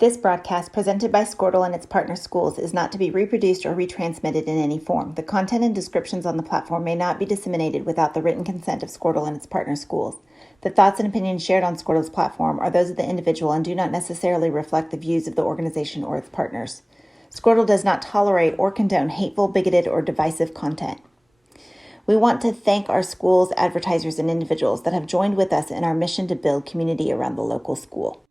This broadcast, presented by Squirtle and its partner schools, is not to be reproduced or retransmitted in any form. The content and descriptions on the platform may not be disseminated without the written consent of Squirtle and its partner schools. The thoughts and opinions shared on Squirtle's platform are those of the individual and do not necessarily reflect the views of the organization or its partners. Squirtle does not tolerate or condone hateful, bigoted, or divisive content. We want to thank our schools, advertisers, and individuals that have joined with us in our mission to build community around the local school.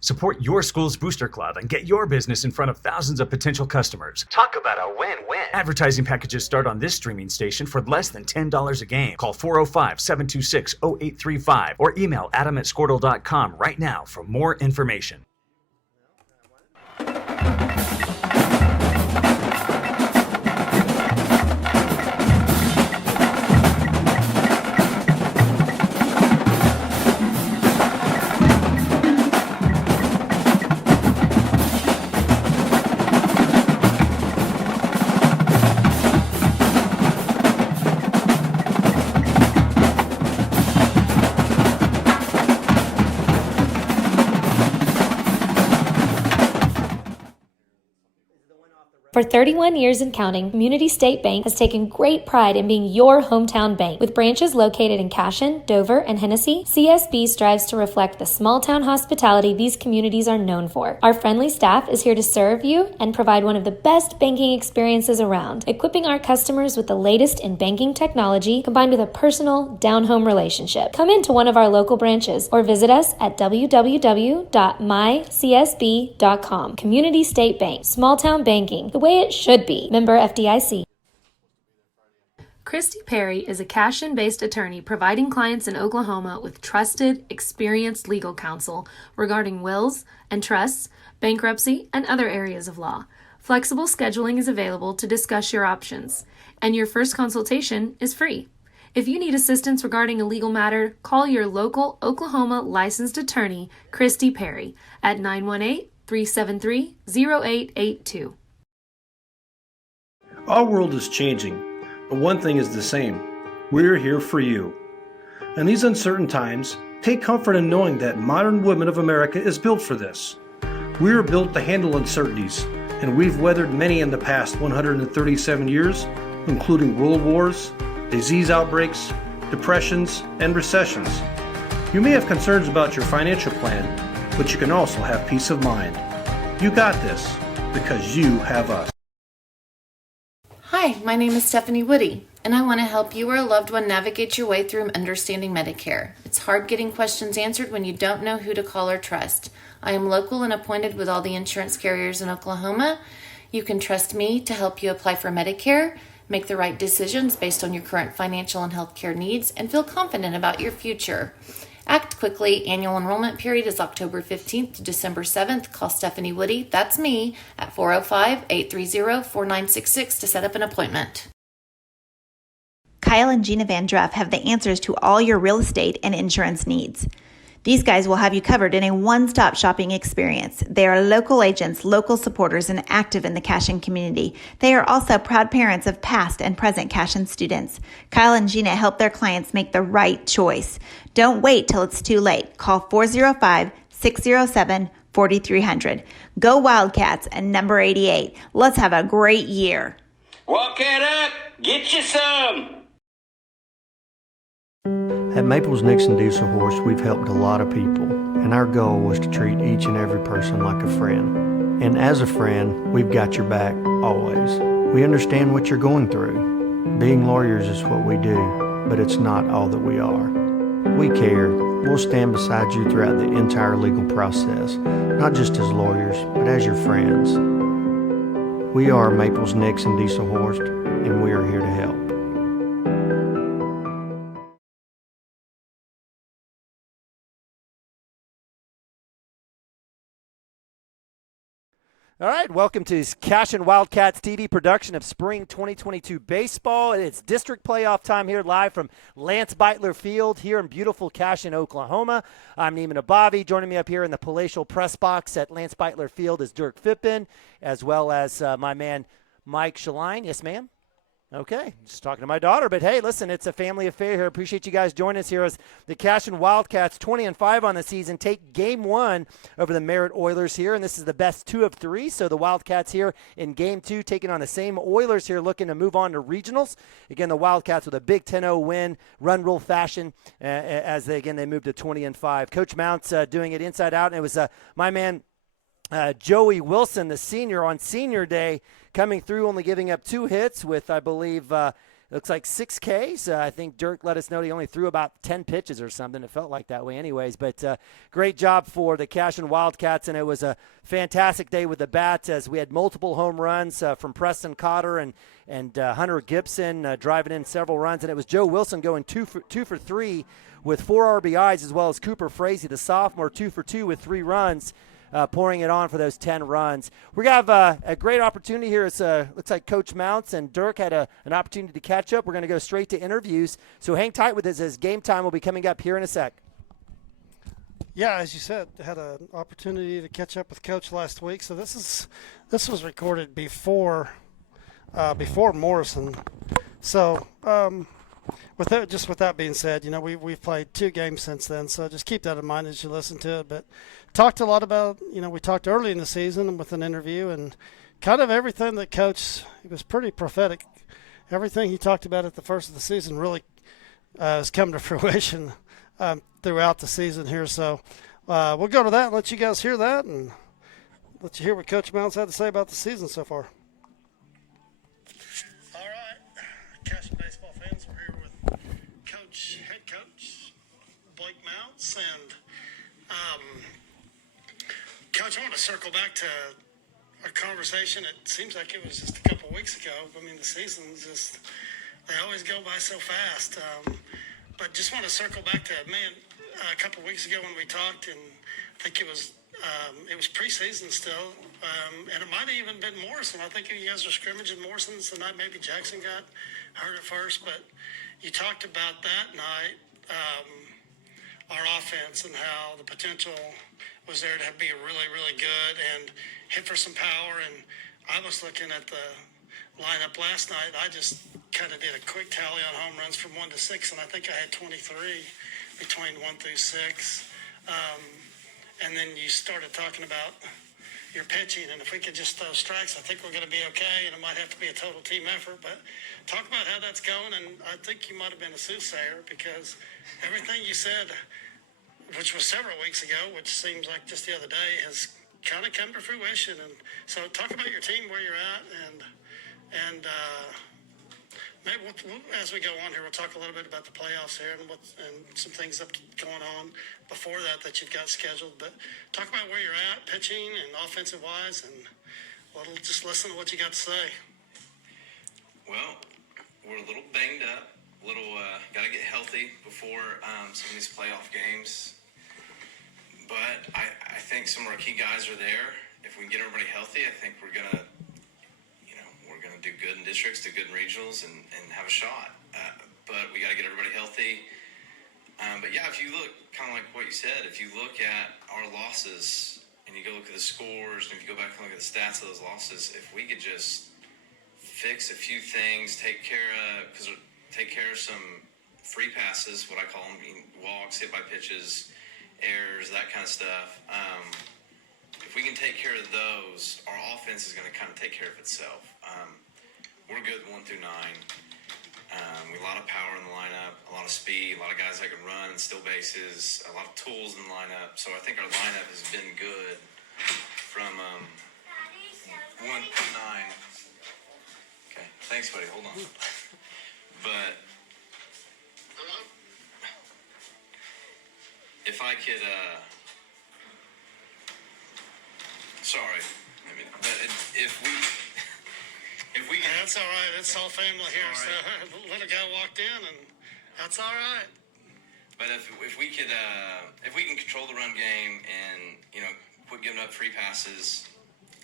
Support your school's booster club and get your business in front of thousands of potential customers. Talk about a win-win. Advertising packages start on this streaming station for less than $10 a game. Call 405-726-0835 or email adam@squirtle.com right now for more information. For 31 years and counting, Community State Bank has taken great pride in being your hometown bank. With branches located in Cashion, Dover, and Hennessy, CSB strives to reflect the small-town hospitality these communities are known for. Our friendly staff is here to serve you and provide one of the best banking experiences around, equipping our customers with the latest in banking technology combined with a personal, down-home relationship. Come into one of our local branches or visit us at www.mycsb.com. Community State Bank, small-town banking, the way it should be. Member FDIC. Christy Perry is a Cashion-based attorney providing clients in Oklahoma with trusted, experienced legal counsel regarding wills and trusts, bankruptcy, and other areas of law. Flexible scheduling is available to discuss your options, and your first consultation is free. If you need assistance regarding a legal matter, call your local Oklahoma licensed attorney, Christy Perry, at 918-373-0882. Our world is changing, but one thing is the same. We're here for you. In these uncertain times, take comfort in knowing that modern women of America is built for this. We are built to handle uncertainties, and we've weathered many in the past 137 years, including world wars, disease outbreaks, depressions, and recessions. You may have concerns about your financial plan, but you can also have peace of mind. You got this, because you have us. Hi, my name is Stephanie Woody, and I want to help you or a loved one navigate your way through understanding Medicare. It's hard getting questions answered when you don't know who to call or trust. I am local and appointed with all the insurance carriers in Oklahoma. You can trust me to help you apply for Medicare, make the right decisions based on your current financial and healthcare needs, and feel confident about your future. Act quickly. Annual enrollment period is October 15th to December 7th. Call Stephanie Woody, that's me, at 405-830-4966 to set up an appointment. Kyle and Gina Van Druff have the answers to all your real estate and insurance needs. These guys will have you covered in a one-stop shopping experience. They are local agents, local supporters, and active in the Cashion community. They are also proud parents of past and present Cashion students. Kyle and Gina help their clients make the right choice. Don't wait till it's too late. Call 405-607-4300. Go Wildcats and number 88. Let's have a great year. Walk it up. Get you some. At Maples Nixon Diesel Horse, we've helped a lot of people, and our goal was to treat each and every person like a friend. And as a friend, we've got your back, always. We understand what you're going through. Being lawyers is what we do, but it's not all that we are. We care. We'll stand beside you throughout the entire legal process, not just as lawyers, but as your friends. We are Maples Nixon Diesel Horse, and we are here to help. All right, welcome to Cashion Wildcats TV production of Spring 2022 Baseball. It's district playoff time here live from Lance Beitler Field here in beautiful Cashion, Oklahoma. I'm Neiman Abavi. Joining me up here in the palatial press box at Lance Beitler Field is Dirk Fippen, as well as my man Mike Shaline. Yes, ma'am. Okay, just talking to my daughter, but hey, listen, it's a family affair here. Appreciate you guys joining us here as the Cashion Wildcats, 20-5 on the season, take Game 1 over the Merritt Oilers here, and this is the best 2 of 3. So the Wildcats here in Game 2 taking on the same Oilers here, looking to move on to regionals. Again, the Wildcats with a big 10-0 win, run rule fashion, as they move to 20-5. Coach Mounts doing it inside out, and it was my man Joey Wilson, the senior, on senior day, coming through, only giving up 2 hits with, I believe, looks like 6 Ks. I think Dirk let us know he only threw about 10 pitches or something. It felt like that way anyways. But great job for the Cashion Wildcats, and it was a fantastic day with the bats as we had multiple home runs from Preston Cotter and Hunter Gibson driving in several runs. And it was Joe Wilson going 2 for 3 with 4 RBIs, as well as Cooper Frazee, the sophomore, 2 for 2 with 3 runs. Pouring it on for those 10 runs. We're going to have a great opportunity here. It looks like Coach Mounts and Dirk had an opportunity to catch up. We're going to go straight to interviews. So hang tight with us as game time will be coming up here in a sec. Yeah, as you said, had an opportunity to catch up with Coach last week. So this was recorded before Morrison. So with that being said, we've played 2 games since then, so just keep that in mind as you listen to it. But talked a lot about, we talked early in the season with an interview, and kind of everything that Coach, he was pretty prophetic. Everything he talked about at the first of the season really has come to fruition throughout the season here. So we'll go to that and let you guys hear that, and let you hear what Coach Mounts had to say about the season so far. All right, Cashion baseball fans, we're here with head coach Blake Mounts, and Coach, I want to circle back to our conversation. It seems like it was just a couple weeks ago. I mean, the seasons they always go by so fast. But just want to circle back to, a couple weeks ago when we talked, and I think it was preseason still, and it might have even been Morrison. I think you guys were scrimmaging Morrison the night. Maybe Jackson got hurt at first, but you talked about that night, our offense, and how the potential was there to be really, really good and hit for some power. And I was looking at the lineup last night. I just kind of did a quick tally on home runs from 1 to 6, and I think I had 23 between 1 through 6. And then you started talking about your pitching, and if we could just throw strikes, I think we're going to be okay, and it might have to be a total team effort. But talk about how that's going, and I think you might have been a soothsayer, because everything you said, which was several weeks ago, which seems like just the other day, has kind of come to fruition. And so talk about your team, where you're at, and maybe as we go on here, we'll talk a little bit about the playoffs here and some things up going on before that you've got scheduled. But talk about where you're at, pitching and offensive wise, and we'll just listen to what you got to say. Well, we're a little banged up, got to get healthy before some of these playoff games. But I think some of our key guys are there. If we can get everybody healthy, I think we're gonna do good in districts, do good in regionals, and have a shot. But we got to get everybody healthy. But yeah, if you look, kind of like what you said, if you look at our losses and you go look at the scores, and if you go back and look at the stats of those losses, if we could just fix a few things, take care of some free passes, what I call them, walks, hit by pitches, errors, that kind of stuff. If we can take care of those, our offense is going to kind of take care of itself. We're good 1 through 9. We have a lot of power in the lineup, a lot of speed, a lot of guys that can run and steal bases, a lot of tools in the lineup. So I think our lineup has been good from 1 through 9. Okay, thanks, buddy. Hold on. But if I could, sorry. If we that's all right. It's all family here. All right. So little guy walked in, and that's all right. But if we can control the run game and quit giving up free passes,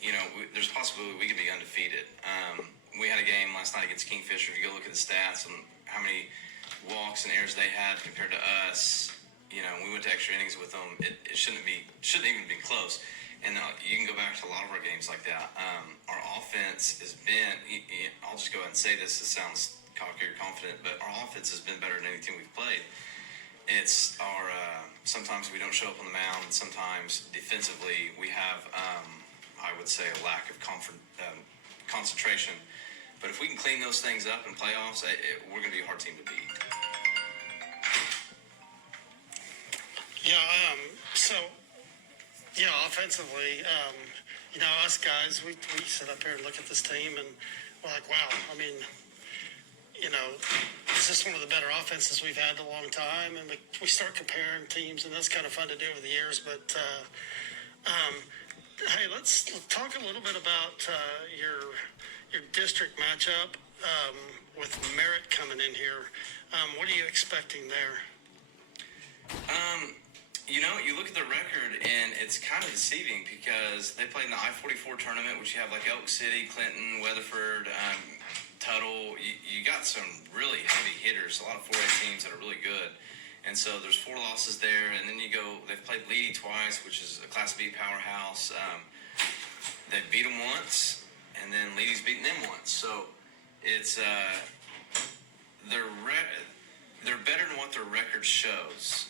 there's a possibility we could be undefeated. We had a game last night against Kingfisher. If you go look at the stats and how many walks and errors they had compared to us, we went to extra innings with them. It shouldn't even be close. And you can go back to a lot of our games like that. Our offense has been, I'll just go ahead and say this, it sounds cocky or confident, but our offense has been better than any team we've played. It's our, sometimes we don't show up on the mound, and sometimes defensively we have, I would say, a lack of concentration. But if we can clean those things up in playoffs, we're going to be a hard team to beat. Offensively, us guys, we sit up here and look at this team and we're like, wow, I mean, is this one of the better offenses we've had in a long time? And we start comparing teams, and that's kind of fun to do over the years. But, hey, let's talk a little bit about your district matchup with Merritt coming in here. What are you expecting there? You look at the record, and it's kind of deceiving because they played in the I-44 tournament, which you have like Elk City, Clinton, Weatherford, Tuttle. You got some really heavy hitters, a lot of 4A teams that are really good. And so there's 4 losses there, and then they've played Leedy twice, which is a Class B powerhouse. They've beat them once, and then Leedy's beaten them once. So it's they're better than what their record shows.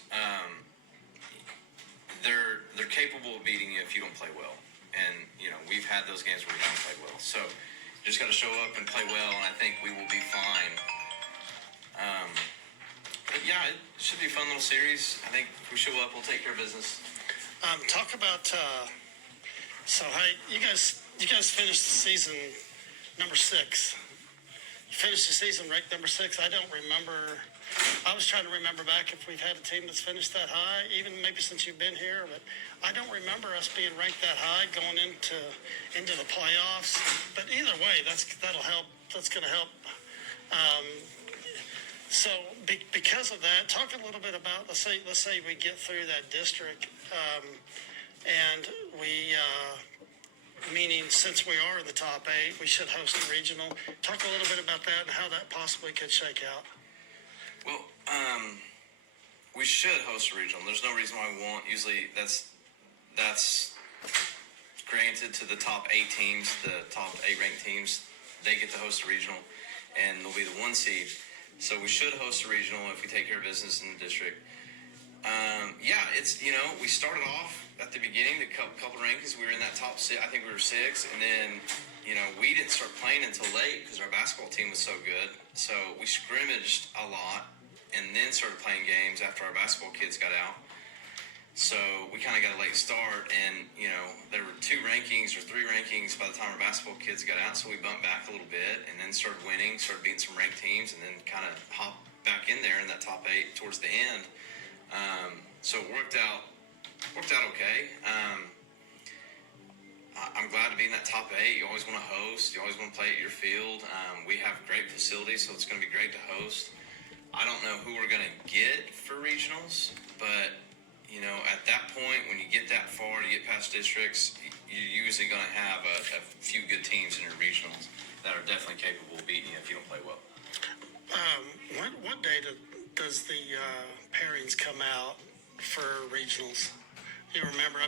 They're capable of beating you if you don't play well, and we've had those games where we haven't played well. So you just got to show up and play well, and I think we will be fine. But yeah, it should be a fun little series. I think if we show up, we'll take care of business. Talk about hey, you guys finished the season number 6. You finished the season ranked number 6. I don't remember. I was trying to remember back if we've had a team that's finished that high, even maybe since you've been here, but I don't remember us being ranked that high going into the playoffs. But either way, that'll help. That's going to help. Because of that, talk a little bit about let's say we get through that district, and we. Meaning, since we are in the top 8, we should host a regional. Talk a little bit about that and how that possibly could shake out. Well, we should host a regional. There's no reason why we won't. Usually, that's granted to the top 8 teams, the top 8 ranked teams. They get to host a regional, and they'll be the 1 seed. So we should host a regional if we take care of business in the district. It's we started off at the beginning, the couple rankings, we were in that top 6. I think we were 6, and then we didn't start playing until late because our basketball team was so good. So we scrimmaged a lot, and then started playing games after our basketball kids got out. So we kind of got a late start, and there were 2 rankings or 3 rankings by the time our basketball kids got out. So we bumped back a little bit, and then started winning, started beating some ranked teams, and then kind of hopped back in there in that top 8 towards the end. So it worked out okay. I'm glad to be in that top 8. You always want to host. You always want to play at your field. We have great facilities, so it's going to be great to host. I don't know who we're going to get for regionals, but at that point, when you get that far, to get past districts, you're usually going to have a few good teams in your regionals that are definitely capable of beating you if you don't play well. What day does the pairings come out for regionals? You remember?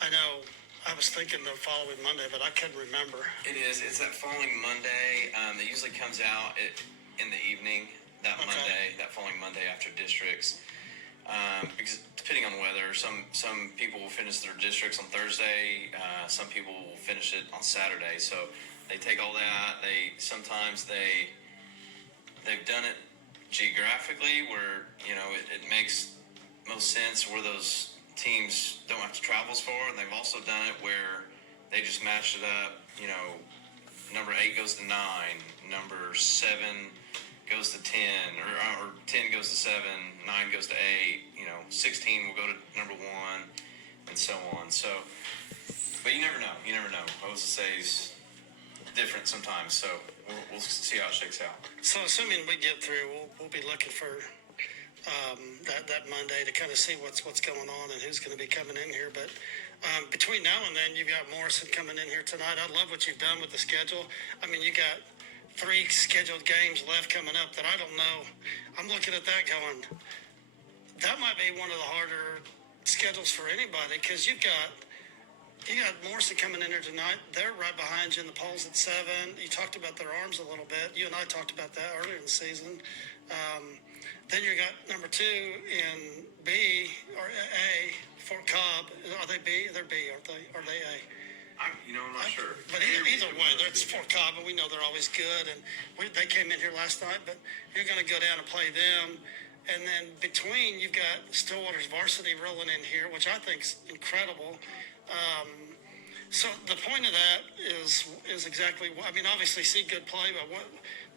I know I was thinking the following Monday, but I couldn't remember. It is. It's that following Monday. It usually comes out in the evening that following Monday after districts. Because depending on the weather, some people will finish their districts on Thursday. Some people will finish it on Saturday. So they take all that. They've done it geographically where it makes most sense where those teams don't have to travel as far. And they've also done it where they just matched it up. Number 8 goes to 9, number 7 goes to 10, or 10 goes to 7, 9 goes to 8. 16 will go to number 1, and so on. So, but you never know. I was to say it's different sometimes. So we'll see how it shakes out. So assuming we get through, we'll be looking for that Monday to kind of see what's going on and who's going to be coming in here. But between now and then, you've got Morrison coming in here tonight. I love what you've done with the schedule. I mean, you got 3 scheduled games left coming up that I don't know. I'm looking at that going, that might be one of the harder schedules for anybody because you've got you got Morrison coming in here tonight. They're right behind you in the polls at 7. You talked about their arms a little bit. You and I talked about that earlier in the season. Then you got number 2 in B or A, Fort Cobb. Are they B? They're B, aren't they? Are they A? I'm not sure. But either way, it's Fort Cobb, and we know they're always good. And they came in here last night, but you're going to go down and play them. And then between, you've got Stillwater's varsity rolling in here, which I think is incredible. So the point of that is exactly what, I mean, obviously see good play, but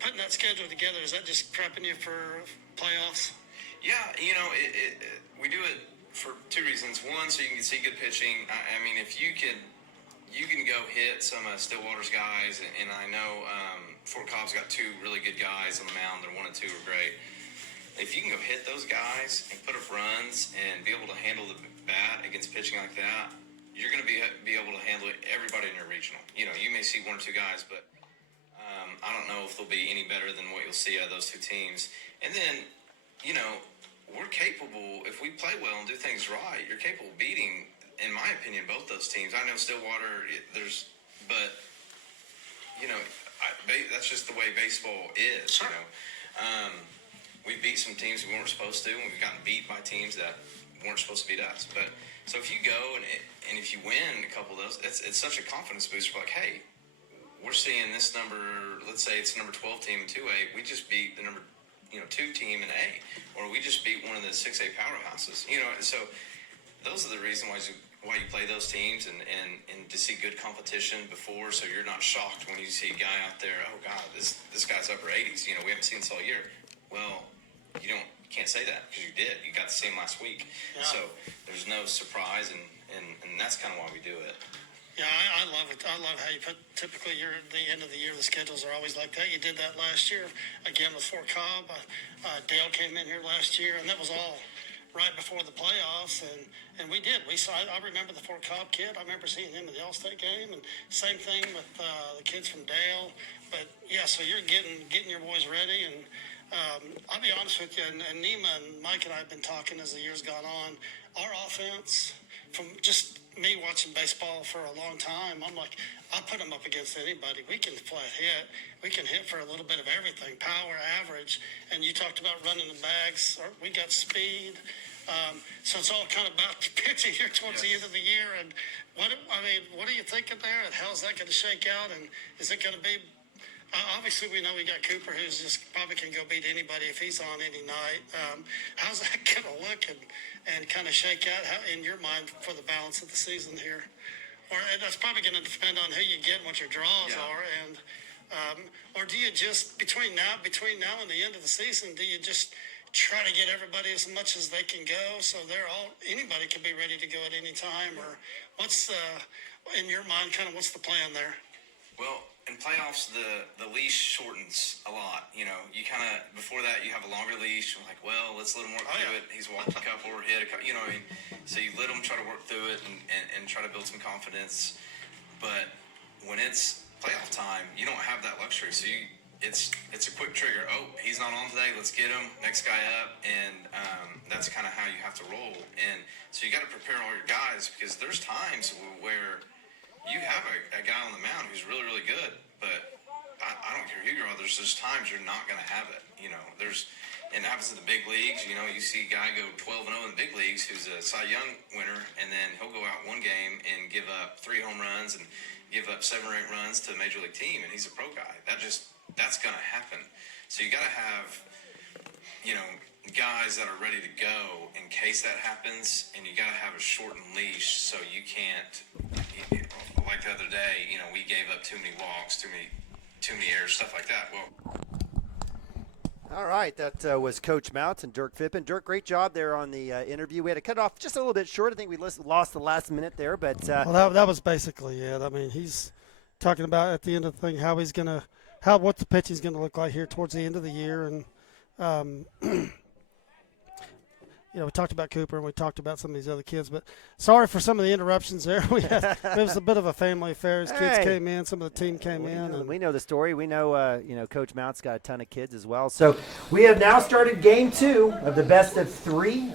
putting that schedule together, is that just prepping you for playoffs? Yeah, we do it for 2 reasons. One, so you can see good pitching. I mean, if you can go hit some of Stillwater's guys, and I know Fort Cobb's got 2 really good guys on the mound. Their 1 and 2 are great. If you can go hit those guys and put up runs and be able to handle the bat against pitching like that, you're going to be able to handle everybody in your regional. You may see 1 or 2 guys, but I don't know if they'll be any better than what you'll see out of those 2 teams. And then, we're capable, if we play well and do things right, you're capable of beating, in my opinion, both those teams. I know Stillwater, that's just the way baseball is. Sure. We beat some teams we weren't supposed to, and we've gotten beat by teams that weren't supposed to beat us. But so if you go and if you win a couple of those, it's such a confidence booster. Like, hey, we're seeing this number. Let's say it's the number 12 team in 2A. We just beat the number 2 team in A, or we just beat one of the 6A powerhouses. So those are the reasons why you play those teams and to see good competition before, so you're not shocked when you see a guy out there. Oh God, this guy's upper 80s. We haven't seen this all year. Well, you can't say that because you did. You got to see him last week. Yeah. So there's no surprise, and that's kind of why we do it. Yeah, I love it. I love how you put, typically the end of the year, the schedules are always like that. You did that last year, again with Fort Cobb. Dale came in here last year, and that was all right before the playoffs, and we did. I remember the Fort Cobb kid. I remember seeing him in the All-State game, and same thing with the kids from Dale. But, yeah, so you're getting your boys ready, and I'll be honest with you, and Nima and Mike and I have been talking as the year's gone on. Our offense, from just me watching baseball for a long time, I'm like, I put them up against anybody. We can flat hit. We can hit for a little bit of everything, power, average. And you talked about running the bags. We got speed. So it's all kind of about the pitching here towards the end of the year. And what are you thinking there? And how's that going to shake out? And is it going to be? Obviously, we know we got Cooper, who's just probably can go beat anybody if he's on any night. How's that going to look and kind of shake out in your mind for the balance of the season here? Or that's probably going to depend on who you get and what your draws are. And or do you just between now and the end of the season, do you just try to get everybody as much as they can go so anybody can be ready to go at any time? Or what's in your mind, kind of what's the plan there? Well, in playoffs, the leash shortens a lot. You kind of, before that, you have a longer leash. You're like, well, let's let him work through it. He's walked a couple or hit a couple, what I mean? So you let him try to work through it and try to build some confidence. But when it's playoff time, you don't have that luxury. So it's a quick trigger. Oh, he's not on today. Let's get him. Next guy up. And that's kind of how you have to roll. And so you got to prepare all your guys, because there's times where you have a guy on the mound who's really, really good, but I don't care who you are. There's just times you're not going to have it. And it happens in the big leagues. You see a guy go 12-0 in the big leagues who's a Cy Young winner, and then he'll go out one game and give up 3 home runs and give up 7 or 8 runs to a major league team, and he's a pro guy. That's going to happen. So you got to have, guys that are ready to go in case that happens, and you got to have a shortened leash so you can't. Like the other day, we gave up too many walks, too many errors, stuff like that. Well, all right, that was Coach Mounts and Dirk Phippen. Dirk, great job there on the interview. We had to cut off just a little bit short. I think we lost the last minute there, but that was basically it. I mean, he's talking about at the end of the thing what the pitching's gonna look like here towards the end of the year, and we talked about Cooper and we talked about some of these other kids, but sorry for some of the interruptions there. It was a bit of a family affair. His kids came in, some of the team came in. We know the story. We know, Coach Mounts got a ton of kids as well. So we have now started game 2 of the best of 3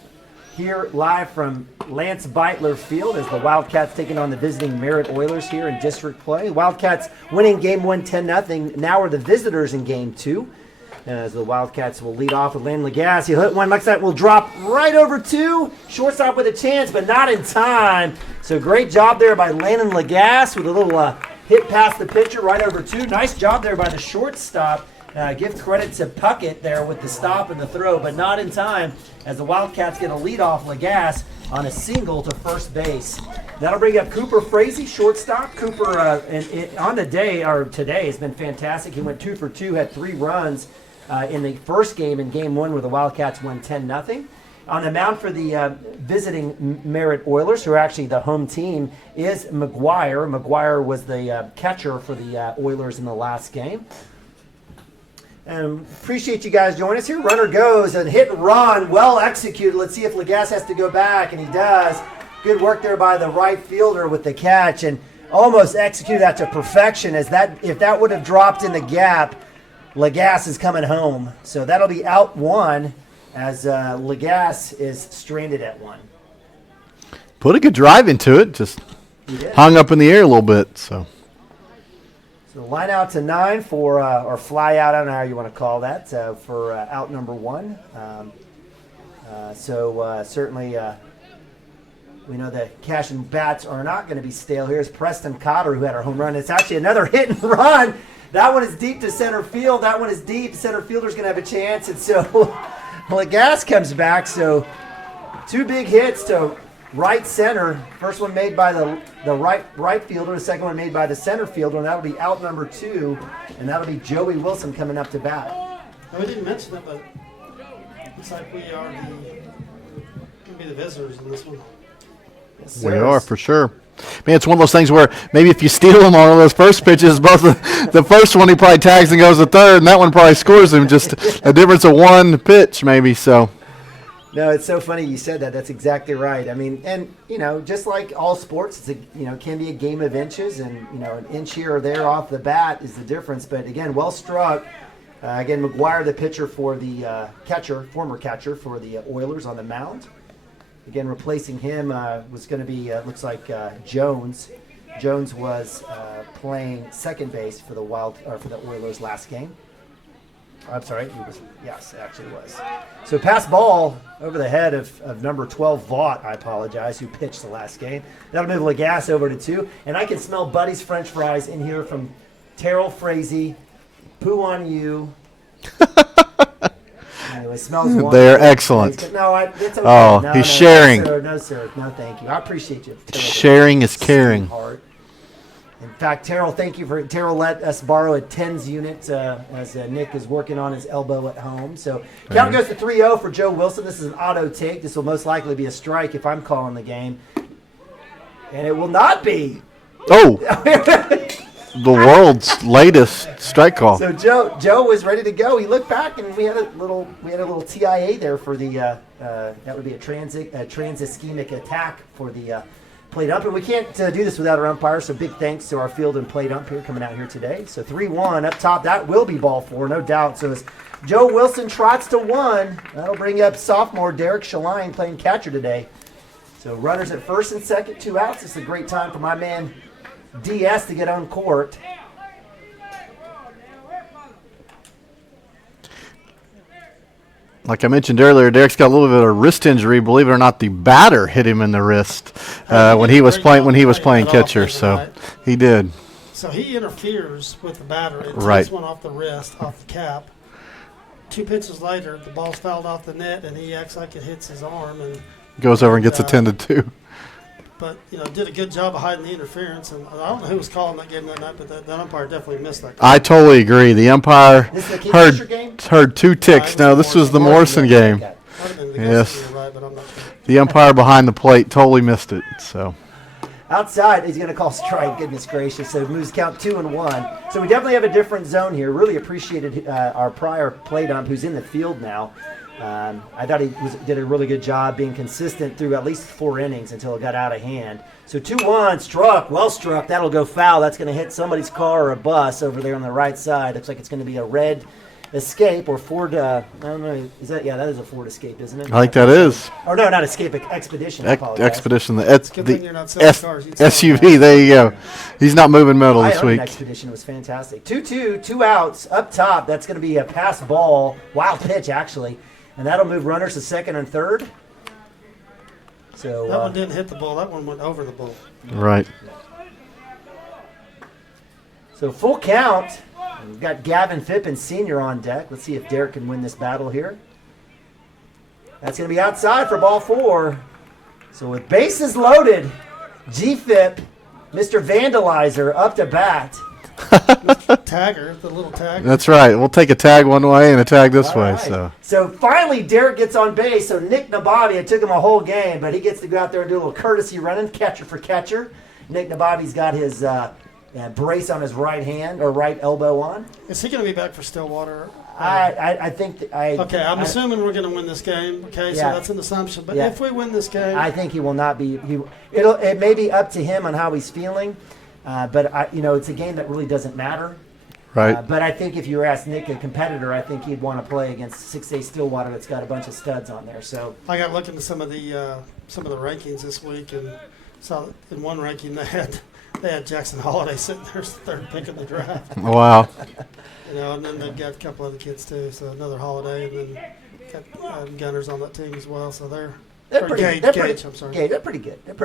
here live from Lance Beitler Field as the Wildcats taking on the visiting Merritt Oilers here in district play. Wildcats winning game 1 10-0. Now are the visitors in game 2. As the Wildcats will lead off with Landon Lagasse. He'll hit one. Looks like will drop right over 2. Shortstop with a chance, but not in time. So great job there by Landon Lagasse with a little hit past the pitcher right over 2. Nice job there by the shortstop. Give credit to Puckett there with the stop and the throw, but not in time as the Wildcats get a leadoff Lagasse on a single to first base. That'll bring up Cooper Frazee, shortstop. Cooper on the day, or today, has been fantastic. He went 2 for 2, had 3 runs in the first game in game 1 where the Wildcats won 10-0. On the mound for the visiting Merritt Oilers, who are actually the home team, is McGuire. McGuire was the catcher for the Oilers in the last game. And appreciate you guys joining us here. Runner goes and hit and run, well executed. Let's see if Lagasse has to go back, and he does. Good work there by the right fielder with the catch, and almost executed that to perfection. As that, if that would have dropped in the gap, Lagasse is coming home. So that'll be out 1 as Lagasse is stranded at 1. Put a good drive into it, just hung up in the air a little bit, so. So line out to 9 for, or fly out, I don't know how you want to call that, for out number 1. Certainly we know that Cashion bats are not going to be stale. Here's Preston Cotter, who had our home run. It's actually another hit and run. That one is deep to center field. That one is deep. Center fielder's going to have a chance. And so Lagasse comes back. So 2 big hits to right center. First one made by the right fielder. The second one made by the center fielder. And that'll be out number 2. And that'll be Joey Wilson coming up to bat. Now, we didn't mention it, but looks like we are going to be the visitors in this one. Yes, we are, for sure. Man, it's one of those things where maybe if you steal him on one of those first pitches, both the first one he probably tags and goes to third, and that one probably scores him. Just a difference of 1 pitch, maybe. So. No, it's so funny you said that. That's exactly right. I mean, and just like all sports, it's it can be a game of inches, and an inch here or there off the bat is the difference. But again, well struck. Again, McGuire, the pitcher for the former catcher for the Oilers on the mound. Again, replacing him was going to be, looks like Jones. Jones was playing second base for the Oilers last game. I'm sorry, yes, it actually was. So pass ball over the head of number 12, Vaught, I apologize, who pitched the last game. That'll move Lagasse over to 2. And I can smell Buddy's French fries in here from Terrell Frazee. Poo on you. Anyway, it smells wonderful. They're excellent. No, it's okay. Oh, no, he's sharing. No, sir. No, thank you. I appreciate you. Sharing is caring. In fact, Terrell, thank you for Terrell let us borrow a TENS unit as Nick is working on his elbow at home. So count goes to 3-0 for Joe Wilson. This is an auto take. This will most likely be a strike if I'm calling the game. And it will not be. Oh. The world's latest strike call. So Joe was ready to go. He looked back, and we had a little TIA there for the that would be a trans-ischemic attack for the plate ump. And we can't do this without our umpire. So big thanks to our field and plate ump here coming out here today. So 3-1 up top. That will be ball 4, no doubt. So as Joe Wilson trots to 1, that'll bring up sophomore Derek Shaline playing catcher today. So runners at first and second, 2 outs. It's a great time for my man DS to get on court. Like I mentioned earlier, Derek's got a little bit of a wrist injury. Believe it or not, the batter hit him in the wrist when he was playing catcher. So he did. So he interferes with the batter. It takes one off the wrist, off the cap. 2 pitches later, the ball's fouled off the net, and he acts like it hits his arm and goes over and gets attended to. But, did a good job of hiding the interference. And I don't know who was calling that game that night, but that umpire definitely missed that call. I totally agree. The umpire heard 2 ticks. No, this was the Morrison game. Yes. The umpire behind the plate totally missed it. So outside, he's going to call strike. Goodness gracious. So it moves count 2-1. So we definitely have a different zone here. Really appreciated our prior plate ump who's in the field now. I thought he did a really good job being consistent through at least 4 innings until it got out of hand. So 2-1, struck, well struck. That'll go foul. That's going to hit somebody's car or a bus over there on the right side. Looks like it's going to be a red Escape or Ford. I don't know. Is that? Yeah, that is a Ford Escape, isn't it? I think that is. Or no, not Escape. Expedition. I apologize. Expedition. The SUV. There you go. He's not moving metal this I owned week. an Expedition. It was fantastic. 2-2, 2 outs up top. That's going to be a pass ball, wild pitch actually, and that'll move runners to second and third. So that one didn't hit the ball. That one went over the ball. Right. So full count. We've got Gavin Phippen Sr. on deck. Let's see if Derek can win this battle here. That's going to be outside for ball 4. So with bases loaded, G-Phip, Mr. Vandalizer, up to bat. Tagger, the little tagger. That's right. We'll take a tag one way and a tag this way. Right. So finally, Derek gets on base. So Nick Nababi, it took him a whole game, but he gets to go out there and do a little courtesy running, catcher for catcher. Nick Nababi's got his brace on his right hand or right elbow on. Is he going to be back for Stillwater? I think. Okay, I'm assuming we're going to win this game. Okay, so that's an assumption. But if we win this game, I think he will not be. It may be up to him on how he's feeling, but it's a game that really doesn't matter. Right. But I think if you were asked Nick, a competitor, I think he'd want to play against 6A Stillwater that's got a bunch of studs on there. So I got looking at some of the rankings this week and saw in one ranking they had Jackson Holiday sitting there as the third pick in the draft. Wow. And then they've got a couple other kids too. So another Holiday, and then got Gunners on that team as well. So they're pretty good. They're pretty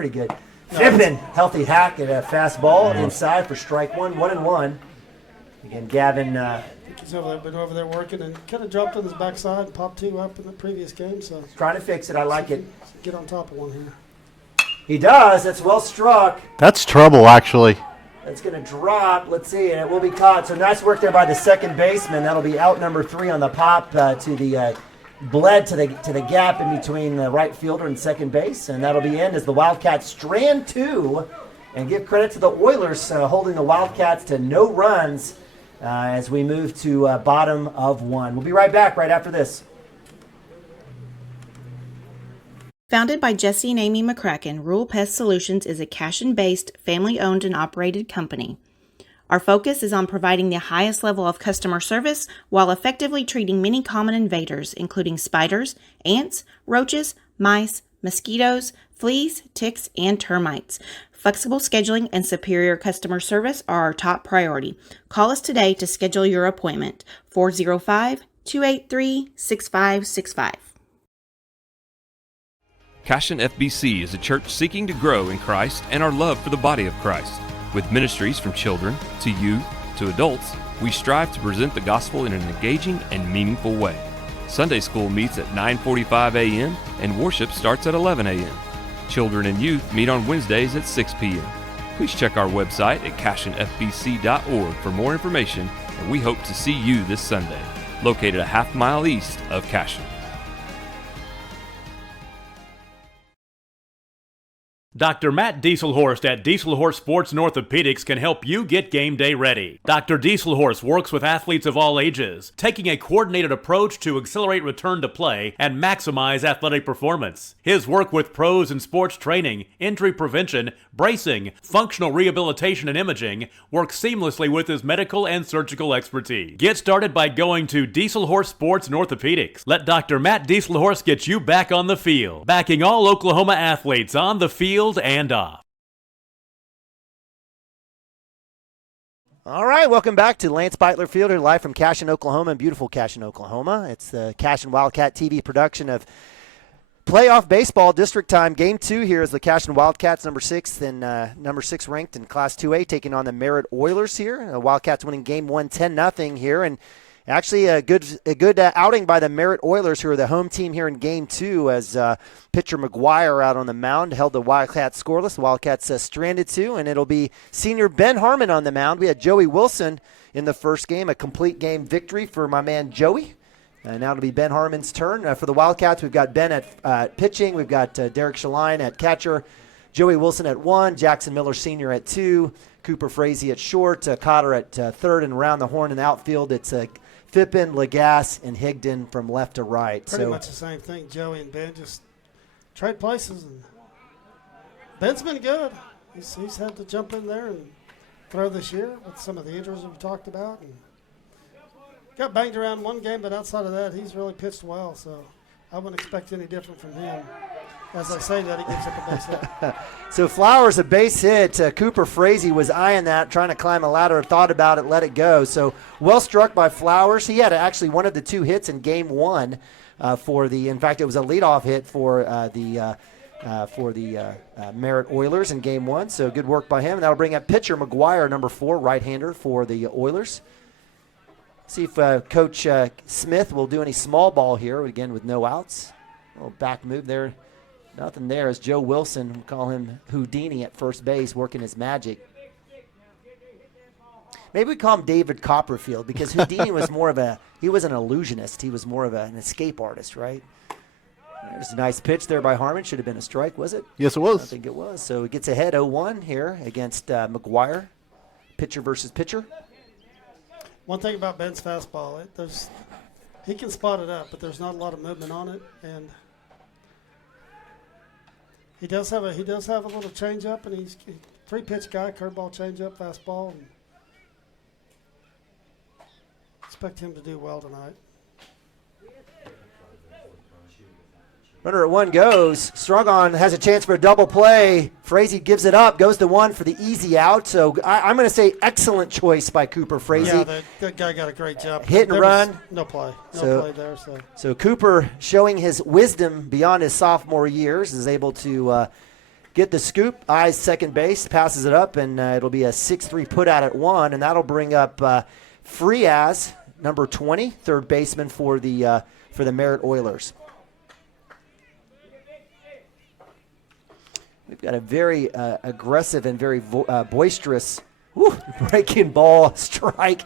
good. Phippen, healthy hack at a fastball inside for strike 1, 1-1. Again, Gavin. I think he's been over there working and kind of dropped on his backside and popped 2 up in the previous game. So trying to fix it. I like it. Get on top of one here. He does. That's well struck. That's trouble, actually. That's going to drop. Let's see, and it will be caught. So nice work there by the second baseman. That'll be out number 3 on the pop to the bled to the gap in between the right fielder and second base, and that'll be in as the Wildcats strand 2. And give credit to the Oilers holding the Wildcats to no runs as we move to bottom of 1. We'll be right back right after this. Founded by Jesse and Amy McCracken, Rural Pest Solutions is a Cashion-based, family-owned and operated company. Our focus is on providing the highest level of customer service while effectively treating many common invaders, including spiders, ants, roaches, mice, mosquitoes, fleas, ticks, and termites. Flexible scheduling and superior customer service are our top priority. Call us today to schedule your appointment. 405-283-6565. Cashion FBC is a church seeking to grow in Christ and our love for the body of Christ. With ministries from children to youth to adults, we strive to present the gospel in an engaging and meaningful way. Sunday school meets at 9:45 a.m. and worship starts at 11 a.m. Children and youth meet on Wednesdays at 6 p.m. Please check our website at cashionfbc.org for more information, and we hope to see you this Sunday, located a half-mile east of Cashion. Dr. Matt Dieselhorst at Dieselhorst Sports and Orthopedics can help you get game day ready. Dr. Dieselhorst works with athletes of all ages, taking a coordinated approach to accelerate return to play and maximize athletic performance. His work with pros in sports training, injury prevention, bracing, functional rehabilitation, and imaging works seamlessly with his medical and surgical expertise. Get started by going to Dieselhorst Sports and Orthopedics. Let Dr. Matt Dieselhorst get you back on the field, backing all Oklahoma athletes on the field and off. All right, welcome back to Lance Beitler Field here live from Cashion, Oklahoma, in beautiful Cashion, Oklahoma. It's the Cashion Wildcat TV production of playoff baseball district time. Game 2 here is the Cashion Wildcats, number 6 and number 6 ranked in Class 2A, taking on the Merritt Oilers here. The Wildcats winning game 1 10-0 here, and actually a good outing by the Merritt Oilers, who are the home team here in Game 2, as pitcher McGuire out on the mound held the Wildcats scoreless. The Wildcats stranded 2, and it'll be senior Ben Harmon on the mound. We had Joey Wilson in the first game, a complete game victory for my man Joey. And now it'll be Ben Harmon's turn. For the Wildcats, we've got Ben at pitching. We've got Derek Shaline at catcher, Joey Wilson at 1, Jackson Miller Sr. at 2, Cooper Frazee at short, Cotter at third, and around the horn in the outfield, it's Phippen, Lagasse, and Higdon from left to right. Pretty much the same thing. Joey and Ben just trade places. And Ben's been good. He's had to jump in there and throw this year with some of the injuries we talked about. And got banged around one game, but outside of that, he's really pitched well. So I wouldn't expect any different from him. As I say that, he gives up a base hit. So Flowers, a base hit. Cooper Frazee was eyeing that, trying to climb a ladder, thought about it, let it go. So well struck by Flowers. He had actually one of the 2 hits in game 1 in fact, it was a leadoff hit for the Merritt Oilers in game 1. So good work by him. And that'll bring up pitcher McGuire, number 4, right-hander for the Oilers. See if Coach Smith will do any small ball here, again with no outs. A little back move there. Nothing there as Joe Wilson, we call him Houdini at first base, working his magic. Maybe we call him David Copperfield because Houdini was he was an illusionist. He was more of an escape artist, right? There's a nice pitch there by Harmon. Should have been a strike, was it? Yes, it was. I think it was. So he gets ahead 0-1 here against McGuire. Pitcher versus pitcher. One thing about Ben's fastball, he can spot it up, but there's not a lot of movement on it, and he does have a little changeup, and he's a 3-pitch guy: curveball, changeup, fastball. And expect him to do well tonight. Runner at 1 goes. Strugon has a chance for a double play. Frazee gives it up, goes to 1 for the easy out. So I'm going to say excellent choice by Cooper Frazee. Yeah, that guy got a great job. Hit and run. No play there. So Cooper, showing his wisdom beyond his sophomore years, is able to get the scoop. Eyes second base, passes it up, and it'll be a 6-3 put out at 1, and that'll bring up Frias, number 20, third baseman for the Merritt Oilers. We've got a very aggressive and very boisterous breaking ball strike.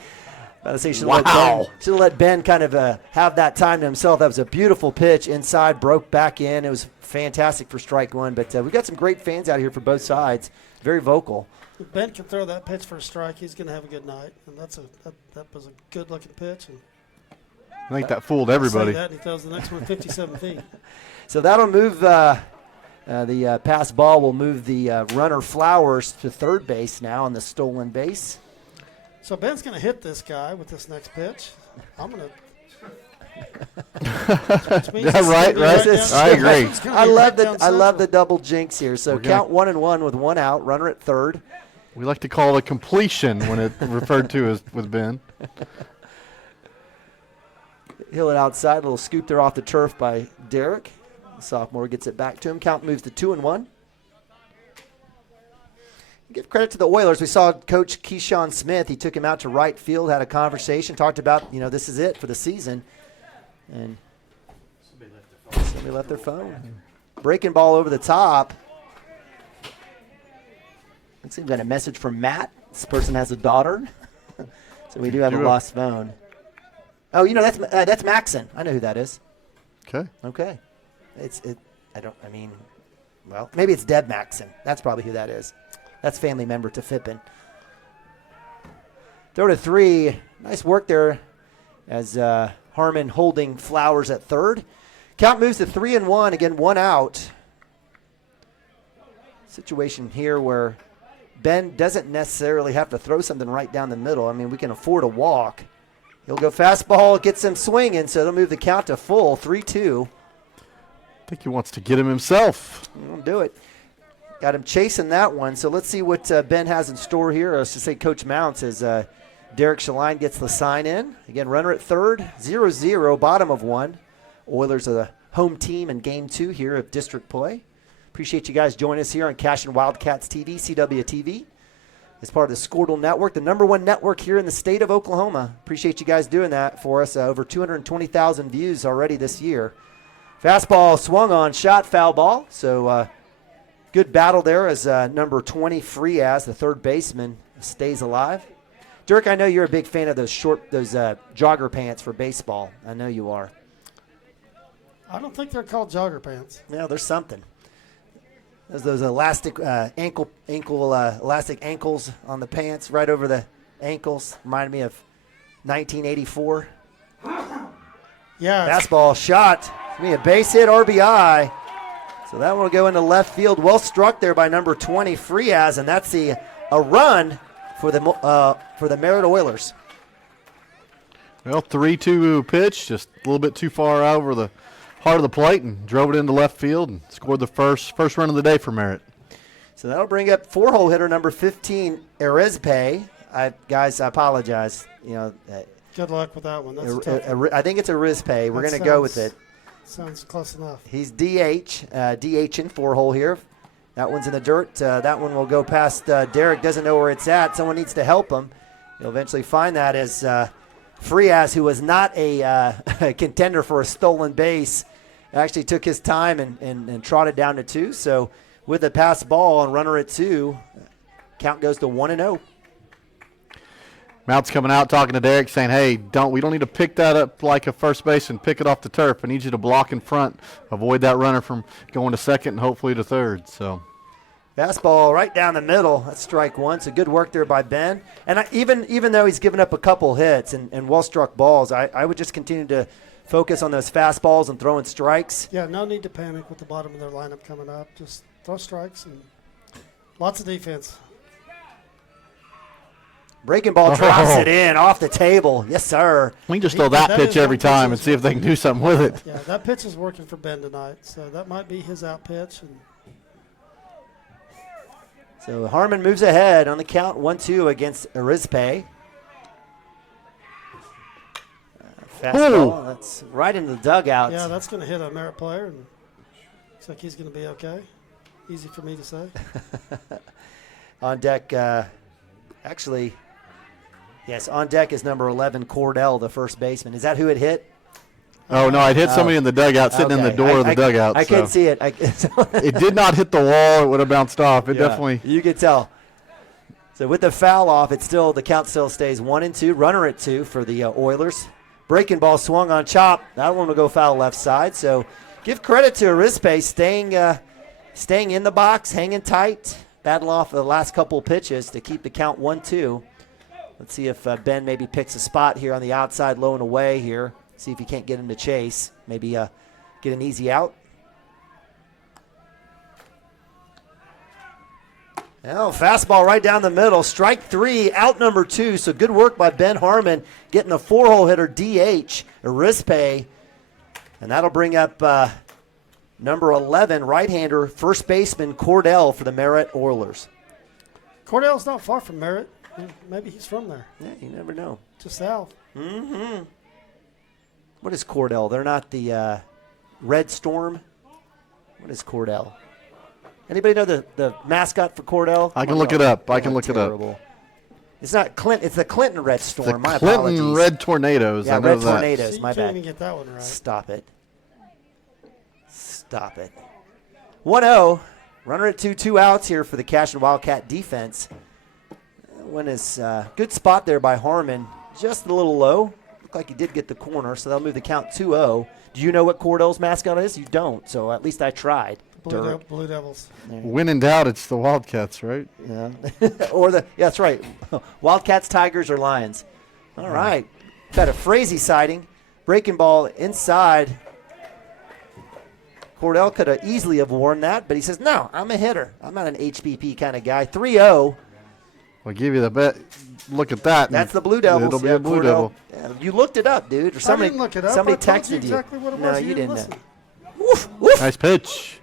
I was about to say, should have let Ben kind of have that time to himself. That was a beautiful pitch inside, broke back in. It was fantastic for strike 1. But we've got some great fans out here for both sides. Very vocal. If Ben can throw that pitch for a strike, he's going to have a good night. And that was a good-looking pitch. And I think that fooled everybody. He throws the next one 57 feet. So that'll move the pass ball will move the runner Flowers to third base now on the stolen base. So Ben's going to hit this guy with this next pitch. I'm going to. Right. I agree. I love the double jinx here. So count 1-1 with 1 out. Runner at third. We like to call it a completion when it referred to as with Ben. Hill it outside. A little scoop there off the turf by Derek. The sophomore gets it back to him. Count moves to 2-1. Give credit to the Oilers. We saw Coach Cashion Smith. He took him out to right field, had a conversation, talked about, this is it for the season. And somebody left their phone. Breaking ball over the top. Looks like we got a message from Matt. This person has a daughter. So we do have a lost phone. Oh, that's Maxon. I know who that is. Okay. Maybe it's Deb Maxon. That's probably who that is. That's family member to Fippen. Throw to 3. Nice work there as Harmon holding Flowers at third. Count moves to 3-1. Again, 1 out. Situation here where Ben doesn't necessarily have to throw something right down the middle. I mean, we can afford a walk. He'll go fastball, gets him swinging, so it'll move the count to full, 3-2. I think he wants to get him himself. He'll do it. Got him chasing that one. So let's see what Ben has in store here. I was to say Coach Mounts as Derek Shaline gets the sign in. Again, runner at third, 0-0, bottom of 1. Oilers are the home team in game 2 here of district play. Appreciate you guys joining us here on Cashion Wildcats TV, CWTV. As part of the Squirtle Network, the #1 network here in the state of Oklahoma. Appreciate you guys doing that for us. Over 220,000 views already this year. Fastball swung on, shot, foul ball. So good battle there as number 20, Frias, the third baseman, stays alive. Dirk, I know you're a big fan of those jogger pants for baseball. I know you are. I don't think they're called jogger pants. Yeah, there's something. There's those elastic elastic ankles on the pants, right over the ankles. Reminded me of 1984. Yeah. Fastball shot. It's going to be a base hit, RBI. So that one will go into left field. Well struck there by number 20, Frias, and that's a run for the Merritt Oilers. Well, 3-2 pitch, just a little bit too far over the heart of the plate, and drove it into left field and scored the first run of the day for Merritt. So that'll bring up 4-hole hitter number 15, Erizpe. Guys, I apologize. Good luck with that one. That's a tough one. I think it's Erizpe. We're going to go with it. Sounds close enough. He's DH in 4-hole here. That one's in the dirt. That one will go past Derek. Doesn't know where it's at. Someone needs to help him. He'll eventually find that as Frias, who was not a contender for a stolen base, actually took his time and trotted down to 2. So with a pass ball and runner at 2, count goes to 1-0. Mount's coming out talking to Derek saying, hey, we don't need to pick that up like a first base and pick it off the turf. I need you to block in front, avoid that runner from going to second and hopefully to third. So fastball right down the middle. That's strike 1. So good work there by Ben. And even though he's given up a couple hits and well-struck balls, I would just continue to focus on those fastballs and throwing strikes. Yeah, no need to panic with the bottom of their lineup coming up. Just throw strikes and lots of defense. Breaking ball drops it in off the table. Yes, sir. We can just throw that pitch every time and see if they can do something with it. Yeah, that pitch is working for Ben tonight, so that might be his out pitch. So Harmon moves ahead on the count 1-2 against Erizpe. Fastball, that's right into the dugout. Yeah, that's going to hit a Merritt player, and looks like he's going to be okay. Easy for me to say. On deck, yes, on deck is number 11, Cordell, the first baseman. Is that who it hit? Oh, no, it hit somebody in the dugout, sitting in the door of the dugout. I couldn't see it. It did not hit the wall. It would have bounced off. It definitely. You could tell. So with the foul off, the count still stays 1-2. Runner at 2 for the Oilers. Breaking ball swung on chop. That one will go foul left side. So give credit to Erizpe staying in the box, hanging tight, battle off the last couple pitches to keep the count 1-2. Let's see if Ben maybe picks a spot here on the outside, low and away here. See if he can't get him to chase. Maybe get an easy out. Oh, fastball right down the middle. Strike 3, out number 2. So good work by Ben Harmon getting a 4-hole hitter DH, Erizpe. And that'll bring up number 11, right-hander, first baseman Cordell for the Merritt Oilers. Cordell's not far from Merritt. Maybe he's from there. Yeah, you never know. Just south. Mm-hmm. What is Cordell? They're not the Red Storm? What is Cordell? Anybody know the mascot for Cordell? I can look it up. I can look it up. It's not Clint. It's the Clinton Red Storm. The My Clinton apologies. Red Tornadoes. Yeah, I know Red that. Tornadoes. See, my you bad. can't even get that one right. Stop it. Stop it. 1-0. Runner at 2, 2 outs here for the Cashion Wildcat defense. One is good spot there by Harmon. Just a little low. Looked like he did get the corner, so they'll move the count 2-0. Do you know what Cordell's mascot is? You don't, so at least I tried. Blue Devils. When in doubt, it's the Wildcats, right? Yeah. That's right. Wildcats, Tigers, or Lions. All right. Got a Frazee sighting. Breaking ball inside. Cordell could have easily have worn that, but he says, no, I'm a hitter. I'm not an HBP kind of guy. 3-0. I'll give you the bet. Look at that. That's the Blue Devils. It'll be a Blue Devil. Yeah, you looked it up, dude. Or somebody, I didn't look it up. Somebody I told texted you exactly what it was. No, you didn't. Listen. Woof, woof. Nice pitch.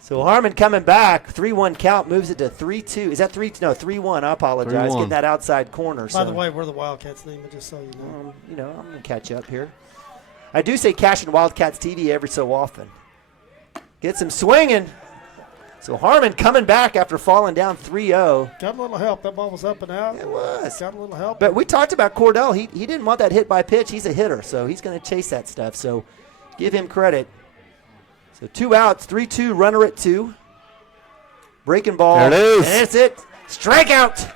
So Harmon coming back. 3-1 count, moves it to 3-2. Is that 3-2? No, 3-1. I apologize. 3-1. Getting that outside corner. By the way, we're the Wildcats name, just so you know. I'm going to catch up here. I do say Cashion Wildcats TV every so often. Gets him swinging. So Harmon coming back after falling down 3-0. Got a little help. That ball was up and out. It was. Got a little help. But we talked about Cordell. He didn't want that hit by pitch. He's a hitter, so he's going to chase that stuff. So give him credit. So 2 outs, 3-2, runner at 2. Breaking ball. There it is. And that's it. Strikeout.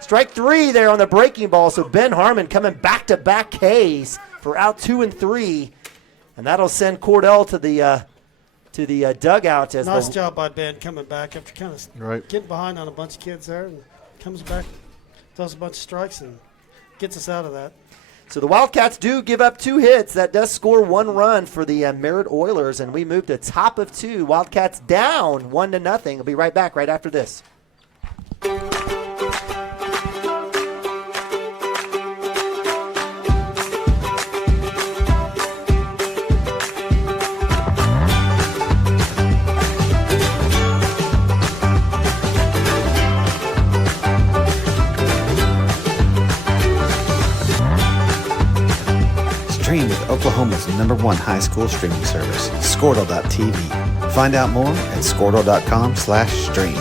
Strike 3 there on the breaking ball. So Ben Harmon coming back-to-back Ks for out 2 and 3. And that'll send Cordell to the dugout. Nice job by Ben coming back after kind of getting behind on a bunch of kids there, and comes back, throws a bunch of strikes, and gets us out of that. So the Wildcats do give up 2 hits. That does score 1 run for the Merritt Oilers, and we move to top of 2. Wildcats down 1-0. We'll be right back right after this. Oklahoma's #1 high school streaming service, Squirtle.tv. Find out more at Squirtle.com/stream.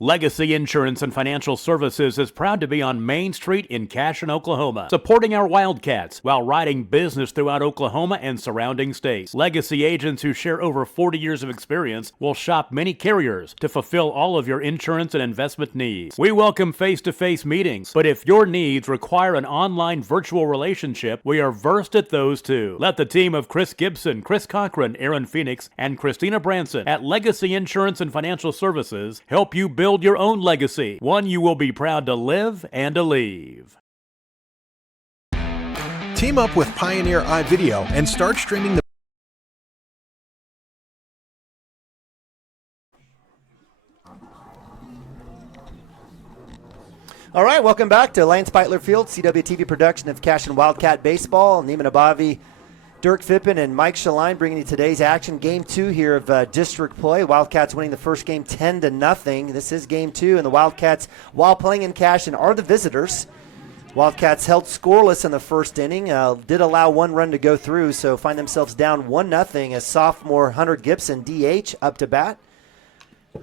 Legacy Insurance and Financial Services is proud to be on Main Street in Cashion, Oklahoma, supporting our Wildcats while riding business throughout Oklahoma and surrounding states. Legacy agents who share over 40 years of experience will shop many carriers to fulfill all of your insurance and investment needs. We welcome face-to-face meetings, but if your needs require an online virtual relationship, we are versed at those too. Let the team of Chris Gibson, Chris Cochran, Aaron Phoenix, and Christina Branson at Legacy Insurance and Financial Services help you build your own legacy, one you will be proud to live and to leave. Team up with Pioneer iVideo and start streaming the All right, welcome back to Lance Beitler Field, CWTV production of Cashion Wildcat Baseball. Neiman Abavi, Dirk Fippen, and Mike Shaline bringing you today's action. Game 2 here of district play. Wildcats winning the first game 10-0. This is game 2, and the Wildcats, while playing in Cashion, are the visitors. Wildcats held scoreless in the first inning, did allow one run to go through, so find themselves down 1-0 as sophomore Hunter Gibson, DH, up to bat.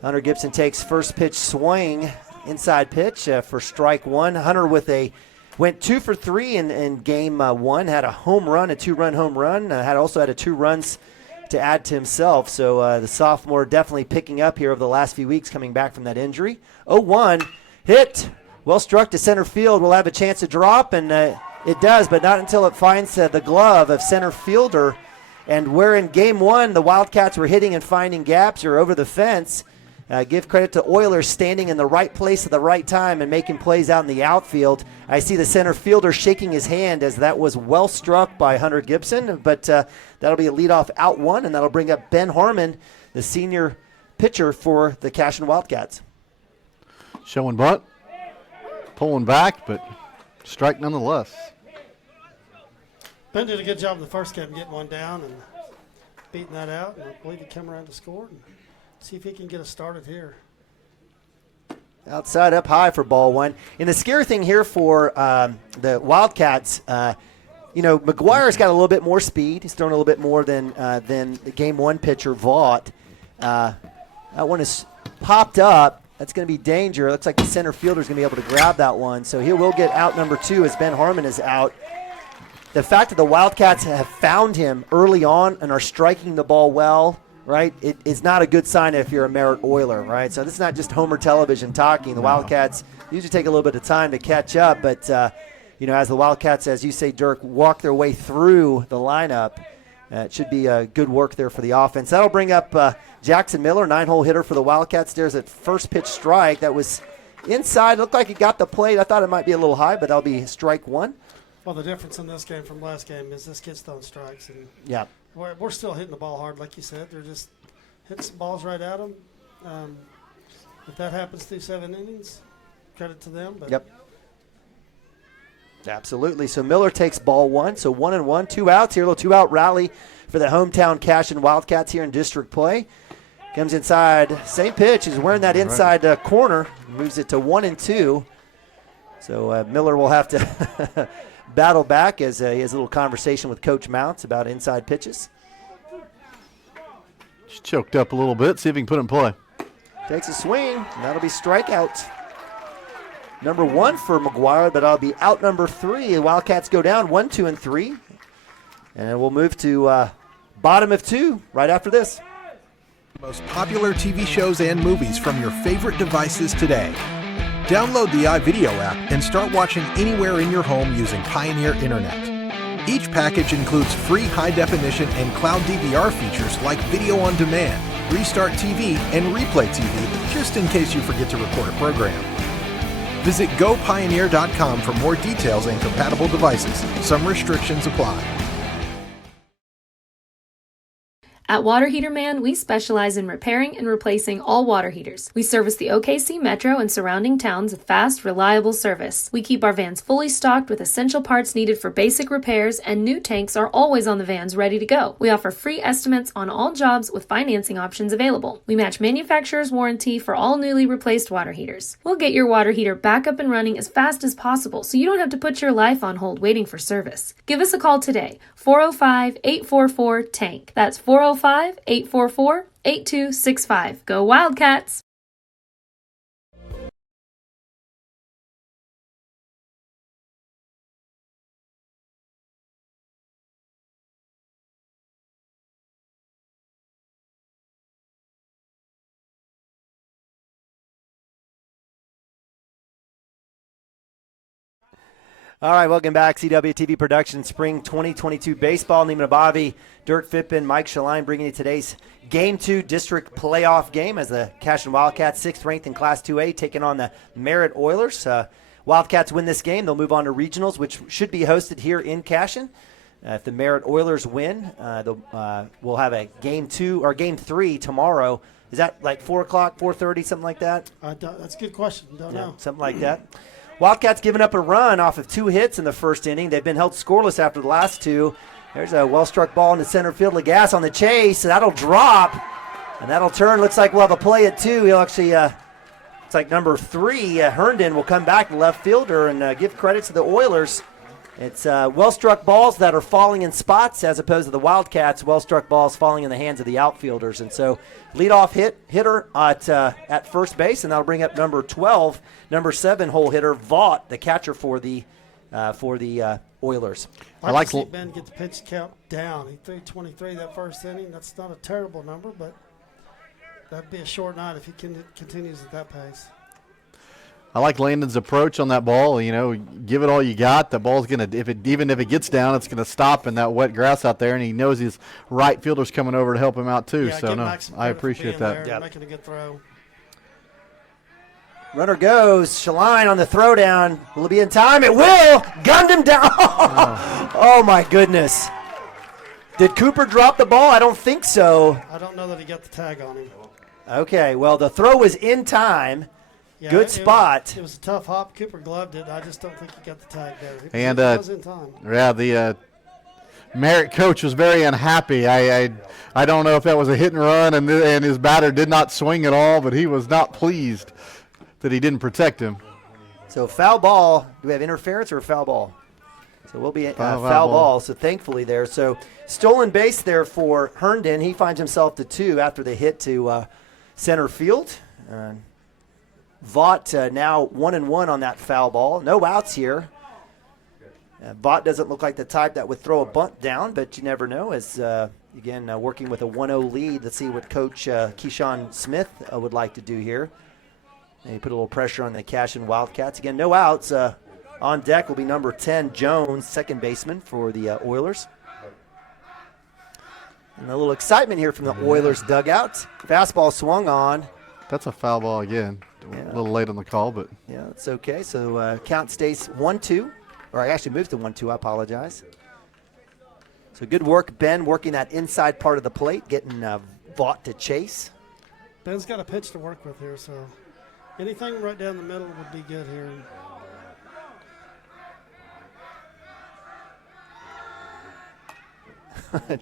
Hunter Gibson takes first pitch swing, inside pitch for strike one. Hunter went 2 for 3 in game 1, had a home run, a 2-run home run, also had 2 runs to add to himself. So the sophomore definitely picking up here over the last few weeks coming back from that injury. 0-1, hit, well struck to center field. Will have a chance to drop, and it does, but not until it finds the glove of center fielder. And where in game 1 the Wildcats were hitting and finding gaps or over the fence, give credit to Oilers standing in the right place at the right time and making plays out in the outfield. I see the center fielder shaking his hand as that was well struck by Hunter Gibson, but that'll be a leadoff out one, and that'll bring up Ben Harmon, the senior pitcher for the Cashion Wildcats. Showing bunt, pulling back, but strike nonetheless. Ben did a good job in the first game getting one down and beating that out, and I believe he came around to score. See if he can get us started here. Outside up high for ball one. And the scary thing here for the Wildcats, McGuire's got a little bit more speed. He's thrown a little bit more than the game 1 pitcher, Vaught. That one is popped up. That's going to be danger. It looks like the center fielder's going to be able to grab that one. So he will get out number 2 as Ben Harmon is out. The fact that the Wildcats have found him early on and are striking the ball well, right, it's not a good sign if you're a Merritt Oiler, right? So this is not just Homer television talking. The Wildcats usually take a little bit of time to catch up, but, as the Wildcats, as you say, Dirk, walk their way through the lineup, it should be good work there for the offense. That'll bring up Jackson Miller, 9-hole hitter for the Wildcats. There's a first pitch strike that was inside. Looked like it got the plate. I thought it might be a little high, but that'll be strike one. Well, the difference in this game from last game is this kid's throwing strikes. And yeah. We're still hitting the ball hard, like you said. They're just hitting some balls right at them. If that happens through 7 innings, credit to them. But yep. Absolutely. So Miller takes ball 1. So 1-1, 2 outs here. A little 2-out rally for the hometown Cashion Wildcats here in district play. Comes inside. Same pitch. He's wearing that inside corner. Moves it to 1-2. So Miller will have to battle back as he has a little conversation with Coach Mounts about inside pitches. Just choked up a little bit. See if he can put it in play. Takes a swing, and that'll be strikeout. Number 1 for McGuire, but I'll be out number 3. The Wildcats go down 1, 2, and 3. And we'll move to bottom of 2 right after this. Most popular TV shows and movies from your favorite devices today. Download the iVideo app and start watching anywhere in your home using Pioneer Internet. Each package includes free high-definition and cloud DVR features like video on demand, Restart TV, and Replay TV, just in case you forget to record a program. Visit GoPioneer.com for more details and compatible devices. Some restrictions apply. At Water Heater Man, we specialize in repairing and replacing all water heaters. We service the OKC Metro and surrounding towns with fast, reliable service. We keep our vans fully stocked with essential parts needed for basic repairs, and new tanks are always on the vans ready to go. We offer free estimates on all jobs with financing options available. We match manufacturer's warranty for all newly replaced water heaters. We'll get your water heater back up and running as fast as possible so you don't have to put your life on hold waiting for service. Give us a call today, 405-844-TANK. That's 405-844-8265. Go Wildcats! All right, welcome back. CWTV Production Spring 2022 Baseball. Neiman Abavi, Dirk Fippen, Mike Shaline bringing you today's Game 2 District Playoff game as the Cashion Wildcats, 6th ranked in Class 2A, taking on the Merritt Oilers. Wildcats win this game, they'll move on to regionals, which should be hosted here in Cashion. If the Merritt Oilers win, we'll have a Game 2 or Game 3 tomorrow. Is that like 4 o'clock, 4:30, something like that? That's a good question. Don't know. Something like that. Wildcats giving up a run off of 2 hits in the first inning. They've been held scoreless after the last 2. There's a well-struck ball in the center field. Legas on the chase. That'll drop, and that'll turn. Looks like we'll have a play at 2. He'll actually, it's like number 3, Herndon will come back, the left fielder, and give credit to the Oilers. It's well-struck balls that are falling in spots as opposed to the Wildcats, well-struck balls falling in the hands of the outfielders. And so leadoff hitter at first base, and that'll bring up number 12, number 7 hole hitter, Vaught, the catcher for the Oilers. I like to see Ben get the pitch count down. He threw 23 that first inning. That's not a terrible number, but that'd be a short night if he continues at that pace. I like Landon's approach on that ball. You know, give it all you got. The ball's gonna, even if it gets down, it's gonna stop in that wet grass out there, and he knows his right fielder's coming over to help him out too. Yeah, so no, I appreciate that. Yeah, making a good throw. Runner goes. Shaline on the throwdown. Will it be in time? It will. Gunned him down. Oh my goodness. Did Cooper drop the ball? I don't think so. I don't know that he got the tag on him. Okay, well, the throw was in time. Yeah, good spot. It was a tough hop. Cooper gloved it. I just don't think he got the tag there. And it was in time. Yeah, the Merritt coach was very unhappy. I don't know if that was a hit and run, and his batter did not swing at all, but he was not pleased that he didn't protect him. So foul ball. Do we have interference or a foul ball? So we'll be foul ball. So thankfully there. So stolen base there for Herndon. He finds himself to 2 after the hit to center field. Vaught now 1-1 on that foul ball. No outs here. Vaught doesn't look like the type that would throw a bunt down, but you never know. As again, working with a 1-0 lead, let's see what Coach Keyshawn Smith would like to do here. And he put a little pressure on the Cashion Wildcats. Again, no outs. On deck will be number 10, Jones, second baseman for the Oilers. And a little excitement here from the Oilers dugout. Fastball swung on. That's a foul ball again. Yeah. A little late on the call, but. Yeah, it's okay. So count stays 1-2. Or I actually moved to 1-2. I apologize. So good work, Ben, working that inside part of the plate, getting Vaught to chase. Ben's got a pitch to work with here, so anything right down the middle would be good here.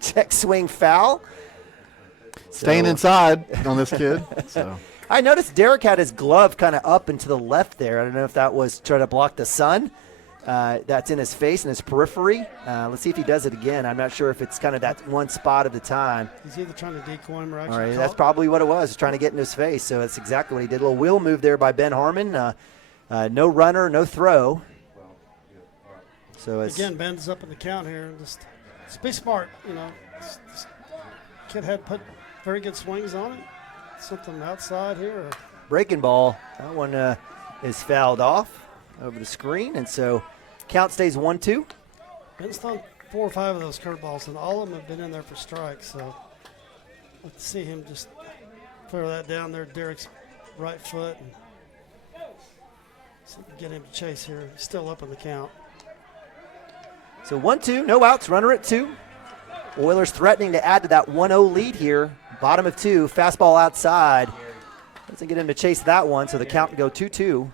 Check swing foul. Staying inside on this kid. So. I noticed Derek had his glove kind of up and to the left there. I don't know if that was trying to block the sun. That's in his face and his periphery. Let's see if he does it again. I'm not sure if it's kind of that one spot at a time. He's either trying to decoy him or actually All right, that's probably what it was, trying to get in his face. So that's exactly what he did. A little wheel move there by Ben Harmon. No runner, no throw. So it's again, Ben's up in the count here. Just be smart, you know. This kid had put very good swings on it. Something outside here. Or breaking ball. That one is fouled off over the screen, and so count stays 1-2. Ben's thrown 4 or 5 of those curveballs, and all of them have been in there for strikes. So let's see him just throw that down there, Derek's right foot, and see if we can get him to chase here. He's still up in the count. So 1-2, no outs, runner at 2. Oilers threatening to add to that 1-0 lead here. Bottom of 2, fastball outside. Doesn't get him to chase that one, so the count can go 2-2.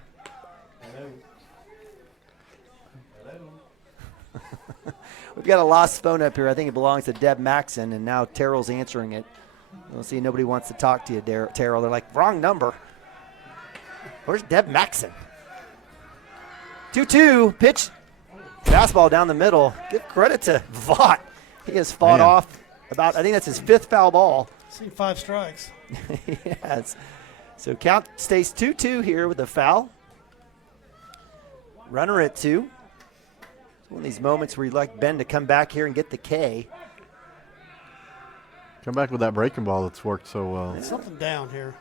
We've got a lost phone up here. I think it belongs to Deb Maxon, and now Terrell's answering it. We'll see. Nobody wants to talk to you, Terrell. They're like, wrong number. Where's Deb Maxon? 2-2, pitch. Fastball down the middle. Give credit to Vaught. He has fought off about, I think that's his 5th foul ball. Seen 5 strikes. Yes. So count stays 2-2 here with a foul. Runner at 2. It's one of these moments where you'd like Ben to come back here and get the K. Come back with that breaking ball that's worked so well. There's something down here.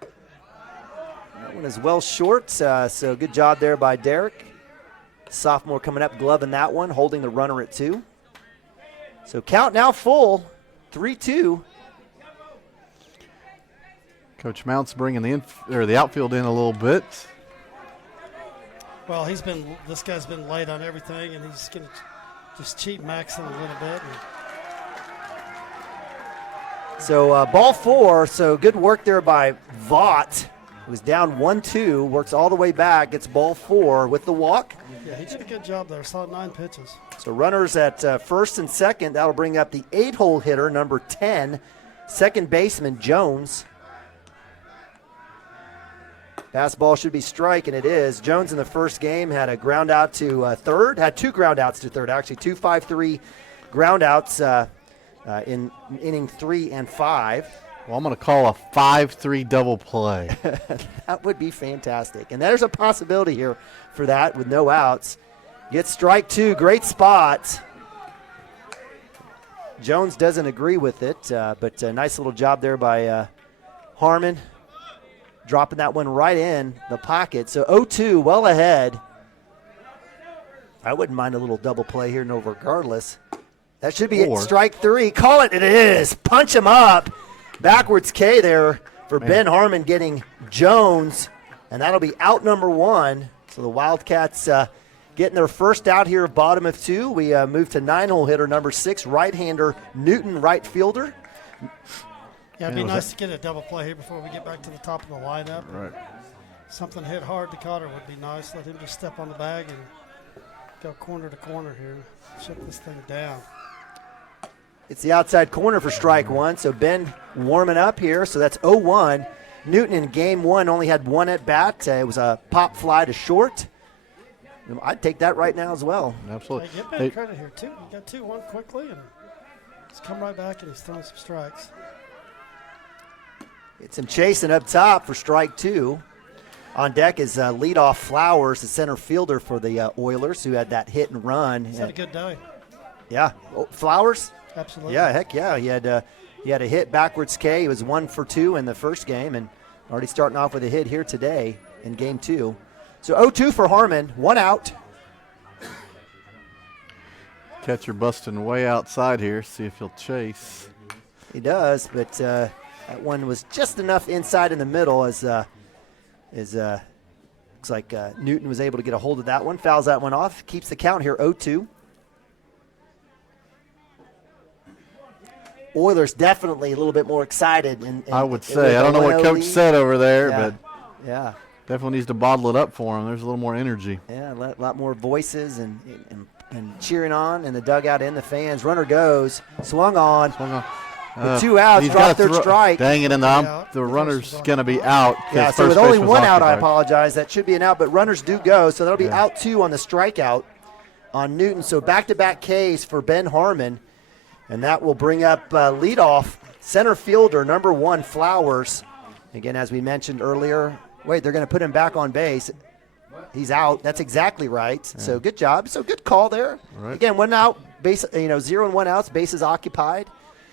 That one is well short, so good job there by Derek. Sophomore coming up, gloving that one, holding the runner at 2. So count now full, 3-2. Coach Mounts bringing the outfield in a little bit. Well, this guy's been late on everything, and he's going to just cheat Maxon a little bit. So ball 4, so good work there by Vaught. He was down 1-2, works all the way back, gets ball 4 with the walk. Yeah, he did a good job there. Saw 9 pitches. So runners at first and second. That'll bring up the 8-hole hitter, number 10, second baseman Jones. Fastball should be strike, and it is. Jones in the first game had a ground out to third, had 2 ground outs to third, actually 2 5-3 ground outs in inning 3 and 5. Well, I'm going to call a 5-3 double play. That would be fantastic. And there's a possibility here for that with no outs. Gets strike 2, great spot. Jones doesn't agree with it, but a nice little job there by Harmon. Dropping that one right in the pocket. So 0-2, well ahead. I wouldn't mind a little double play here, no regardless. That should be it, strike 3. Call it, it is. Punch him up. Backwards K there for Ben Harmon getting Jones, and that'll be out number 1. So the Wildcats getting their first out here, bottom of 2. We move to 9-hole hitter number 6, right-hander Newton, right fielder. Yeah, it'd be nice to get a double play here before we get back to the top of the lineup. Right. Something hit hard to Cotter would be nice. Let him just step on the bag and go corner to corner here. Shut this thing down. It's the outside corner for strike 1, so Ben warming up here. So that's 0-1. Newton in game 1 only had 1 at bat. It was a pop fly to short. I'd take that right now as well. Absolutely. Hey, get Ben credit here, too. He got 2-1 quickly, and he's come right back and he's throwing some strikes. It's him chasing up top for strike 2. On deck is leadoff Flowers, the center fielder for the Oilers, who had that hit and run. He's had a good day. Yeah. Flowers? Absolutely. Yeah, heck yeah. He had a hit backwards K. He was 1 for 2 in the first game, and already starting off with a hit here today in game 2. So 0-2 for Harmon, 1 out. Catcher busting way outside here. See if he'll chase. He does, but that one was just enough inside in the middle as looks like Newton was able to get a hold of that one. Fouls that one off. Keeps the count here, 0-2. Oilers definitely a little bit more excited. I would say. I don't know what Coach said over there, yeah. but yeah, definitely needs to bottle it up for him. There's a little more energy. Yeah, a lot more voices and cheering on in the dugout and the fans. Runner goes, swung on. With 2 outs, dropped their strike. Dang it, and the runner's going to be out. Yeah, so with only 1 out, I apologize. That should be an out, but runners do go, so that'll be out 2 on the strikeout on Newton. So back-to-back Ks for Ben Harmon. And that will bring up leadoff center fielder, number 1, Flowers. Again, as we mentioned earlier, they're going to put him back on base. He's out. That's exactly right. Yeah. So good job. So good call there. Right. Again, 1 out, 0 and 1 outs, bases occupied.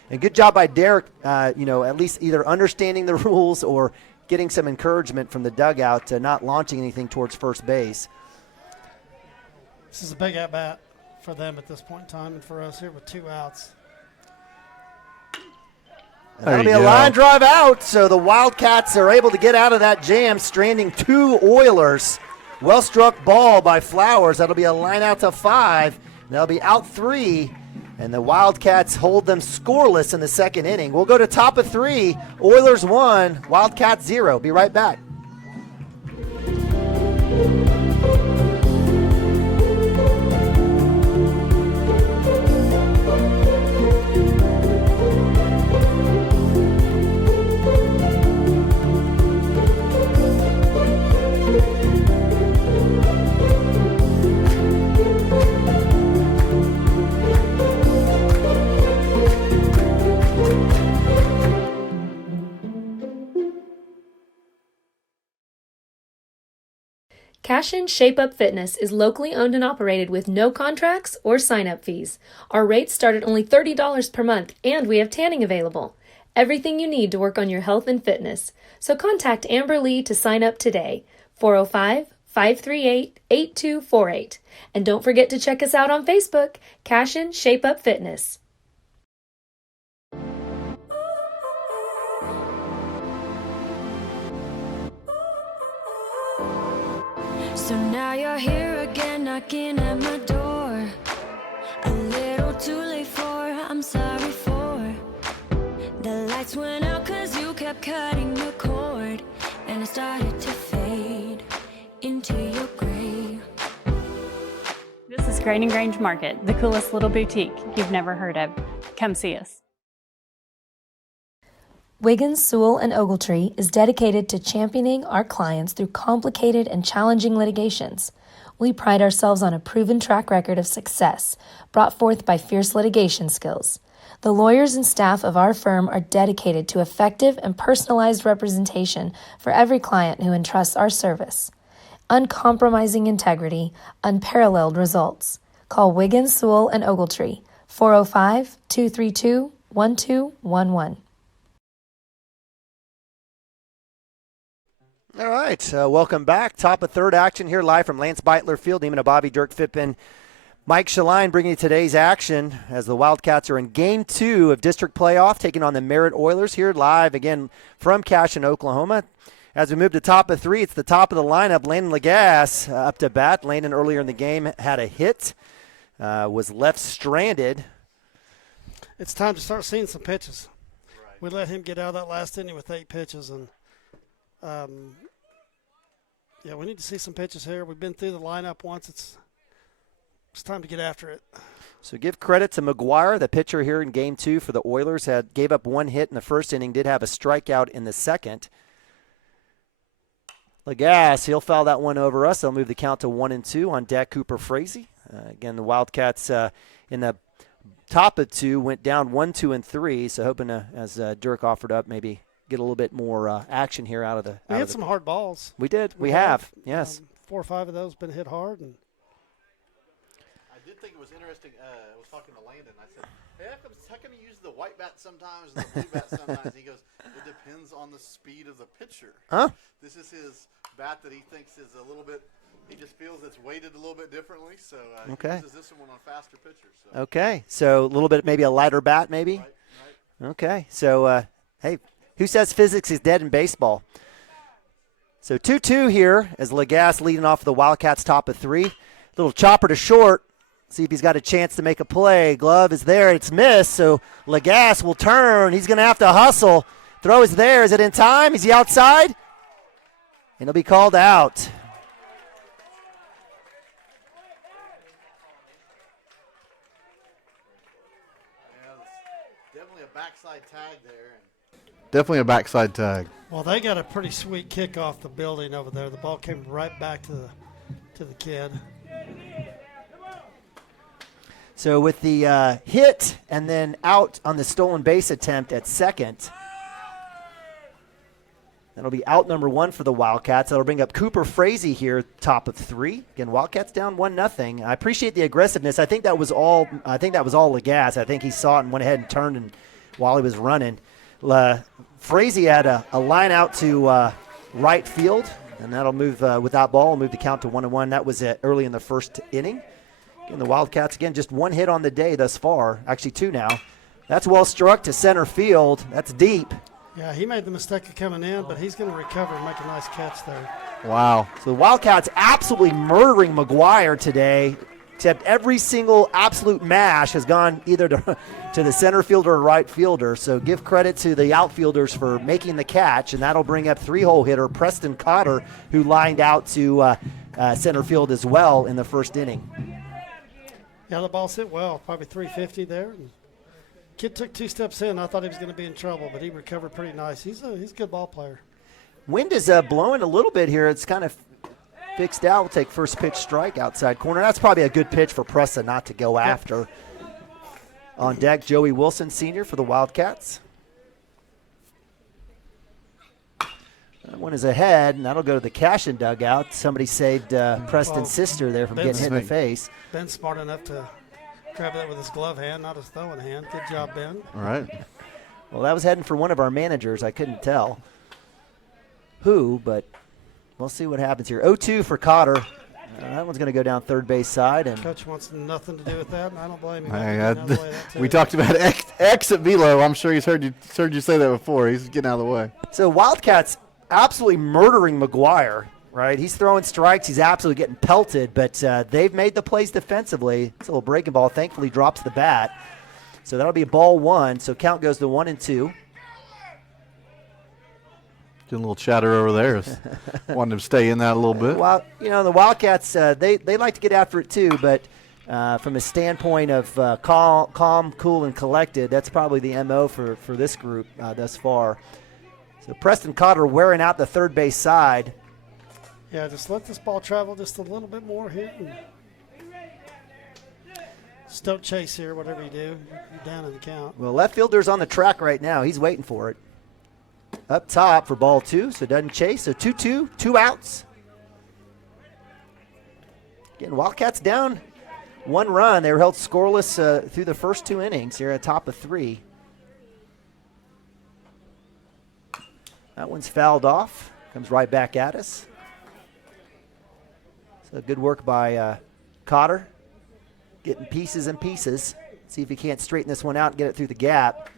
And good job by Derek, at least either understanding the rules or getting some encouragement from the dugout, not launching anything towards first base. This is a big at-bat for them at this point in time and for us here with 2 outs. That'll be a line drive out, so the Wildcats are able to get out of that jam, stranding 2 Oilers. Well-struck ball by Flowers. That'll be a line out to 5. That'll be out 3 And the Wildcats hold them scoreless in the second inning. We'll go to top of 3. Oilers 1, Wildcats 0. Be right back. Cashion Shape Up Fitness is locally owned and operated with no contracts or sign-up fees. Our rates start at only $30 per month, and we have tanning available. Everything you need to work on your health and fitness. So contact Amber Lee to sign up today, 405-538-8248. And don't forget to check us out on Facebook, Cashion Shape Up Fitness. So now you're here again, knocking at my door. A little too late for, I'm sorry for. The lights went out 'cause you kept cutting the cord, and I started to fade into your gray. This is Grain and Grange Market, the coolest little boutique you've never heard of. Come see us. Wiggins, Sewell, and Ogletree is dedicated to championing our clients through complicated and challenging litigations. We pride ourselves on a proven track record of success brought forth by fierce litigation skills. The lawyers and staff of our firm are dedicated to effective and personalized representation for every client who entrusts our service. Uncompromising integrity, unparalleled results. Call Wiggins, Sewell, and Ogletree, 405-232-1211. All right, welcome back. Top of third action here live from Lance Beitler Field. Neiman and Bobby, Dirk Fippen, Mike Shaline bringing you today's action as the Wildcats are in Game 2 of District Playoff, taking on the Merritt Oilers here live again from Cashion, Oklahoma. As we move to top of 3, it's the top of the lineup. Landon Lagasse up to bat. Landon earlier in the game had a hit, was left stranded. It's time to start seeing some pitches. Right. We let him get out of that last inning with 8 pitches, and yeah, we need to see some pitches here. We've been through the lineup once. It's time to get after it. So give credit to McGuire, the pitcher here in Game 2 for the Oilers. Gave up 1 hit in the first inning, did have a strikeout in the second. Lagasse, he'll foul that one over us. They'll move the count to 1-2 on deck. Cooper Frazee. Again, the Wildcats in the top of 2 went down 1, 2, and 3. So hoping to, as Dirk offered up, maybe get a little bit more action here out of the. We had some hard balls. We did. We have. Yes. 4 or 5 of those been hit hard. And I did think it was interesting. I was talking to Landon. I said, "Hey, how come you use the white bat sometimes and the blue bat sometimes?" And he goes, "It depends on the speed of the pitcher." Huh? This is his bat that he thinks is a little bit. He just feels it's weighted a little bit differently, so he uses this one on faster pitchers. So. Okay, so a little bit, maybe a lighter bat, maybe. Right. Okay, so hey. Who says physics is dead in baseball? So 2-2 here as Lagasse leading off the Wildcats top of 3. Little chopper to short. See if he's got a chance to make a play. Glove is there. It's missed. So Lagasse will turn. He's going to have to hustle. Throw is there. Is it in time? Is he outside? And he'll be called out. Yeah, definitely a backside tag there. Definitely a backside tag. Well, they got a pretty sweet kick off the building over there. The ball came right back to the kid. So with the hit and then out on the stolen base attempt at second, that'll be out number 1 for the Wildcats. That'll bring up Cooper Frazee here, top of 3. Again, Wildcats down 1-0. I appreciate the aggressiveness. I think that was all. Lagasse. I think he saw it and went ahead and turned and while he was running. Frazee had a line out to right field, and that'll move without ball, move the count to 1-1. That was early in the first inning. Again, the Wildcats, again, just 1 hit on the day thus far. Actually 2 now. That's well struck to center field. That's deep. Yeah, he made the mistake of coming in, but he's going to recover and make a nice catch there. Wow. So the Wildcats absolutely murdering McGuire today. except every single absolute mash has gone either to the center fielder or right fielder. So give credit to the outfielders for making the catch, and that'll bring up 3-hole hitter Preston Cotter, who lined out to center field as well in the first inning. Yeah, the ball's hit well, probably 350 there. And kid took 2 steps in. I thought he was going to be in trouble, but he recovered pretty nice. He's a good ball player. Wind is blowing a little bit here. It's kind of fixed out. We'll take first pitch strike outside corner. That's probably a good pitch for Preston not to go after. On deck, Joey Wilson, senior for the Wildcats. That one is ahead, and that'll go to the Cashion dugout. Somebody saved Preston's sister there from getting hit in the face. Ben's smart enough to grab that with his glove hand, not his throwing hand. Good job, Ben. All right. Well, that was heading for one of our managers. I couldn't tell who, but we'll see what happens here. 0-2 for Cotter. That one's going to go down third base side. And Coach wants nothing to do with that, and I don't blame him. We talked about X at Velo. I'm sure he's heard you say that before. He's getting out of the way. So Wildcats absolutely murdering McGuire, right? He's throwing strikes. He's absolutely getting pelted, but they've made the plays defensively. It's a little breaking ball. Thankfully drops the bat. So that'll be ball 1. So count goes to 1-2. Getting a little chatter over there. Wanted him to stay in that a little bit. Well, the Wildcats, they like to get after it too, but from a standpoint of calm, cool, and collected, that's probably the MO for this group thus far. So Preston Cotter wearing out the third base side. Yeah, just let this ball travel just a little bit more here. Just don't chase here, whatever you do. You're down in the count. Well, left fielder's on the track right now. He's waiting for it. Up top for ball 2, so doesn't chase. So 2-2, 2 outs. Again, Wildcats down 1 run. They were held scoreless through the first 2 innings here at top of 3. That one's fouled off. Comes right back at us. So good work by Cotter. Getting pieces and pieces. See if he can't straighten this one out and get it through the gap.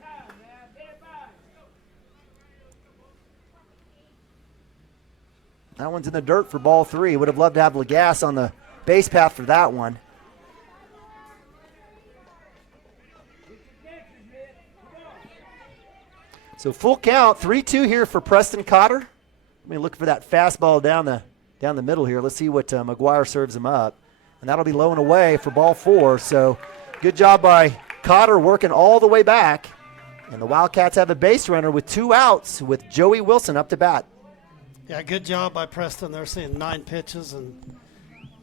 That one's in the dirt for ball 3. Would have loved to have Lagasse on the base path for that one. So full count, 3-2 here for Preston Cotter. Let me look for that fastball down the middle here. Let's see what McGuire serves him up. And that'll be low and away for ball 4. So good job by Cotter working all the way back. And the Wildcats have a base runner with 2 outs with Joey Wilson up to bat. Yeah, good job by Preston. They're seeing 9 pitches, and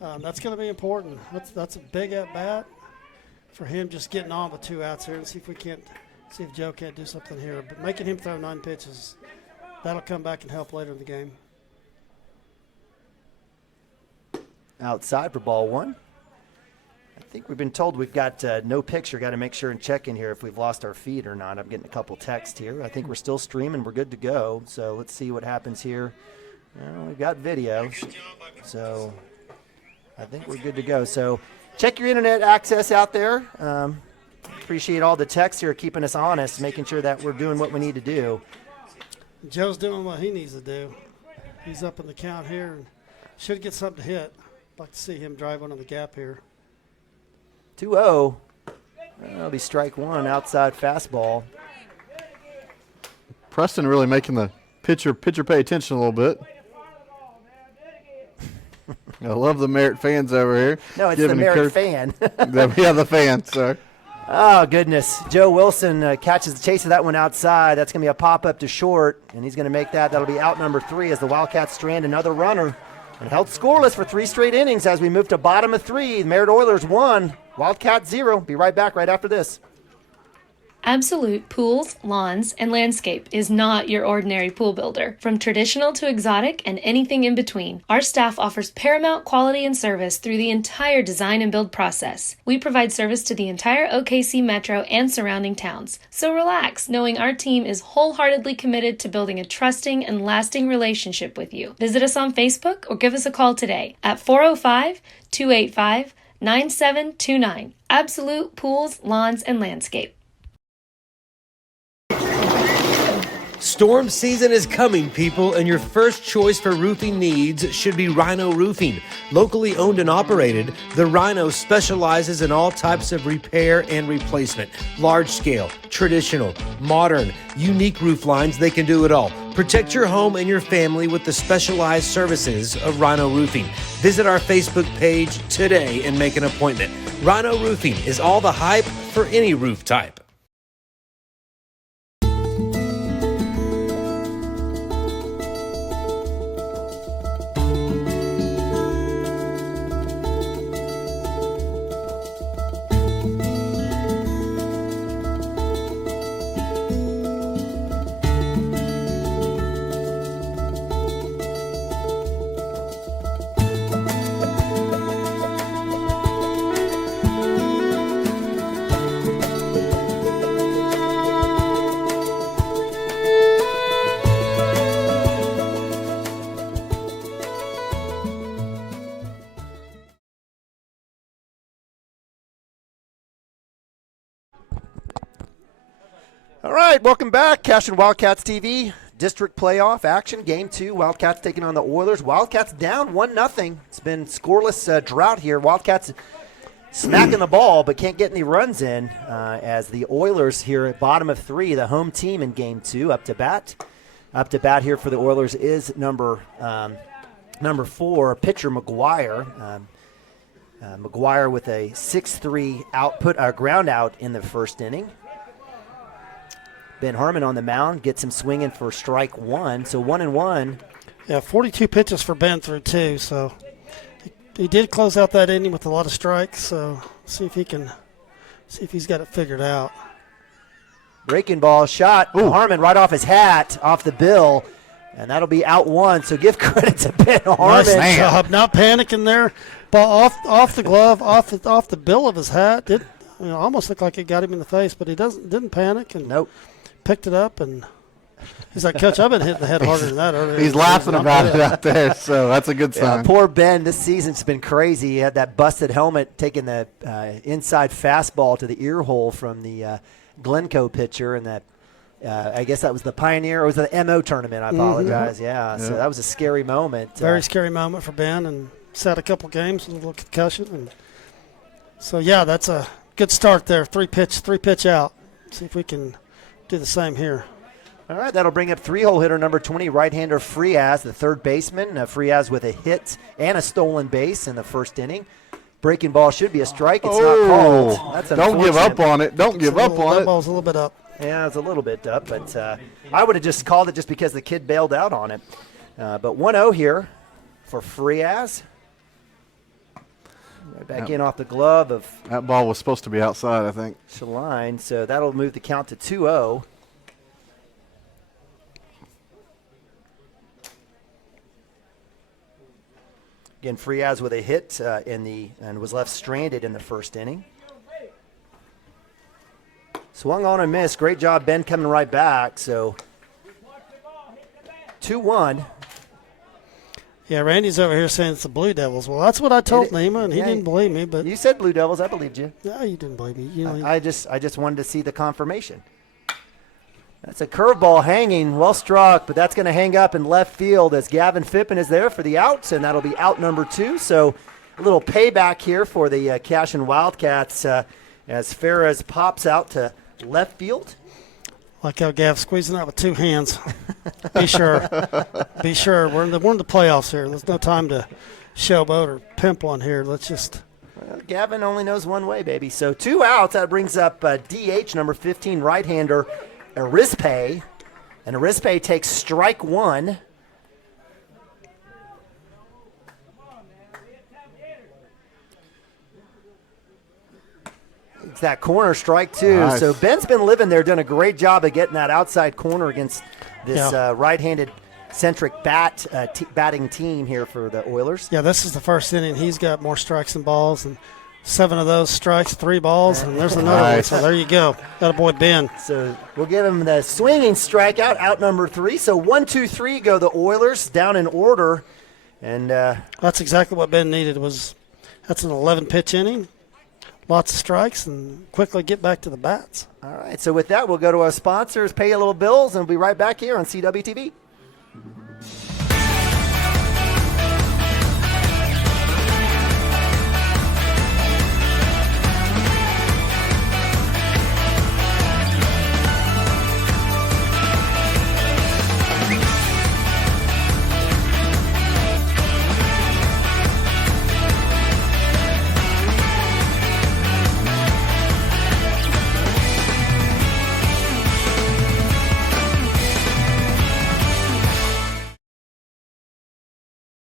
that's going to be important. That's a big at-bat for him, just getting on with 2 outs here, and see if Joe can't do something here. But making him throw 9 pitches, that'll come back and help later in the game. Outside for ball 1. I think we've been told we've got no picture. Got to make sure and check in here if we've lost our feed or not. I'm getting a couple texts here. I think we're still streaming. We're good to go. So let's see what happens here. We've got video. So I think we're good to go. So check your internet access out there. Appreciate all the texts here keeping us honest, making sure that we're doing what we need to do. Joe's doing what he needs to do. He's up in the count here and should get something to hit. I'd like to see him drive one on the gap here. 2-0. That'll be strike 1, outside fastball. Preston really making the pitcher pay attention a little bit. I love the Merritt fans over here. No, it's the Merritt fan. Yeah, the fan, sorry. Oh, goodness. Joe Wilson catches the chase of that one outside. That's going to be a pop-up to short, and he's going to make that. That'll be out number 3 as the Wildcats strand another runner. And held scoreless for 3 straight innings as we move to bottom of 3. Merritt Oilers 1, Wildcats 0. Be right back right after this. Absolute Pools, Lawns, and Landscape is not your ordinary pool builder. From traditional to exotic and anything in between, our staff offers paramount quality and service through the entire design and build process. We provide service to the entire OKC metro and surrounding towns. So relax, knowing our team is wholeheartedly committed to building a trusting and lasting relationship with you. Visit us on Facebook or give us a call today at 405-285-9729. Absolute Pools, Lawns, and Landscape. Storm season is coming, people, and your first choice for roofing needs should be Rhino Roofing. Locally owned and operated, the Rhino specializes in all types of repair and replacement. Large scale, traditional, modern, unique roof lines, they can do it all. Protect your home and your family with the specialized services of Rhino Roofing. Visit our Facebook page today and make an appointment. Rhino Roofing is all the hype for any roof type. All right, welcome back. Cashion Wildcats TV, district playoff action, game 2. Wildcats taking on the Oilers. Wildcats down 1-0. It's been scoreless drought here. Wildcats smacking the ball but can't get any runs in as the Oilers here at bottom of 3, the home team in game 2, up to bat. Up to bat here for the Oilers is number 4, pitcher McGuire. McGuire with a 6-3 output, ground out in the first inning. Ben Harmon on the mound gets him swinging for strike 1. So 1-1. Yeah, 42 pitches for Ben through 2. So he did close out that inning with a lot of strikes. So see if he's got it figured out. Breaking ball shot. Ooh. Harmon right off his hat, off the bill, and that'll be out 1. So give credit to Ben Harmon. Nice job, not panicking there. Ball off the glove, off the bill of his hat. It almost looked like it got him in the face, but he didn't panic and nope. Picked it up, and he's like, Coach, I've been hitting the head harder than that earlier. He's laughing about it out there, so that's a good sign. Poor Ben, this season's been crazy. He had that busted helmet taking the inside fastball to the ear hole from the Glencoe pitcher, and that I guess that was the Pioneer, or was it the MO tournament? I apologize. Mm-hmm. Yeah, so that was a scary moment. Very scary moment for Ben, and sat a couple games with a little concussion. And so, yeah, that's a good start there. Three pitch out. See if we can do the same here. All right, that'll bring up 3-hole hitter number 20, right-hander Frias, the third baseman. Frias with a hit and a stolen base in the first inning. Breaking ball should be a strike. It's not called. That's don't give up on it. Don't give up on it. That ball's a little bit up. Yeah, it's a little bit up, but I would have just called it just because the kid bailed out on it. But 1-0 here for Frias. Right back in off the glove of... That ball was supposed to be outside, I think. Shaline, so that'll move the count to 2-0. Again, Frias with a hit and was left stranded in the first inning. Swung on and missed. Great job, Ben, coming right back. So 2-1. Yeah, Randy's over here saying it's the Blue Devils. Well, that's what I told Nima, and he didn't believe me. But you said Blue Devils. I believed you. No, you didn't believe me. I just wanted to see the confirmation. That's a curveball hanging, well struck, but that's going to hang up in left field as Gavin Phippen is there for the outs, and that'll be out number 2. So a little payback here for the Cashion Wildcats as Ferraz pops out to left field. Like how Gav's squeezing out with 2 hands. Be sure. Be sure. We're in the playoffs here. There's no time to showboat or pimp one here. Let's just. Well, Gavin only knows one way, baby. So 2 outs. That brings up DH number 15, right-hander Arispe. And Arispe takes strike 1. It's that corner strike, too. Nice. So Ben's been living there, done a great job of getting that outside corner against this right-handed centric batting team here for the Oilers. Yeah, this is the first inning. He's got more strikes than balls, and 7 of those strikes, 3 balls, and there's another one. So there you go. Got a boy, Ben. So we'll give him the swinging strikeout, out number 3. So 1, 2, 3 go the Oilers down in order. And that's exactly what Ben needed. That's an 11-pitch inning. lots of strikes and quickly get back to the bats. All right, so with that, we'll go to our sponsors, pay a little bills, and we'll be right back here on CWTV.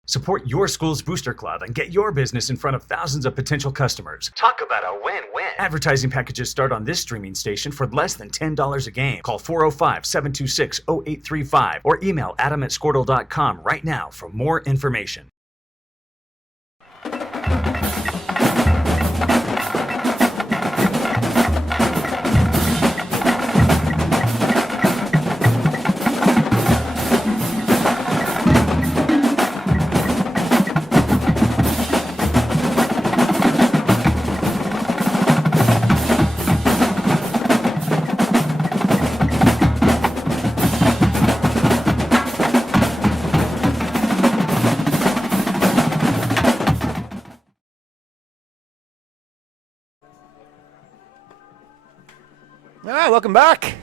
Support your school's booster club and get your business in front of thousands of potential customers. Talk about a win-win. Advertising packages start on this streaming station for less than $10 a game. Call 405-726-0835 or email adam@squirtle.com right now for more information. All right, welcome back.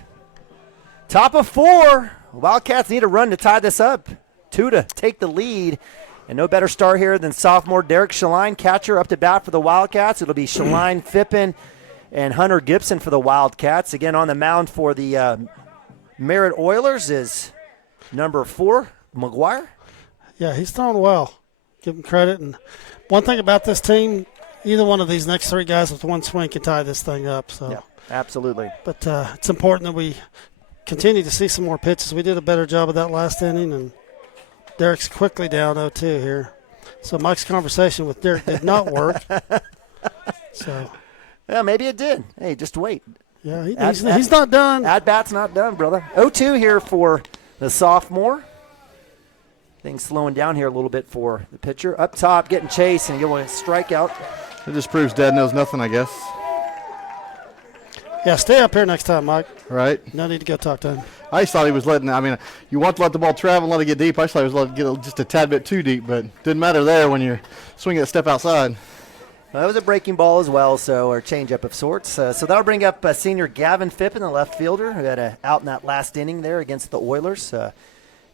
Top of 4. Wildcats need a run to tie this up. 2 to take the lead. And no better start here than sophomore Derek Shaline, catcher, up to bat for the Wildcats. It'll be Shaline, Fippen, and Hunter Gibson for the Wildcats. Again, on the mound for the Merritt Oilers is number 4, McGuire. Yeah, he's thrown well. Give him credit. And one thing about this team, either one of these next 3 guys with one swing can tie this thing up. So. Yeah. Absolutely. But it's important that we continue to see some more pitches. We did a better job of that last inning, and Derek's quickly down 0-2 here. So Mike's conversation with Derek did not work. So, yeah, maybe it did. Hey, just wait. Yeah, he's not done. At-bat's not done, brother. 0-2 here for the sophomore. Things slowing down here a little bit for the pitcher. Up top, getting chased, and getting a strikeout. It just proves Dad knows nothing, I guess. Yeah, stay up here next time, Mike. Right. No need to go talk to him. I just thought he was you want to let the ball travel and let it get deep. I just thought he was letting it get just a tad bit too deep, but didn't matter there when you're swinging a step outside. Well, that was a breaking ball as well, or change-up of sorts. So that'll bring up senior Gavin Fippen, the left fielder, who had an out in that last inning there against the Oilers.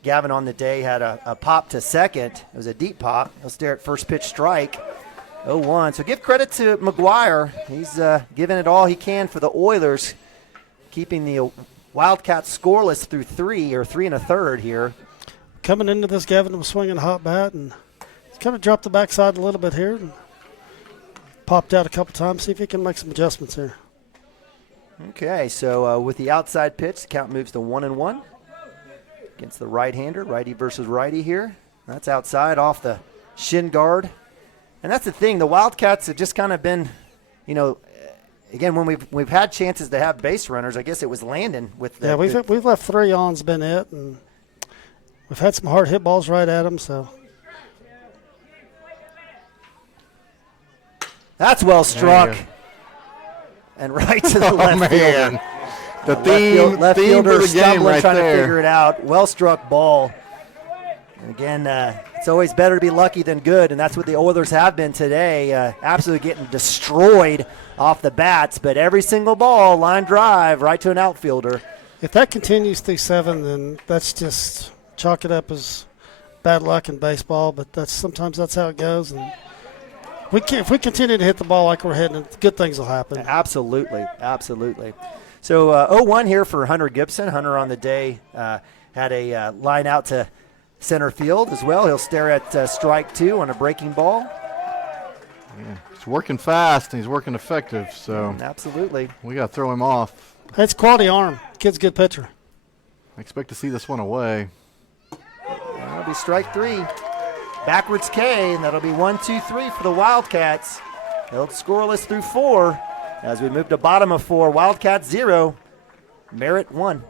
Gavin on the day had a pop to second. It was a deep pop. He'll stare at first pitch strike. 0-1. So give credit to McGuire. He's giving it all he can for the Oilers, keeping the Wildcats scoreless through 3 1/3 here. Coming into this, Gavin was swinging a hot bat, and he's kind of dropped the backside a little bit here. And popped out a couple times. See if he can make some adjustments here. Okay, so with the outside pitch, the count moves to 1-1 against the right-hander. Righty versus righty here. That's outside off the shin guard. And that's the thing. The Wildcats have just kind of been, again, when we've had chances to have base runners, I guess it was Landon with the. Yeah, we've left 3 on's been it, and we've had some hard hit balls right at them. So that's well struck, and right to the left field. The left theme fielder for the stumbling, game right trying there. to figure it out. Well struck ball. And again, it's always better to be lucky than good, and that's what the Oilers have been today. Absolutely getting destroyed off the bats, but every single ball, line drive, right to an outfielder. If that continues through 7, then that's just chalk it up as bad luck in baseball, but sometimes that's how it goes. And if we continue to hit the ball like we're hitting it, good things will happen. Absolutely, absolutely. So 0-1 here for Hunter Gibson. Hunter on the day had a line out to center field as well. He'll stare at strike 2 on a breaking ball. Yeah, he's working fast and he's working effective, so absolutely. We got to throw him off. That's quality arm. Kid's a good pitcher. I expect to see this one away. That'll be strike 3. Backwards K, and that'll be 1-2-3 for the Wildcats. Held scoreless through 4 as we move to bottom of 4. Wildcats 0, Merritt 1.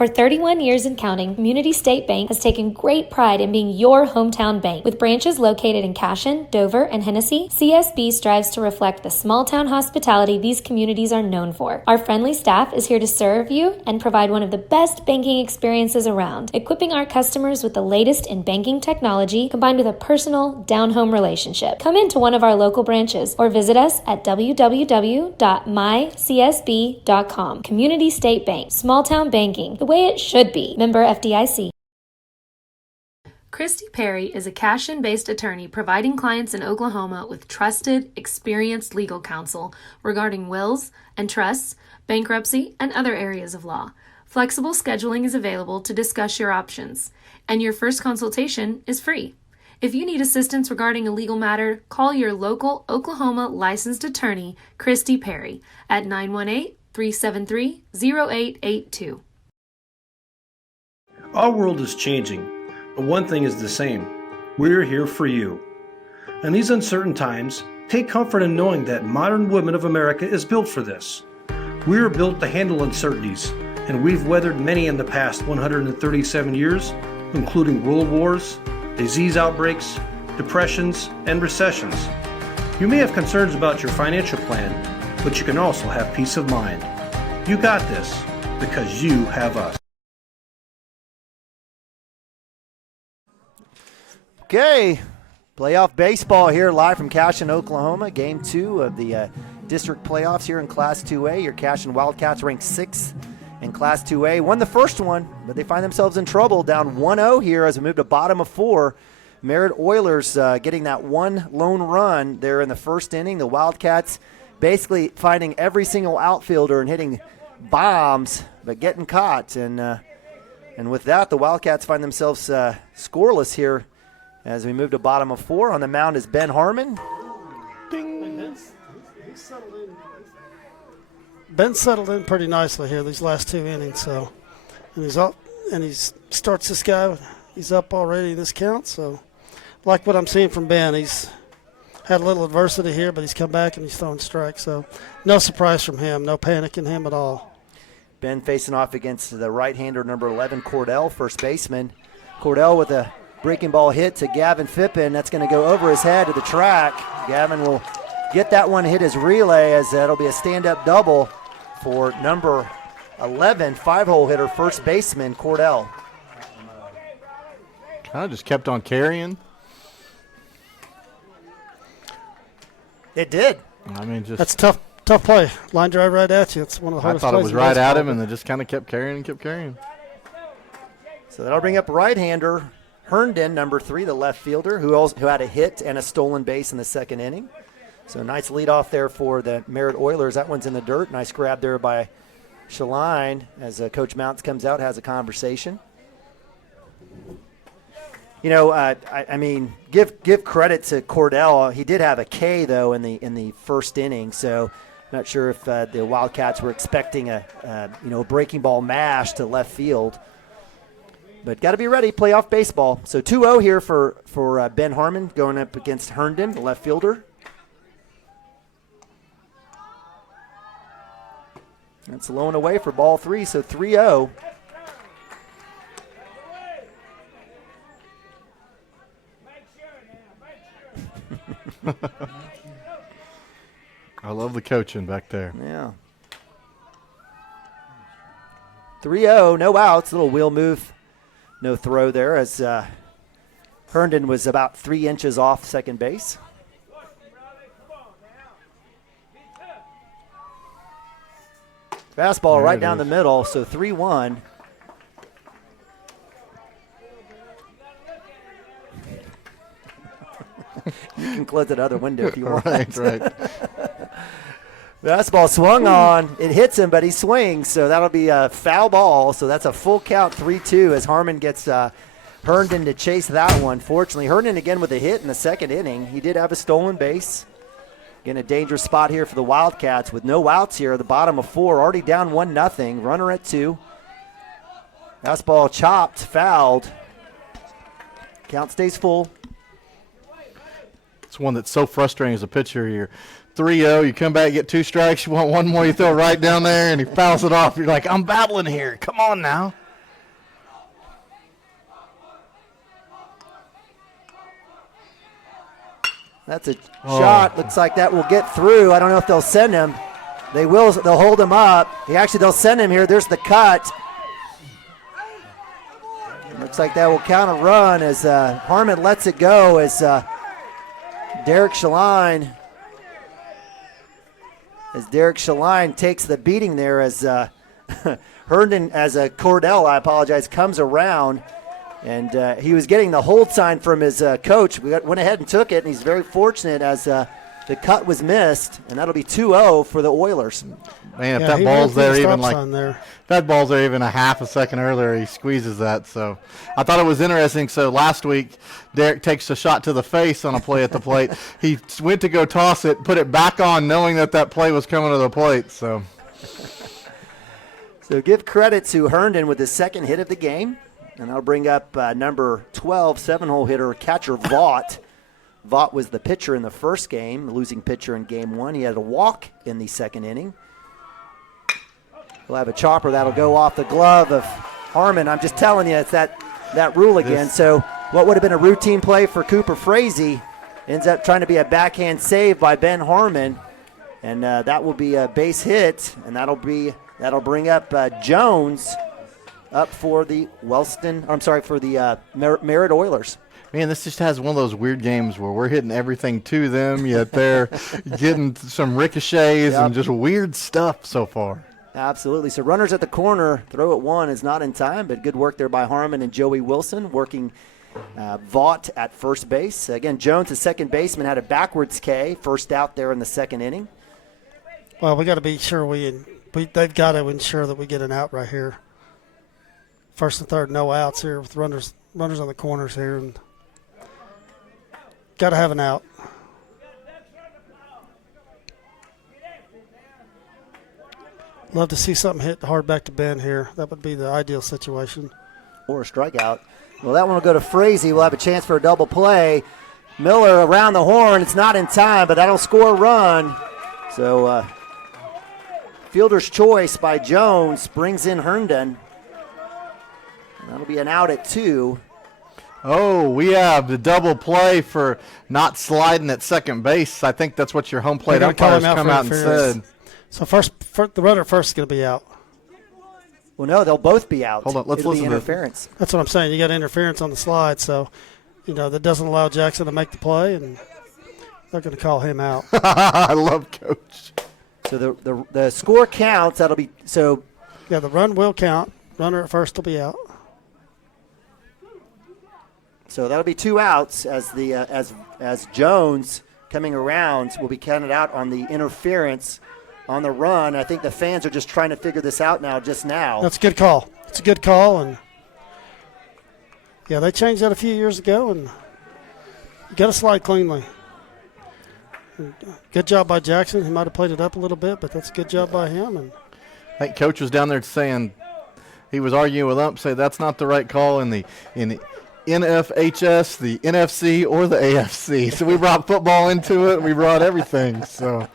For 31 years and counting, Community State Bank has taken great pride in being your hometown bank. With branches located in Cashion, Dover, and Hennessy, CSB strives to reflect the small-town hospitality these communities are known for. Our friendly staff is here to serve you and provide one of the best banking experiences around, equipping our customers with the latest in banking technology combined with a personal, down-home relationship. Come into one of our local branches or visit us at www.mycsb.com. Community State Bank, small-town banking, the way it should be. Member FDIC. Christy Perry is a Cashion-based attorney providing clients in Oklahoma with trusted, experienced legal counsel regarding wills and trusts, bankruptcy, and other areas of law. Flexible scheduling is available to discuss your options, and your first consultation is free. If you need assistance regarding a legal matter, call your local Oklahoma licensed attorney, Christy Perry, at 918-373-0882. Our world is changing, but one thing is the same. We're here for you. In these uncertain times, take comfort in knowing that modern women of America is built for this. We are built to handle uncertainties, and we've weathered many in the past 137 years, including world wars, disease outbreaks, depressions, and recessions. You may have concerns about your financial plan, but you can also have peace of mind. You got this because you have us. Okay, playoff baseball here live from Cashion, Oklahoma. Game 2 of the district playoffs here in Class 2A. Your Cashion Wildcats ranked 6th in Class 2A. Won the first one, but they find themselves in trouble. Down 1-0 here as we move to bottom of 4. Merritt Oilers getting that one lone run there in the first inning. The Wildcats basically finding every single outfielder and hitting bombs, but getting caught. And with that, the Wildcats find themselves scoreless here as we move to bottom of 4. On the mound is Ben Harmon. Ding. He's settled in. Ben settled in pretty nicely here these last 2 innings. So, and he's up, and he starts this guy. He's up already in this count. So, like what I'm seeing from Ben, he's had a little adversity here, but he's come back and he's throwing strikes. So, no surprise from him. No panic in him at all. Ben facing off against the right-hander number 11, Cordell, first baseman. Cordell with a breaking ball hit to Gavin Phippen. That's going to go over his head to the track. Gavin will get that one, hit his relay, as that'll be a stand-up double for number 11, 5-hole hitter, first baseman, Cordell. Kind of just kept on carrying. It did. I mean, just that's tough play. Line drive right at you. It's one of the hardest I thought it plays was right baseball. at him, and they just kind of kept carrying and kept carrying. So that'll bring up right-hander Herndon, number 3, the left fielder, who had a hit and a stolen base in the second inning. So nice lead off there for the Merritt Oilers. That one's in the dirt. Nice grab there by Shaline as Coach Mounts comes out, has a conversation. You know, I mean, give credit to Cordell. He did have a K though in the first inning, so not sure if the Wildcats were expecting a breaking ball mash to left field. But got to be ready, playoff baseball. So 2-0 here for Ben Harmon going up against Herndon, the left fielder. That's low and away for ball 3, so 3-0. I love the coaching back there. Yeah. 3-0, no outs, little wheel move. No throw there as Herndon was about 3 inches off second base. Fastball there right down the middle, so 3-1. You can close that other window if you want. Right. Fastball swung on. It hits him, but he swings, so that'll be a foul ball. So that's a full count, 3-2, as Harmon gets Herndon to chase that one. Fortunately, Herndon again with a hit in the second inning. He did have a stolen base. Again, a dangerous spot here for the Wildcats with no outs here. The bottom of 4, already down 1-0. Runner at 2. Fastball chopped, fouled. Count stays full. It's one that's so frustrating as a pitcher here. 3-0, you come back, get 2 strikes, you want one more, you throw it right down there, and he fouls it off. You're like, I'm battling here. Come on now. That's a shot. Looks like that will get through. I don't know if they'll send him. They will. They'll hold him up. They'll send him here. There's the cut. Looks like that will count a run as Harmon lets it go as Derek Shaline takes the beating there as Herndon, as Cordell, I apologize, comes around. And he was getting the hold sign from his coach. We went ahead and took it, and he's very fortunate as the cut was missed, and that'll be 2-0 for the Oilers. Man, if that ball's there even a half a second earlier, he squeezes that. So I thought it was interesting. So last week, Derek takes a shot to the face on a play at the plate. He went to go toss it, put it back on, knowing that play was coming to the plate. So give credit to Herndon with his second hit of the game. And I'll bring up number 12, 7-hole hitter, catcher Vaught. Vaught was the pitcher in the first game, the losing pitcher in game one. He had a walk in the second inning. We'll have a chopper that'll go off the glove of Harmon. I'm just telling you, it's that rule again. So what would have been a routine play for Cooper Frazee ends up trying to be a backhand save by Ben Harmon. And that will be a base hit, and that'll bring up Jones up for the Merritt Oilers. Man, this just has one of those weird games where we're hitting everything to them, yet they're getting some ricochets and just weird stuff so far. Absolutely. So runners at the corner, throw at one is not in time, but good work there by Harmon and Joey Wilson, working Vaught at first base. Again, Jones, the second baseman, had a backwards K, first out there in the second inning. Well, we got to be sure they've got to ensure that we get an out right here. First and third, no outs here with runners on the corners here, and got to have an out. Love to see something hit hard back to Ben here. That would be the ideal situation. Or a strikeout. Well, that one will go to Frazee. We'll have a chance for a double play. Miller around the horn. It's not in time, but that'll score a run. So fielder's choice by Jones brings in Herndon. That'll be an out at 2. Oh, we have the double play for not sliding at second base. I think that's what your home plate umpires come out and said. So the runner first is going to be out. Well, no, they'll both be out. Hold on, let's listen to interference. That's what I'm saying. You got interference on the slide, so that doesn't allow Jackson to make the play, and they're going to call him out. I love Coach. So the score counts. That'll be so. Yeah, the run will count. Runner at first will be out. So that'll be 2 outs as as Jones coming around will be counted out on the interference on the run. I think the fans are just trying to figure this out now. That's a good call. It's a good call, and yeah, they changed that a few years ago, and you got to slide cleanly. Good job by Jackson. He might have played it up a little bit, but that's a good job by him. And I think Coach was down there saying he was arguing with ump, say that's not the right call in the NFHS, the NFC, or the AFC. So we brought football into it. We brought everything. So,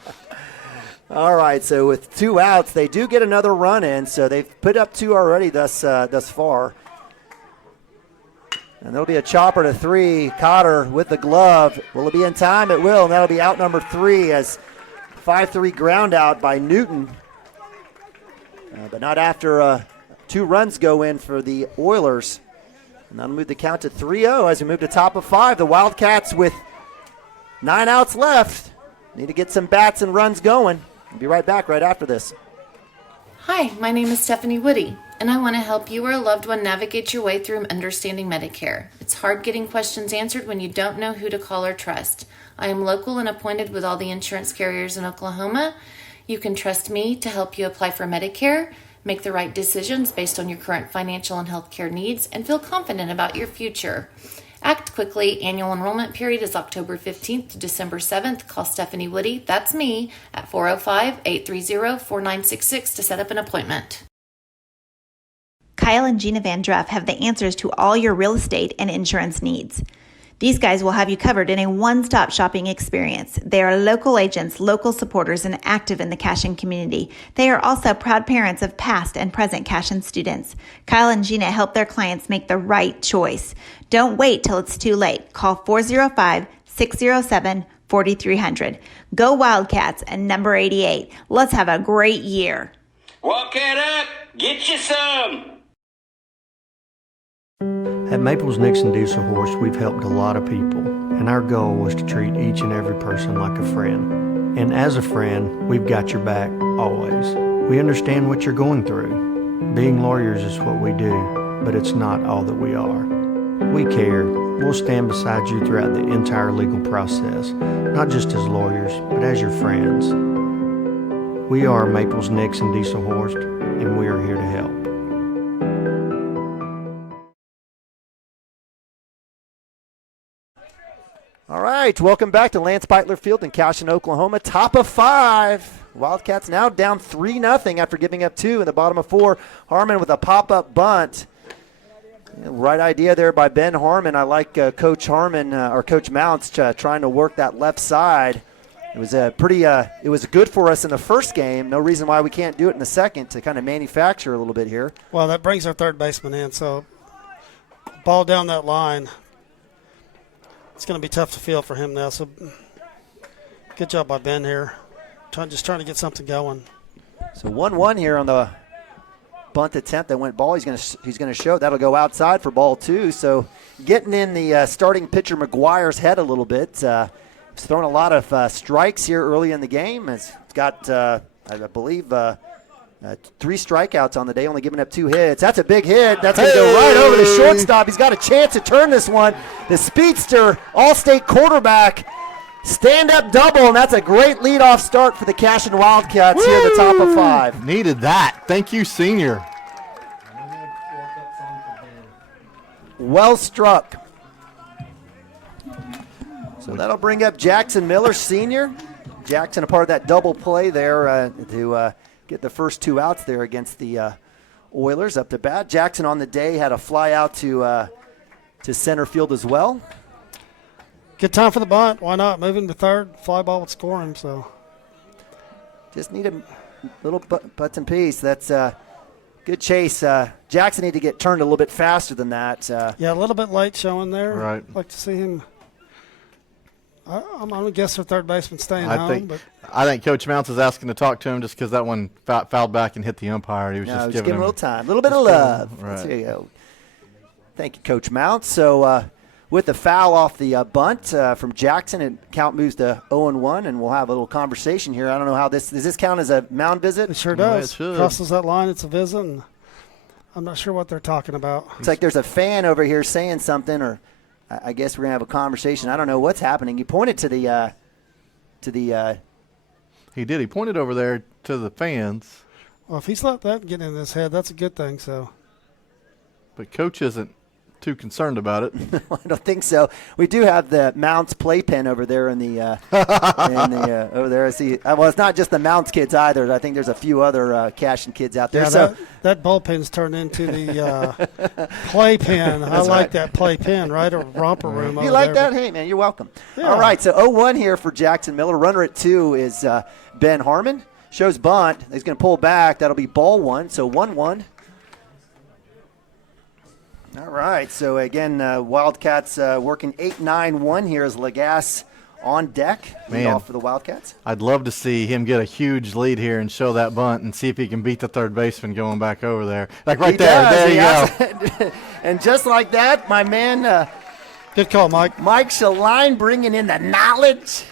all right. So with 2 outs, they do get another run in. So they've put up 2 already thus far. And there'll be a chopper to 3. Cotter with the glove. Will it be in time? It will. And that'll be out number 3 as 5-3 ground out by Newton. But not after 2 runs go in for the Oilers. And that'll move the count to 3-0 as we move to top of 5. The Wildcats with 9 outs left. Need to get some bats and runs going. We'll be right back right after this. Hi, my name is Stephanie Woody, and I want to help you or a loved one navigate your way through understanding Medicare. It's hard getting questions answered when you don't know who to call or trust. I am local and appointed with all the insurance carriers in Oklahoma. You can trust me to help you apply for Medicare, make the right decisions based on your current financial and healthcare needs, and feel confident about your future. Act quickly. Annual enrollment period is October 15th to December 7th. Call Stephanie Woody, that's me, at 405-830-4966 to set up an appointment. Kyle and Gina Van Druff have the answers to all your real estate and insurance needs. These guys will have you covered in a one-stop shopping experience. They are local agents, local supporters, and active in the Cashion community. They are also proud parents of past and present Cashion students. Kyle and Gina help their clients make the right choice. Don't wait till it's too late. Call 405-607-4966 4300. Go Wildcats and number 88. Let's have a great year. Walk it up. Get you some. At Maples Nixon Diesel Horse, we've helped a lot of people, and our goal was to treat each and every person like a friend. And as a friend, we've got your back always. We understand what you're going through. Being lawyers is what we do, but it's not all that we are. We care. We'll stand beside you throughout the entire legal process, not just as lawyers, but as your friends. We are Maples Nixon Diesel Horse, and we are here to help. All right, welcome back to Lance Beitler Field in Cashion, Oklahoma. Top of 5. Wildcats now down 3-0 after giving up 2 in the bottom of 4. Harmon with a pop-up bunt. Right idea there by Ben Harmon. I like Coach Harmon or Coach Mounts trying to work that left side. It was it was good for us in the first game. No reason why we can't do it in the second to kind of manufacture a little bit here. Well, that brings our third baseman in. So ball down that line. It's going to be tough to field for him now. So good job by Ben here. Just trying to get something going. So 1-1 here on the bunt attempt that went ball. He's going to show. That'll go outside for ball 2. So getting in the starting pitcher McGuire's head a little bit. He's thrown a lot of strikes here early in the game. It's got, I believe, 3 strikeouts on the day, only giving up 2 hits. That's a big hit. That's going to go right over the shortstop. He's got a chance to turn this one. The speedster, all-state quarterback, stand-up double, and that's a great leadoff start for the Cashion Wildcats here at the top of 5. Needed that. Thank you, senior. Well struck. So that'll bring up Jackson Miller, senior. Jackson a part of that double play there to get the first 2 outs there against the Oilers up to bat. Jackson on the day had a fly out to center field as well. Good time for the bunt. Why not? Moving to third. Fly ball would score him. So just need a little butts and piece. That's good chase. Jackson need to get turned a little bit faster than that. Yeah, a little bit late showing there. Right. I'd like to see him. I'm going to guess their third baseman staying home. I think Coach Mounts is asking to talk to him just because that one fouled back and hit the umpire. He was just giving him a little time, a little bit of love. Right. There you go. Thank you, Coach Mounts. So with the foul off the bunt from Jackson, and count moves to 0-1, and we'll have a little conversation here. I don't know how does this count as a mound visit? It sure does. Crosses that line, it's a visit, and I'm not sure what they're talking about. It's like there's a fan over here saying something, or I guess we're going to have a conversation. I don't know what's happening. He pointed to the He did. He pointed over there to the fans. Well, if he's let that get in his head, that's a good thing. So, but Coach isn't too concerned about it. I don't think so. We do have the Mounts playpen over there in the over there. I see. Well, it's not just the Mounts kids either. I think there's a few other Cashion kids out there. Yeah, so that bullpen's turned into the playpen. I like that playpen, right? A romper room. You like that? Hey, man, you're welcome. Yeah. All right, so 0-1 here for Jackson Miller. Runner at 2 is Ben Harmon. Shows bunt. He's going to pull back. That'll be ball 1. So 1-1. All right, so again, Wildcats working 8-9-1 here as Lagasse on deck. Lead off for the Wildcats. I'd love to see him get a huge lead here and show that bunt and see if he can beat the third baseman going back over there. Like right there. There you go. And just like that, my man. Good call, Mike. Mike Shaline bringing in the knowledge.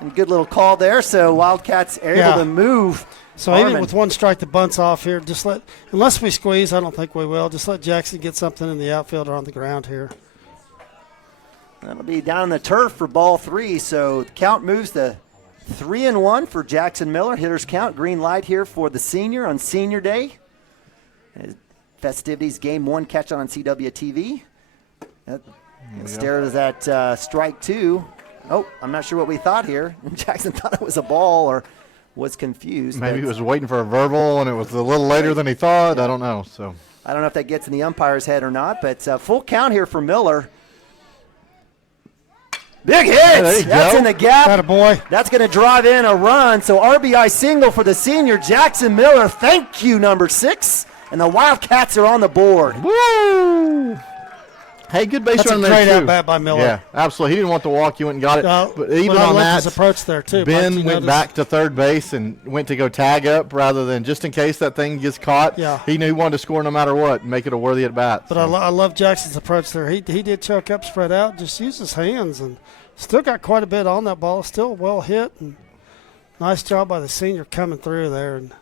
And good little call there. So Wildcats are able to move. So Harmon. Even with 1 strike, the bunt's off here. Just unless we squeeze, I don't think we will. Just let Jackson get something in the outfield or on the ground here. That'll be down on the turf for ball 3. So the count moves to 3-1 for Jackson Miller. Hitters count, green light here for the senior on senior day. Festivities, game 1, catch on CWTV. Stare at that strike 2. Oh, I'm not sure what we thought here. Jackson thought it was a ball or was confused. Maybe he was waiting for a verbal and it was a little later than he thought. I don't know. So I don't know if that gets in the umpire's head or not, but full count here for Miller. Big hit! Yeah, that's in the gap. Attaboy. That's going to drive in a run. So RBI single for the senior, Jackson Miller. Thank you, number 6. And the Wildcats are on the board. Woo! Hey, good base That's run a there, great too. at-bat by Miller. Yeah, absolutely. He didn't want the walk. He went and got it. But even I on loved that, his approach there, too. Ben Mike, went back to third base and went to go tag up rather than just in case that thing gets caught. Yeah. He knew he wanted to score no matter what and make it a worthy at-bat. But I love Jackson's approach there. He did choke up, spread out, just used his hands, and still got quite a bit on that ball. Still well hit, and nice job by the senior coming through there. And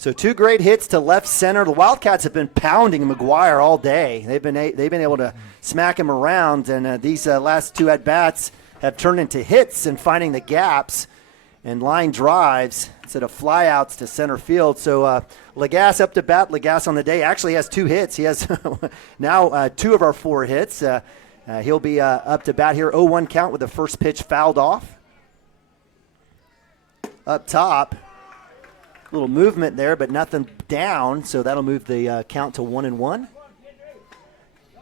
So 2 great hits to left center. The Wildcats have been pounding McGuire all day. They've been able to smack him around, and these last 2 at-bats have turned into hits and finding the gaps and line drives instead of flyouts to center field. So Lagasse up to bat. Lagasse on the day actually has 2 hits. He has now 2 of our 4 hits. He'll be up to bat here. 0-1 count with the first pitch fouled off. Up top. Little movement there, but nothing down, so that'll move the count to 1-1.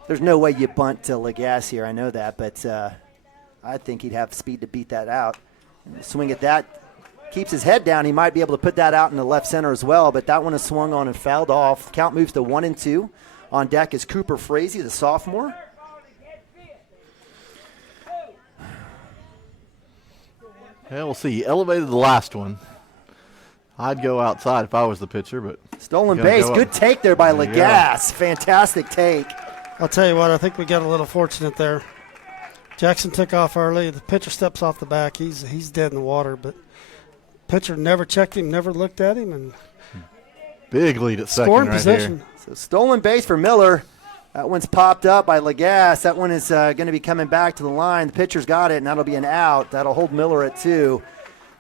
There's no way you bunt to Lagasse here, I know that, but I think he'd have speed to beat that out. Swing at that, keeps his head down. He might be able to put that out in the left center as well, but that one is swung on and fouled off. Count moves to 1-2. On deck is Cooper Frazee, the sophomore. Yeah, we'll see. He elevated the last one. I'd go outside if I was the pitcher, but stolen base. Good take there by Lagasse. Fantastic take. I'll tell you what, I think we got a little fortunate there. Jackson took off early. The pitcher steps off the back. He's dead in the water, but pitcher never checked him, never looked at him, and big lead at second scoring right position. here. So stolen base for Miller. That one's popped up by Lagasse. That one is going to be coming back to the line. The pitcher's got it, and that'll be an out. That'll hold Miller at 2.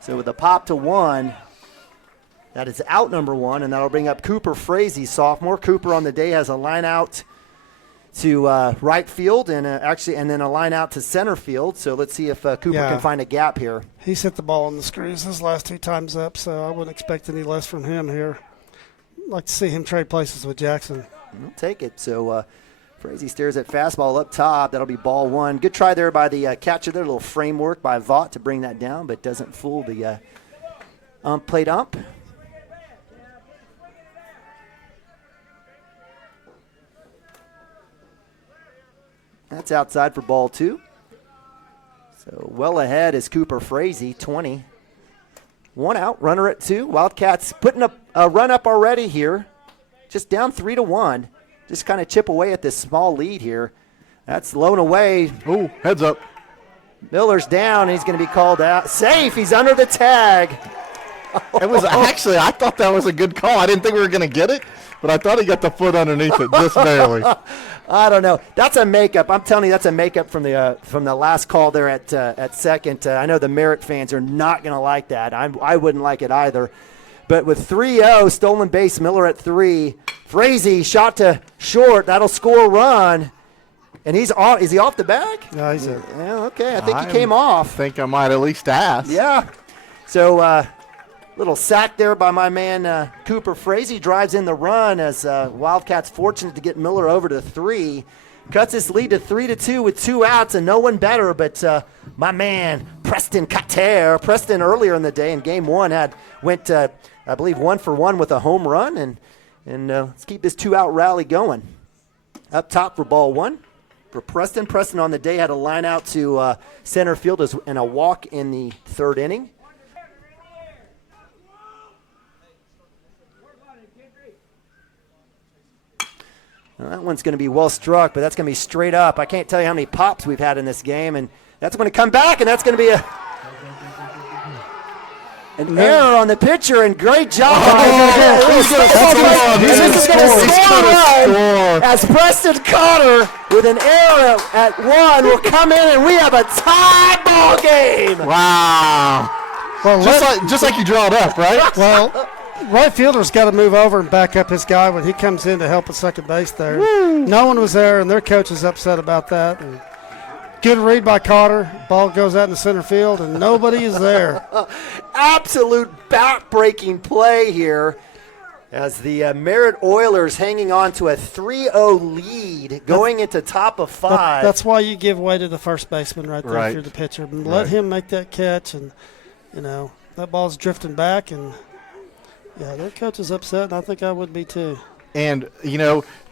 So with a pop to 1. That is out number 1, and that'll bring up Cooper Frazee, sophomore. Cooper on the day has a line out to right field and then a line out to center field. So let's see if Cooper can find a gap here. He's hit the ball on the screws his last 2 times up, so I wouldn't expect any less from him here. I'd like to see him trade places with Jackson. I'll take it. So Frazee stares at fastball up top. That'll be ball 1. Good try there by the catcher there. A little framework by Vaught to bring that down, but doesn't fool the plate ump. That's outside for ball 2. So well ahead is Cooper Frazee, 20. 1 out, runner at 2. Wildcats putting up a run up already here. Just down 3-1. Just kind of chip away at this small lead here. That's low and away. Ooh, heads up. Miller's down. He's going to be called out. Safe. He's under the tag. It was actually, I thought that was a good call. I didn't think we were going to get it, but I thought he got the foot underneath it just barely. I don't know. That's a makeup. I'm telling you, that's a makeup from the last call there at second. I know the Merritt fans are not going to like that. I wouldn't like it either. But with 3-0, stolen base, Miller at 3. Frazee shot to short. That'll score a run. And he's off. Is he off the back? No, he's in. Yeah, okay. I think he came off. I think I might at least ask. Yeah. So little sack there by my man Cooper Frazee drives in the run as Wildcats fortunate to get Miller over to 3. Cuts his lead to 3-2 with 2 outs and no one better but my man Preston Cater. Preston earlier in the day in game 1 went I believe 1 for 1 with a home run and let's keep this 2-out rally going. Up top for ball 1 for Preston. Preston on the day had a line out to center field and a walk in the 3rd inning. Well, that one's going to be well struck, but that's going to be straight up. I can't tell you how many pops we've had in this game, and that's going to come back, and that's going to be an error on the pitcher, and great job. This is going to score a run as Preston Cotter with an error at 1 will come in, and we have a tie ball game. Wow. Well, just like you draw it up, right? Well, right fielder's got to move over and back up his guy when he comes in to help at second base there. Woo. No one was there, and their coach is upset about that. And good read by Cotter. Ball goes out in the center field, and nobody is there. Absolute back-breaking play here as the Merritt Oilers hanging on to a 3-0 lead going into top of 5. That's why you give way to the first baseman right there if you're the pitcher. And let him make that catch, and, that ball's drifting back, and – yeah, their coach is upset, and I think I would be too. And,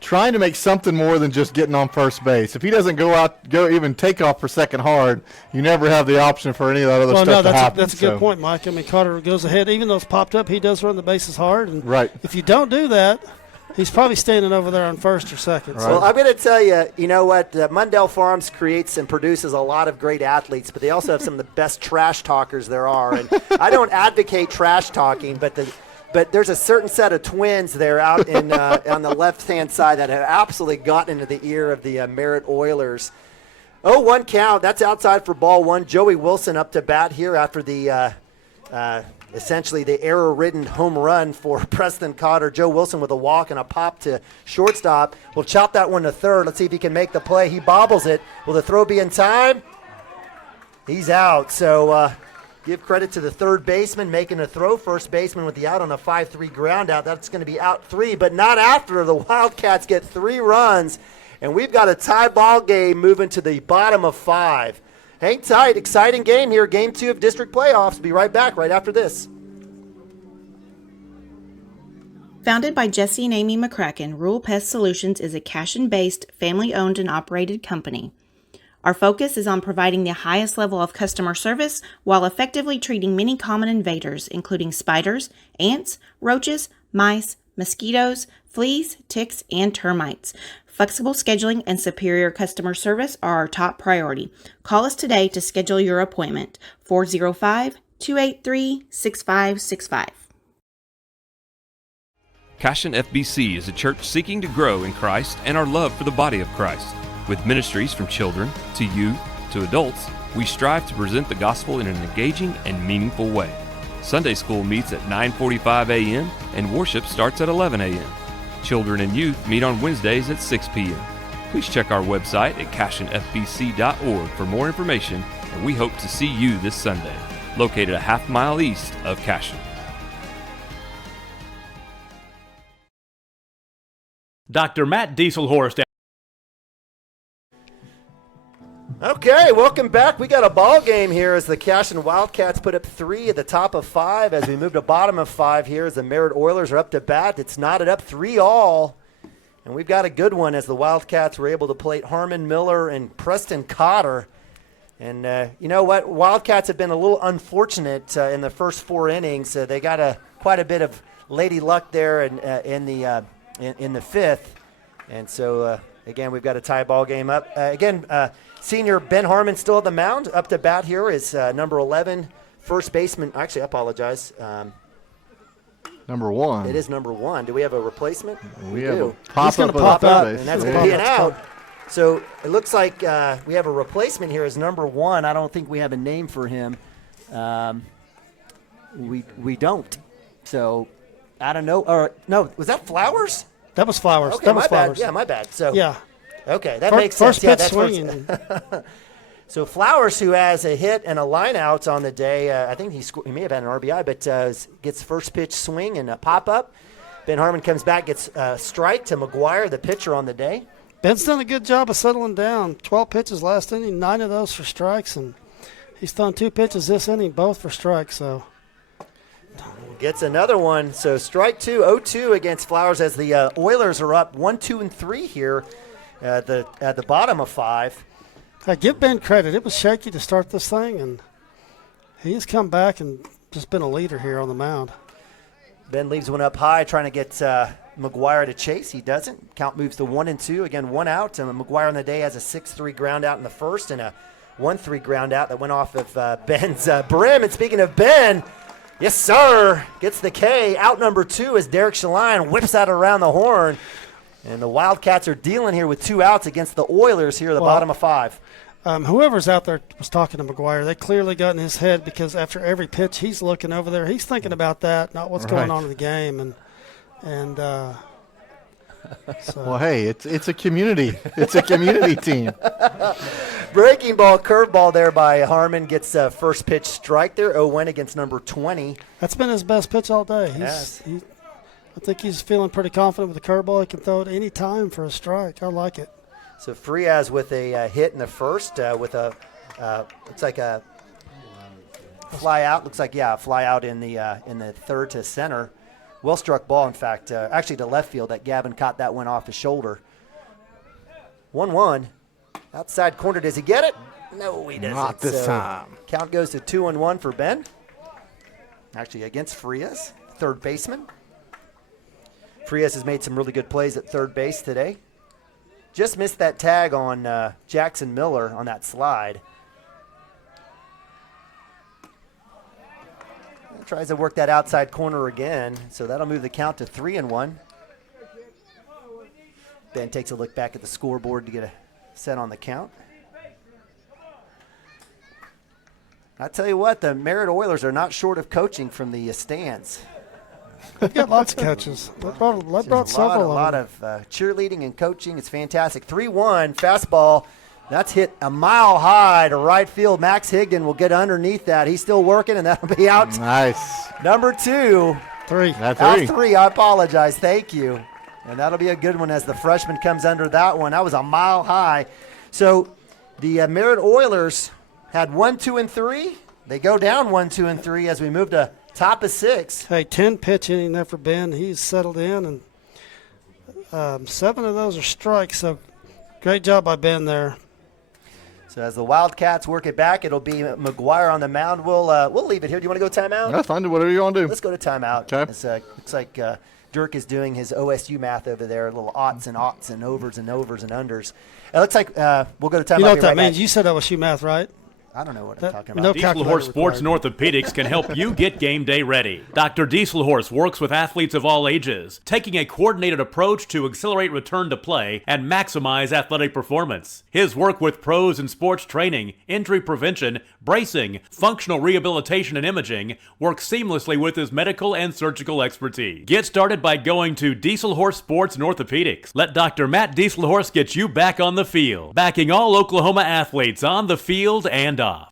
trying to make something more than just getting on first base. If he doesn't go even take off for second hard, you never have the option for any of that other stuff to happen. That's a good point, Mike. I mean, Carter goes ahead. Even though it's popped up, he does run the bases hard. And right. If you don't do that, he's probably standing over there on first or second. Right. So. Well, I'm going to tell you, you know what? Mundell Farms creates and produces a lot of great athletes, but they also have some of the best trash talkers there are. And I don't advocate trash talking, but there's a certain set of twins there out in on the left-hand side that have absolutely gotten into the ear of the Merritt Oilers. 0-1 count. That's outside for ball one. Joey Wilson up to bat here after the essentially the error-ridden home run for Preston Cotter. Joe Wilson with a walk and a pop to shortstop. We'll chop that one to third. Let's see if he can make the play. He bobbles it. Will the throw be in time? He's out. So give credit to the third baseman making a throw. First baseman with the out on a 5-3 ground out. That's going to be out 3, but not after. The Wildcats get 3 runs, and we've got a tie ball game moving to the bottom of 5. Hang tight. Exciting game here. Game 2 of district playoffs. Be right back right after this. Founded by Jesse and Amy McCracken, Rural Pest Solutions is a Cashion-based, family-owned and operated company. Our focus is on providing the highest level of customer service while effectively treating many common invaders, including spiders, ants, roaches, mice, mosquitoes, fleas, ticks, and termites. Flexible scheduling and superior customer service are our top priority. Call us today to schedule your appointment. 405-283-6565. Cashion FBC is a church seeking to grow in Christ and our love for the body of Christ. With ministries from children to youth to adults, we strive to present the gospel in an engaging and meaningful way. Sunday school meets at 9:45 a.m. and worship starts at 11 a.m. Children and youth meet on Wednesdays at 6 p.m. Please check our website at cashionfbc.org for more information, and we hope to see you this Sunday, located a half-mile east of Cashion. Dr. Matt Dieselhorst. Okay, welcome back. We got a ball game here as the Cashion Wildcats put up 3 at the top of 5 as we move to bottom of 5 here as the Merritt Oilers are up to bat. It's knotted up 3-all, and we've got a good one as the Wildcats were able to plate Harmon Miller and Preston Cotter. And you know what? Wildcats have been a little unfortunate in the first 4 innings. They got quite a bit of lady luck there in the 5th. And so, again, we've got a tie ball game up. Senior Ben Harmon still at the mound. Up to bat here is number 11, first baseman. Actually, I apologize. Number 1. It is number 1. Do we have a replacement? We do. He's going to pop up, and that's going to be an out. So it looks like we have a replacement here as number 1. I don't think we have a name for him. We don't. So I don't know. Or no, was that Flowers? That was Flowers. Okay, that was my Flowers. bad. Yeah, my bad. So yeah. Okay, that makes sense. First pitch swinging. So Flowers, who has a hit and a line out on the day, I think he may have had an RBI, but gets first pitch swing and a pop up. Ben Harmon comes back, gets a strike to McGuire, the pitcher on the day. Ben's done a good job of settling down. 12 pitches last inning, 9 of those for strikes, and he's thrown 2 pitches this inning, both for strikes. So gets another one. So strike 2, 0-2 against Flowers as the Oilers are up 1, 2, and 3 here. At the bottom of 5. I give Ben credit. It was shaky to start this thing, and he's come back and just been a leader here on the mound. Ben leaves one up high, trying to get McGuire to chase. He doesn't. Count moves to 1 and 2. Again, 1 out. McGuire on the day has a 6-3 ground out in the first and a 1-3 ground out that went off of Ben's brim. And speaking of Ben, yes, sir, gets the K. Out number 2 as Derek Shaline whips that around the horn. And the Wildcats are dealing here with 2 outs against the Oilers here at the bottom of 5. Whoever's out there was talking to McGuire. They clearly got in his head because after every pitch, he's looking over there. He's thinking about that, not what's going on in the game. So. Well, hey, it's a community. It's a community team. Breaking ball, curveball there by Harmon gets first pitch strike there. 0-1 against number 20. That's been his best pitch all day. I think he's feeling pretty confident with the curveball. He can throw it any time for a strike. I like it. So Frias with a hit in the first with a looks like a fly out. Looks like a fly out in the third to center. Well struck ball, in fact, actually to left field. That Gavin caught that one off his shoulder. 1-1. Outside corner. Does he get it? No, he doesn't. Not this time. Count goes to 2-1 for Ben. Actually against Frias, third baseman. Frias has made some really good plays at third base today. Just missed that tag on Jackson Miller on that slide. Tries to work that outside corner again, so that'll move the count to 3-1. Ben takes a look back at the scoreboard to get a set on the count. I tell you what, the Merritt Oilers are not short of coaching from the stands. They've got lots of coaches. They brought several. A lot of cheerleading and coaching. It's fantastic. 3-1 fastball. That's hit a mile high to right field. Max Higdon will get underneath that. He's still working, and that'll be out. Nice. Number 2. That's out 3. I apologize. Thank you. And that'll be a good one as the freshman comes under that one. That was a mile high. So the Merritt Oilers had 1, 2, and 3. They go down 1, 2, and 3 as we move to top of 6. Hey, 10 pitch inning there for Ben. He's settled in, and 7 of those are strikes. So great job by Ben there. So as the Wildcats work it back, it'll be McGuire on the mound. We'll leave it here. Do you want to go timeout? That's fine. Do whatever you want to do. Let's go to timeout. Okay. Looks like Dirk is doing his OSU math over there, little aughts and overs and unders. It looks like we'll go to timeout. You know what that right means? back. You said OSU math, right? I don't know what I'm talking about. No Dieselhorse Sports and Orthopedics can help you get game day ready. Dr. Dieselhorse works with athletes of all ages, taking a coordinated approach to accelerate return to play and maximize athletic performance. His work with pros in sports training, injury prevention, bracing, functional rehabilitation, and imaging works seamlessly with his medical and surgical expertise. Get started by going to Dieselhorse Sports and Orthopedics. Let Dr. Matt Dieselhorse get you back on the field, backing all Oklahoma athletes on the field and off.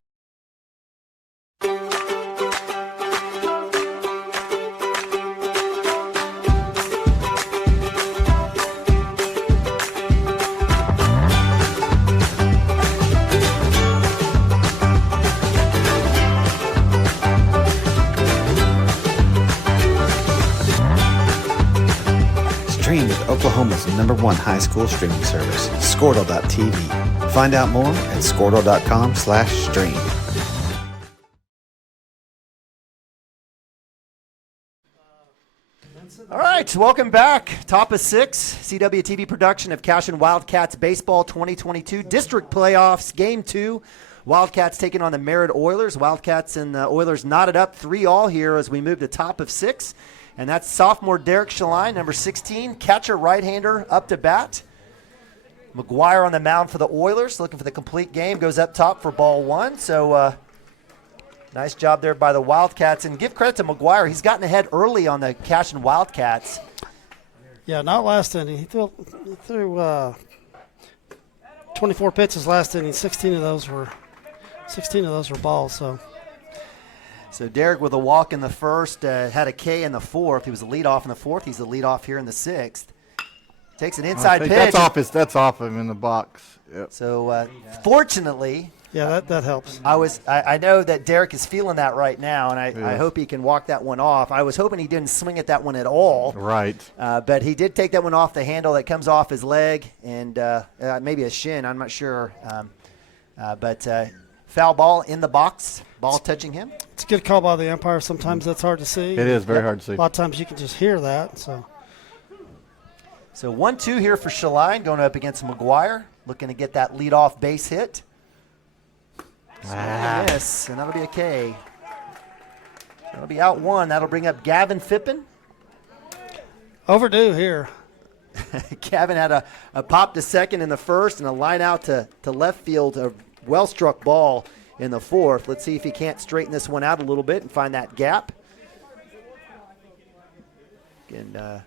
Stream with Oklahoma's #1 high school streaming service, Squirtle.tv. Find out more at Squirtle.com/stream. All right, welcome back. Top of 6, CWTV production of Cashion Wildcats Baseball 2022 District Playoffs, Game 2. Wildcats taking on the Merritt Oilers. Wildcats and the Oilers knotted up 3-3 here as we move to top of 6. And that's sophomore Derek Shaline, number 16, catcher, right-hander, up to bat. McGuire on the mound for the Oilers, looking for the complete game, goes up top for ball 1. So nice job there by the Wildcats. And give credit to McGuire. He's gotten ahead early on the Cashion Wildcats. Yeah, not last inning. He threw 24 pitches last inning. 16 of those were balls. So Derek with a walk in the first, had a K in the fourth. He was the leadoff in the fourth. He's the leadoff here in the sixth. Takes an inside pitch. That's off him in the box. Yep. So fortunately, yeah, that helps. I know that Derek is feeling that right now, and I hope he can walk that one off. I was hoping he didn't swing at that one at all. Right. But he did take that one off the handle that comes off his leg and maybe a shin. I'm not sure. But foul ball in the box. Ball touching him. It's a good call by the umpire. Sometimes that's hard to see. It is very hard to see. A lot of times you can just hear that. So 1-2 here for Shaline going up against McGuire, looking to get that leadoff base hit. Yes, and that'll be a K. That'll be out 1. That'll bring up Gavin Fippen. Overdue here. Gavin had a pop to second in the first and a line out to left field, a well-struck ball in the fourth. Let's see if he can't straighten this one out a little bit and find that gap. Again,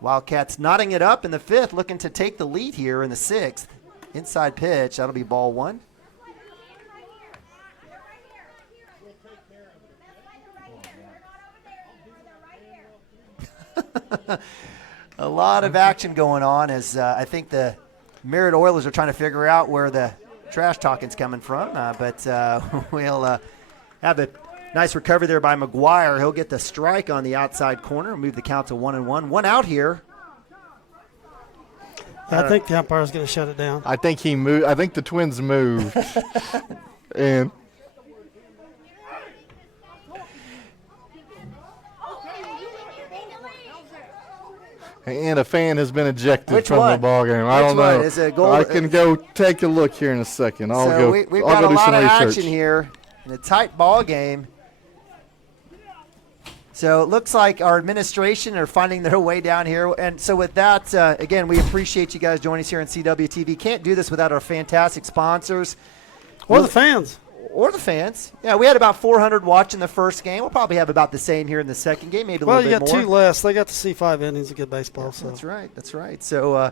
Wildcats knotting it up in the fifth, looking to take the lead here in the sixth. Inside pitch, that'll be ball 1. A lot of action going on as I think the Merritt Oilers are trying to figure out where the trash talking's coming from, but we'll have a Nice recovery there by McGuire. He'll get the strike on the outside corner, move the count to 1-1. One out here. I think the umpire's going to shut it down. I think he moved. I think the Twins moved. And a fan has been ejected from the ball game. I don't know. Is it a goal? I can go take a look here in a second. We've got a lot of action here in a tight ball game. So it looks like our administration are finding their way down here. And so with that, again, we appreciate you guys joining us here on CWTV. Can't do this without our fantastic sponsors. Or the fans. Or the fans. Yeah, we had about 400 watching the first game. We'll probably have about the same here in the second game, maybe a little bit more. Well, you got 2 less. They got to see 5 innings of good baseball. So. That's right. So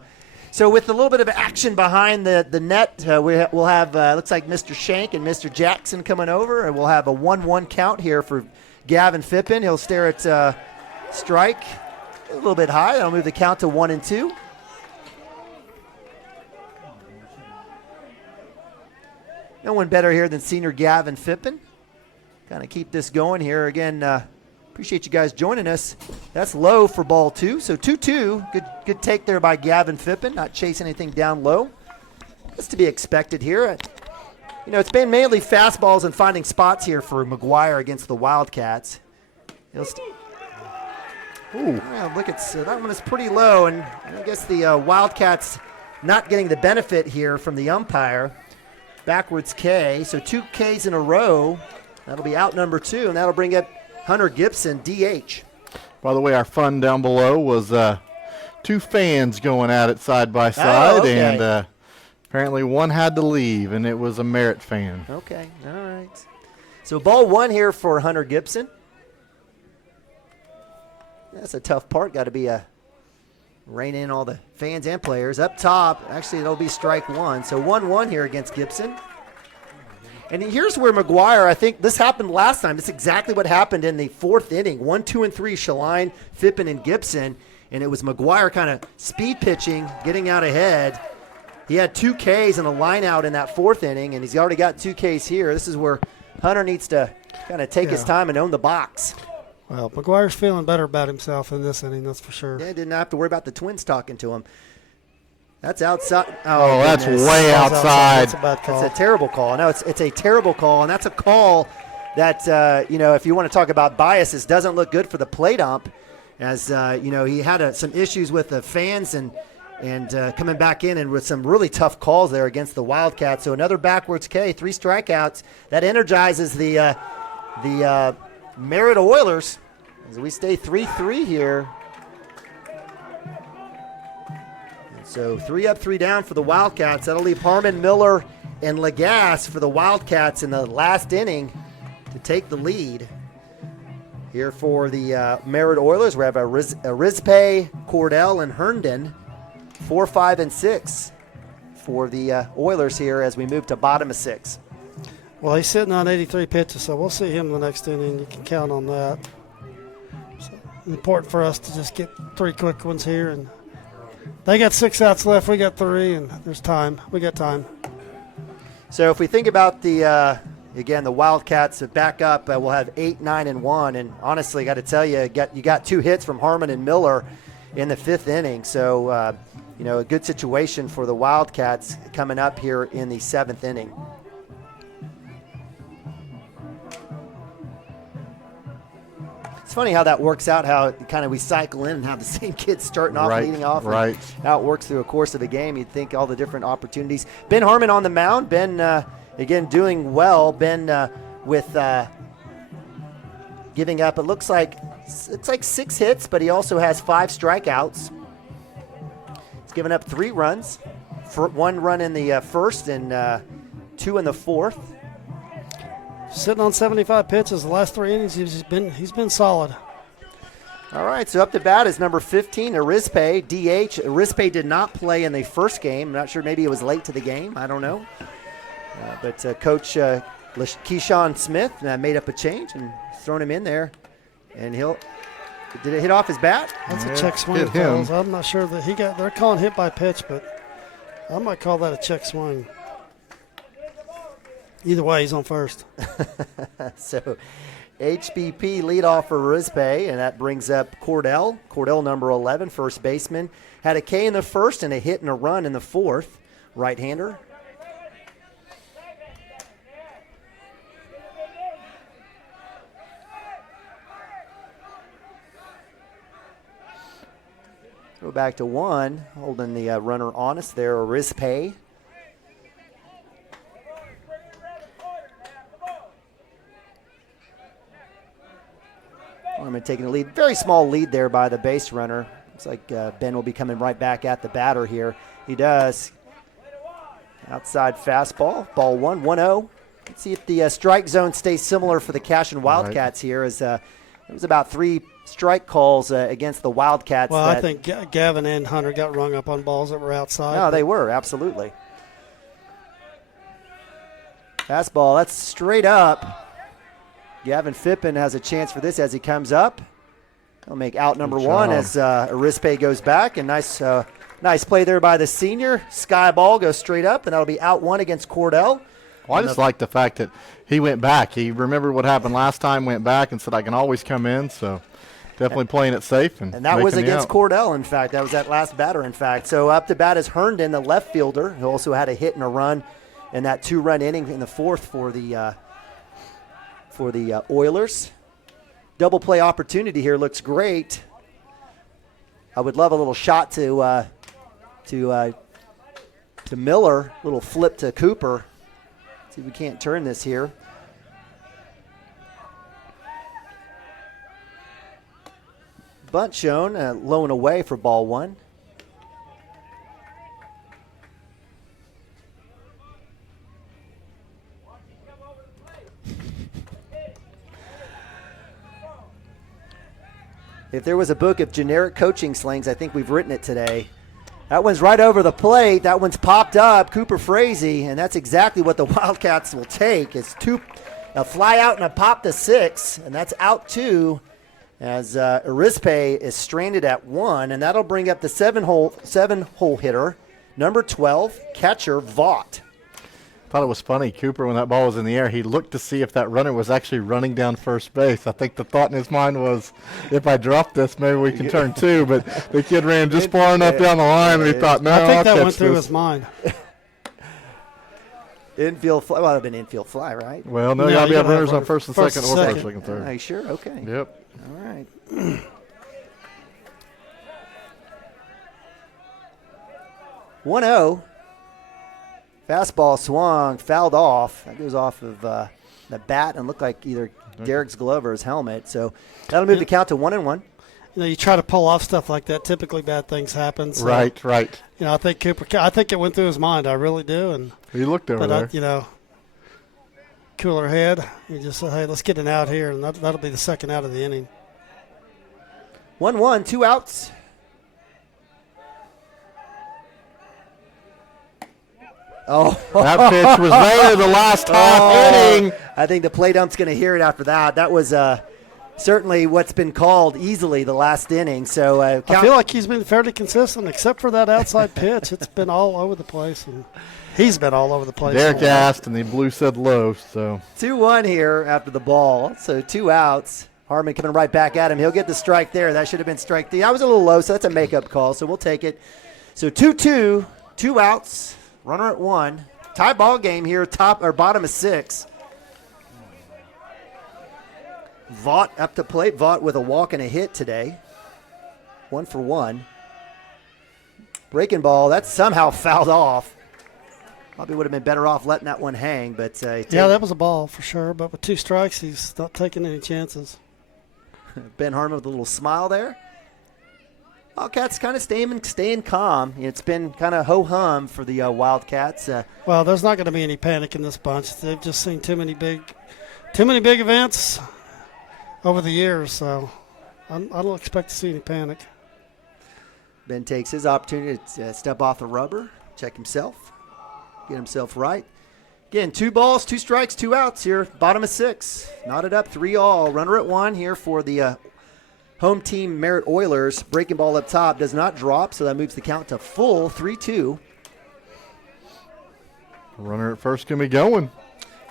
with a little bit of action behind the net, we'll have, looks like Mr. Shank and Mr. Jackson coming over, and we'll have a 1-1 count here for Gavin Phippen. He'll stare at strike a little bit high. That'll move the count to 1-2. No one better here than senior Gavin Phippen. Kind of keep this going here. Again, appreciate you guys joining us. That's low for ball 2. So 2-2. Good take there by Gavin Phippen. Not chasing anything down low. That's to be expected here. You know, it's been mainly fastballs and finding spots here for McGuire against the Wildcats. Well, look, that one is pretty low, and I guess the Wildcats not getting the benefit here from the umpire. Backwards K, so 2 Ks in a row. That'll be out number 2, and that'll bring up Hunter Gibson, DH. By the way, our fun down below was 2 fans going at it side by side, okay. And apparently one had to leave, and it was a Merritt fan. Okay, all right. So ball 1 here for Hunter Gibson. That's a tough part. Got to be rein in all the fans and players. Up top, actually, it'll be strike 1. So 1-1 here against Gibson. And here's where McGuire, I think this happened last time. This is exactly what happened in the 4th inning. 1, 2, and 3, Shaline, Phippen, and Gibson. And it was McGuire kind of speed pitching, getting out ahead. He had 2 Ks and a line out in that 4th inning, and he's already got 2 Ks here. This is where Hunter needs to kind of take his time and own the box. Well, McGuire's feeling better about himself in this inning, that's for sure. Yeah, didn't have to worry about the Twins talking to him. That's outside. Oh, that's way outside. That's a bad call. That's a terrible call. No, it's a terrible call, and that's a call that, if you want to talk about biases, doesn't look good for the plate ump. As, he had some issues with the fans and coming back in and with some really tough calls there against the Wildcats. So another backwards K, 3 strikeouts. That energizes the Merritt Oilers as we stay 3-3 here. And so 3 up, 3 down for the Wildcats. That'll leave Harmon, Miller, and Lagasse for the Wildcats in the last inning to take the lead. Here for the Merritt Oilers, we have Rizpe, Cordell, and Herndon. 4, 5, and 6 for the Oilers here as we move to bottom of 6. Well, he's sitting on 83 pitches, so we'll see him in the next inning. You can count on that. So important for us to just get 3 quick ones here. And they got 6 outs left. We got 3, and there's time. We got time. So if we think about the Wildcats back up, we'll have 8, 9, and 1. And honestly, got to tell you, you got 2 hits from Harmon and Miller in the 5th inning. So, a good situation for the Wildcats coming up here in the 7th inning. It's funny how that works out, how kind of we cycle in and have the same kids starting off, leading off. Right. How it works through a course of a game. You'd think all the different opportunities. Ben Harmon on the mound. Ben, again, doing well. Ben with giving up, it looks like 6 hits, but he also has 5 strikeouts. He's given up 3 runs. 1 run in the first and 2 in the 4th. Sitting on 75 pitches the last 3 innings, he's been solid. All right, so up to bat is number 15, Arizpe, DH. Arizpe did not play in the first game. I'm not sure, maybe it was late to the game. I don't know. But Coach Cashion Smith made up a change and thrown him in there. And did it hit off his bat? That's a check swing, fellas. I'm not sure that they're calling hit by pitch, but I might call that a check swing. Either way, he's on first. So HBP leadoff for Rispe, and that brings up Cordell. Cordell, number 11, first baseman. Had a K in the first and a hit and a run in the fourth. Right-hander. Go back to one, holding the runner honest there, Rispe. Harmon taking a lead. Very small lead there by the base runner. Looks like Ben will be coming right back at the batter here. He does. Outside fastball, ball 1-0. Let's see if the strike zone stays similar for the Cashion Wildcats here, as it was about 3 strike calls against the Wildcats. Well, I think Gavin and Hunter got rung up on balls that were outside. No, they were, absolutely. Fastball, that's straight up. Gavin Phippen has a chance for this as he comes up. He'll make out number one as Arispe goes back. And nice play there by the senior. Sky ball goes straight up, and that'll be out one against Cordell. Well, I just like the fact that he went back. He remembered what happened last time, went back, and said, I can always come in. So definitely playing it safe. And that was against Cordell, in fact. That was that last batter, in fact. So up to bat is Herndon, the left fielder, who also had a hit and a run in that 2-run inning in the fourth for the Oilers. Double play opportunity here looks great. I would love a little shot to Miller, little flip to Cooper. See if we can't turn this here. Bunt shown, low and away for ball one. If there was a book of generic coaching slangs, I think we've written it today. That one's right over the plate. That one's popped up, Cooper Frazee, and that's exactly what the Wildcats will take. It's a fly out and a pop to 6, and that's out 2 as Arispe is stranded at 1, and that'll bring up the seven-hole hitter, number 12, catcher Vaught. I thought it was funny. Cooper, when that ball was in the air, he looked to see if that runner was actually running down first base. I think the thought in his mind was, if I drop this, maybe we can turn 2. But the kid ran just far enough down the line, and he thought, no, I think I'll that catch went through this. his mind. Infield fly. Well, it would have been infield fly, right? Well, no, you got to have runners on first and second or first, second, third. Are you sure? Okay. Yep. All right. 1-0. Fastball swung, fouled off. That goes off of the bat and looked like either Derek's glove or his helmet. So that'll move the count to 1-1. You know, you try to pull off stuff like that. Typically, bad things happen. So, right. You know, I think it went through his mind. I really do. And he looked over there. You know, cooler head. He just said, "Hey, let's get an out here," and that'll be the second out of the inning. 1-1, 2 outs. Oh, that pitch was there the last half inning. I think the plate ump's going to hear it after that. That was certainly what's been called easily the last inning. So I feel like he's been fairly consistent, except for that outside pitch. It's been all over the place, and he's been all over the place. Derek asked, and the blue said low. So 2-1 here after the ball. So 2 outs. Harmon coming right back at him. He'll get the strike there. That should have been strike 3. I was a little low, so that's a makeup call. So we'll take it. So 2-2, 2 outs. Runner at 1. Tie ball game here, top or bottom of 6. Vaught up to plate. Vaught with a walk and a hit today. 1 for 1. Breaking ball, that's somehow fouled off. Probably would have been better off letting that one hang. But yeah, that was a ball for sure. But with 2 strikes, he's not taking any chances. Ben Harmon with a little smile there. Wildcats kind of staying calm. It's been kind of ho-hum for the Wildcats. Well, there's not going to be any panic in this bunch. They've just seen too many big events over the years, so I don't expect to see any panic. Ben takes his opportunity to step off the rubber, check himself, get himself right. Again, 2 balls, 2 strikes, 2 outs here, bottom of 6. Knotted up, 3 all. Runner at 1 here for the home team Merritt Oilers. Breaking ball up top does not drop, so that moves the count to full 3-2. Runner at first can be going.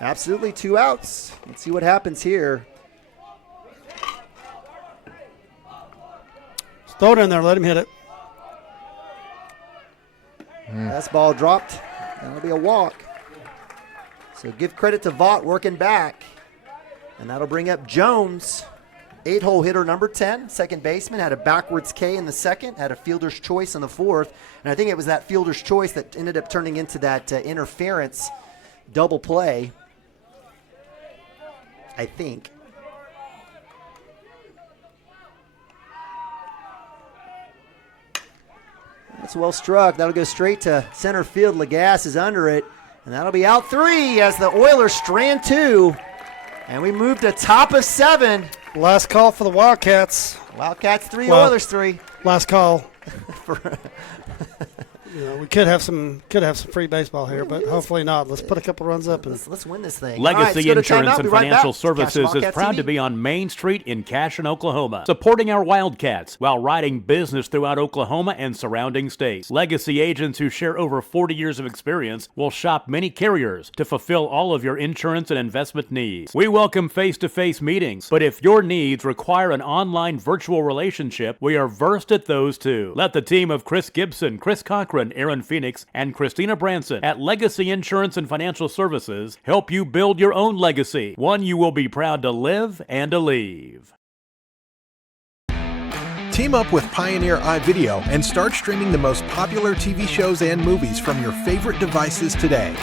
Absolutely, 2 outs. Let's see what happens here. Throw it in there. Let him hit it. That's ball dropped. That'll be a walk. So give credit to Vaught working back. And that'll bring up Jones. 8-hole hitter number 10, second baseman, had a backwards K in the second, had a fielder's choice in the fourth. And I think it was that fielder's choice that ended up turning into that interference double play. I think. That's well struck. That'll go straight to center field. Lagasse is under it. And that'll be out 3 as the Oilers strand 2. And we move to top of 7. Last call for the Wildcats. Wildcats 3, Oilers 3. Last call. We could have some free baseball here, but hopefully not. Let's put a couple runs up and let's win this thing. Legacy Insurance and Financial Services is proud to be on Main Street in Cashion, Oklahoma, supporting our Wildcats while riding business throughout Oklahoma and surrounding states. Legacy agents who share over 40 years of experience will shop many carriers to fulfill all of your insurance and investment needs. We welcome face-to-face meetings, but if your needs require an online virtual relationship, we are versed at those too. Let the team of Chris Gibson, Chris Cochran, Aaron Phoenix, and Christina Branson at Legacy Insurance and Financial Services help you build your own legacy, one you will be proud to live and to leave. Team up with Pioneer iVideo and start streaming the most popular TV shows and movies from your favorite devices today.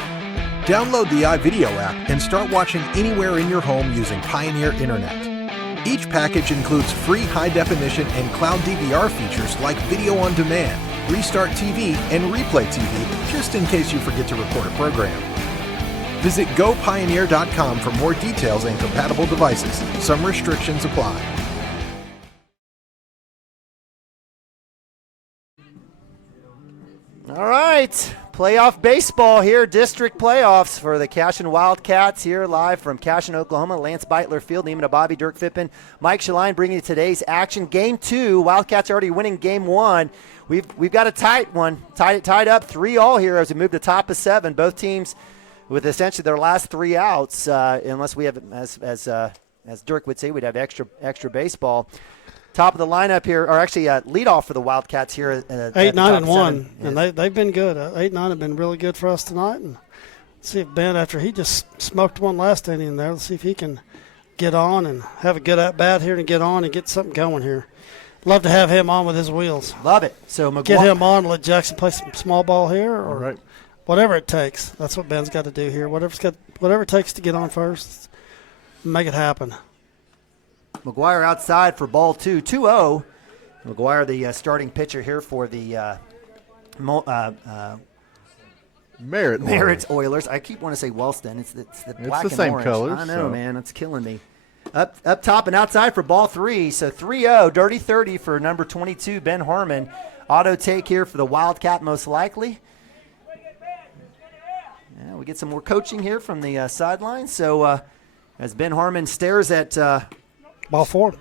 Download the iVideo app and start watching anywhere in your home using Pioneer Internet. Each package includes free high-definition and cloud DVR features like video on demand, Restart TV, and Replay TV, just in case you forget to record a program. Visit GoPioneer.com for more details and compatible devices. Some restrictions apply. All right, playoff baseball here, district playoffs for the Cashion Wildcats here live from Cashion, Oklahoma. Lance Beitler Field, Neiman Bobby, Dirk Fippen, Mike Shaline bringing you today's action. Game 2, Wildcats already winning game 1. We've got a tight one, tied up 3-3 here as we move to top of 7. Both teams with essentially their last 3 outs, unless we have, as Dirk would say, we'd have extra baseball. Top of the lineup here, or actually lead off for the Wildcats here. 8, 9, and 1, and they've been good. 8, 9 have been really good for us tonight. And let's see if Ben, after he just smoked one last inning there, let's see if he can get on and have a good at bat here and get on and get something going here. Love to have him on with his wheels. Love it. So get him on, let Jackson play some small ball here, or whatever it takes. That's what Ben's got to do here. Whatever it takes to get on first, make it happen. McGuire outside for ball 2, 2-0. McGuire, the starting pitcher here for the Merritt Oilers. I keep wanting to say Wellston. It's the black and same orange. colors. I know, man. It's killing me. Up top and outside for ball 3. So 3-0, dirty 30 for number 22, Ben Harmon. Auto take here for the Wildcat most likely. Yeah, we get some more coaching here from the sideline. So as Ben Harmon stares at ball 4.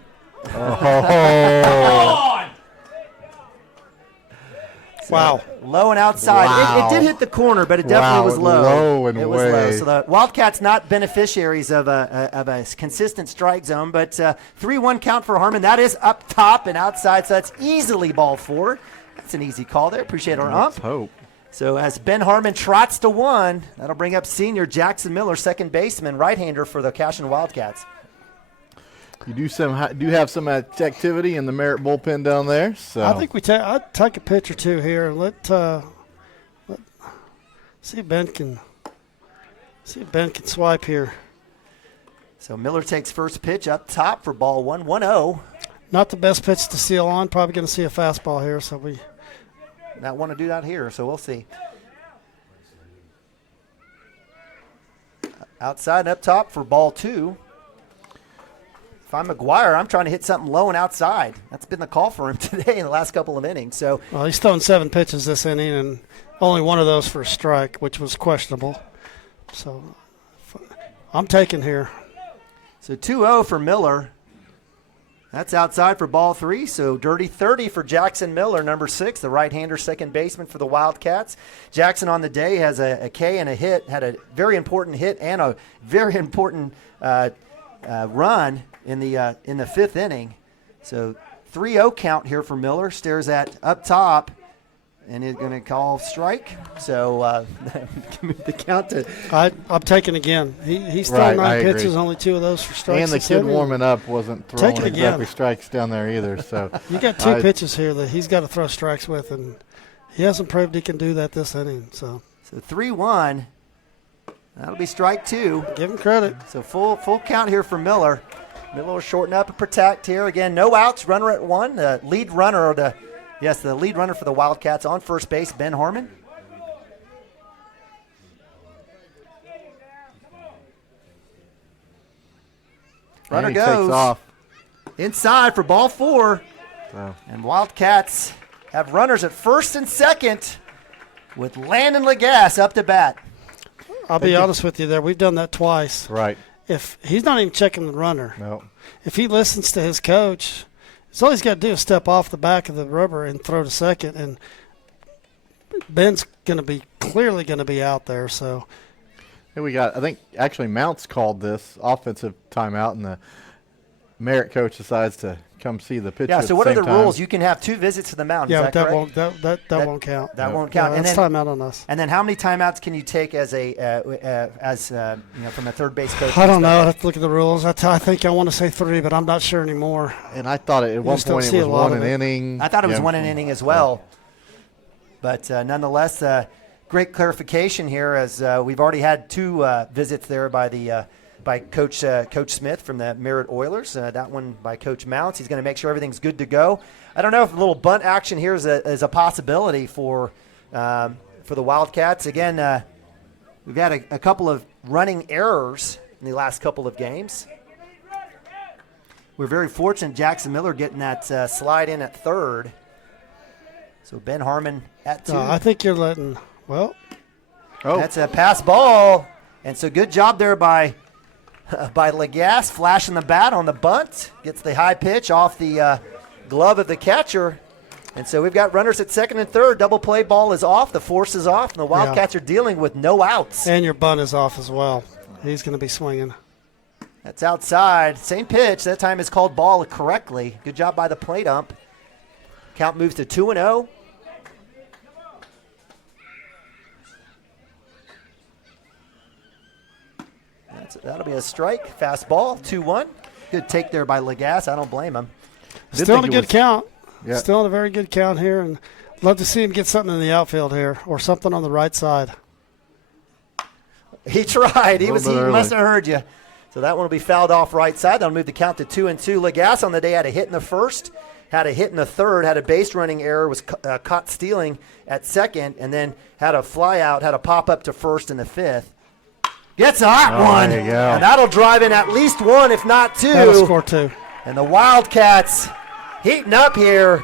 Wow. Low and outside. Wow. It did hit the corner, but it definitely was low. Low and it was way. low. So the Wildcats not beneficiaries of a consistent strike zone, but 3-1 count for Harmon. That is up top and outside, so that's easily ball 4. That's an easy call there. Appreciate our ump. Let's hope. So as Ben Harmon trots to 1, that'll bring up senior Jackson Miller, second baseman, right-hander for the Cashion Wildcats. You do have some activity in the Merritt bullpen down there. So I think I'd take a pitch or two here and let see if Ben can swipe here. So Miller takes first pitch up top for ball 1, 1-0. Not the best pitch to seal on. Probably going to see a fastball here. So we not want to do that here. So we'll see. Outside and up top for ball 2. If I'm McGuire, I'm trying to hit something low and outside. That's been the call for him today in the last couple of innings. So, well, he's thrown 7 pitches this inning, and only one of those for a strike, which was questionable. So I'm taking here. So 2-0 for Miller. That's outside for ball 3. So dirty 30 for Jackson Miller, number 6, the right-hander second baseman for the Wildcats. Jackson on the day has a K and a hit, had a very important hit and a very important run in the 5th inning. So 3-0 count here for Miller. Stares at up top, and is going to call strike. So the count to. I'm taking again. He's thrown 9 pitches, only 2 of those for strikes. And the kid warming up wasn't throwing exactly strikes down there either. So you got 2 pitches here that he's got to throw strikes with, and he hasn't proved he can do that this inning. So 3-1. That'll be strike 2. Give him credit. So full count here for Miller. Miller will shorten up and protect here. Again, no outs, runner at 1. The lead runner, the lead runner for the Wildcats on first base, Ben Harmon. Runner goes takes off. Inside for ball 4. Oh. And Wildcats have runners at first and second with Landon Lagasse up to bat. I'll be honest with you there. We've done that twice. Right. If he's not even checking the runner. No. If he listens to his coach, all he's got to do is step off the back of the rubber and throw to second, and Ben's clearly going to be out there. So here we got, I think actually Mounts called this offensive timeout, and the Merritt coach decides to come see the pitcher. Yeah. So what are the rules? You can have 2 visits to the mound. Yeah, is that won't won't count. That won't count. That's timeout on us. And then how many timeouts can you take as from a third base coach? I don't know. I have to look at the rules. I think I want to say 3, but I'm not sure anymore. And I thought at one point it was 1 an inning. I thought it was 1 an inning as well. But nonetheless, great clarification here, as we've already had 2 visits there by Coach Smith from the Merritt Oilers. That one by Coach Mounts. He's going to make sure everything's good to go. I don't know if a little bunt action here is a possibility for the Wildcats. Again, we've had a couple of running errors in the last couple of games. We're very fortunate Jackson Miller getting that slide in at third. So Ben Harmon at 2. I think you're letting – That's a pass ball. And so good job there by Lagasse, flashing the bat on the bunt. Gets the high pitch off the glove of the catcher. And so we've got runners at second and third. Double play ball is off. The force is off. And the Wildcats are dealing with no outs. And your bunt is off as well. He's going to be swinging. That's outside. Same pitch. That time it's called ball correctly. Good job by the plate ump. Count moves to 2-0. That'll be a strike. Fastball, 2-1. Good take there by Lagasse. I don't blame him. Still in a good count. Yeah. Still in a very good count here. And love to see him get something in the outfield here or something on the right side. He tried. He must have heard you. So that one will be fouled off right side. That'll move the count to 2-2. Lagasse on the day had a hit in the first, had a hit in the third, had a base running error, was caught stealing at second, and then had a fly out, had a pop up to first in the fifth. Gets a hot one, there you go. And that'll drive in at least 1, if not 2. That'll score 2. And the Wildcats heating up here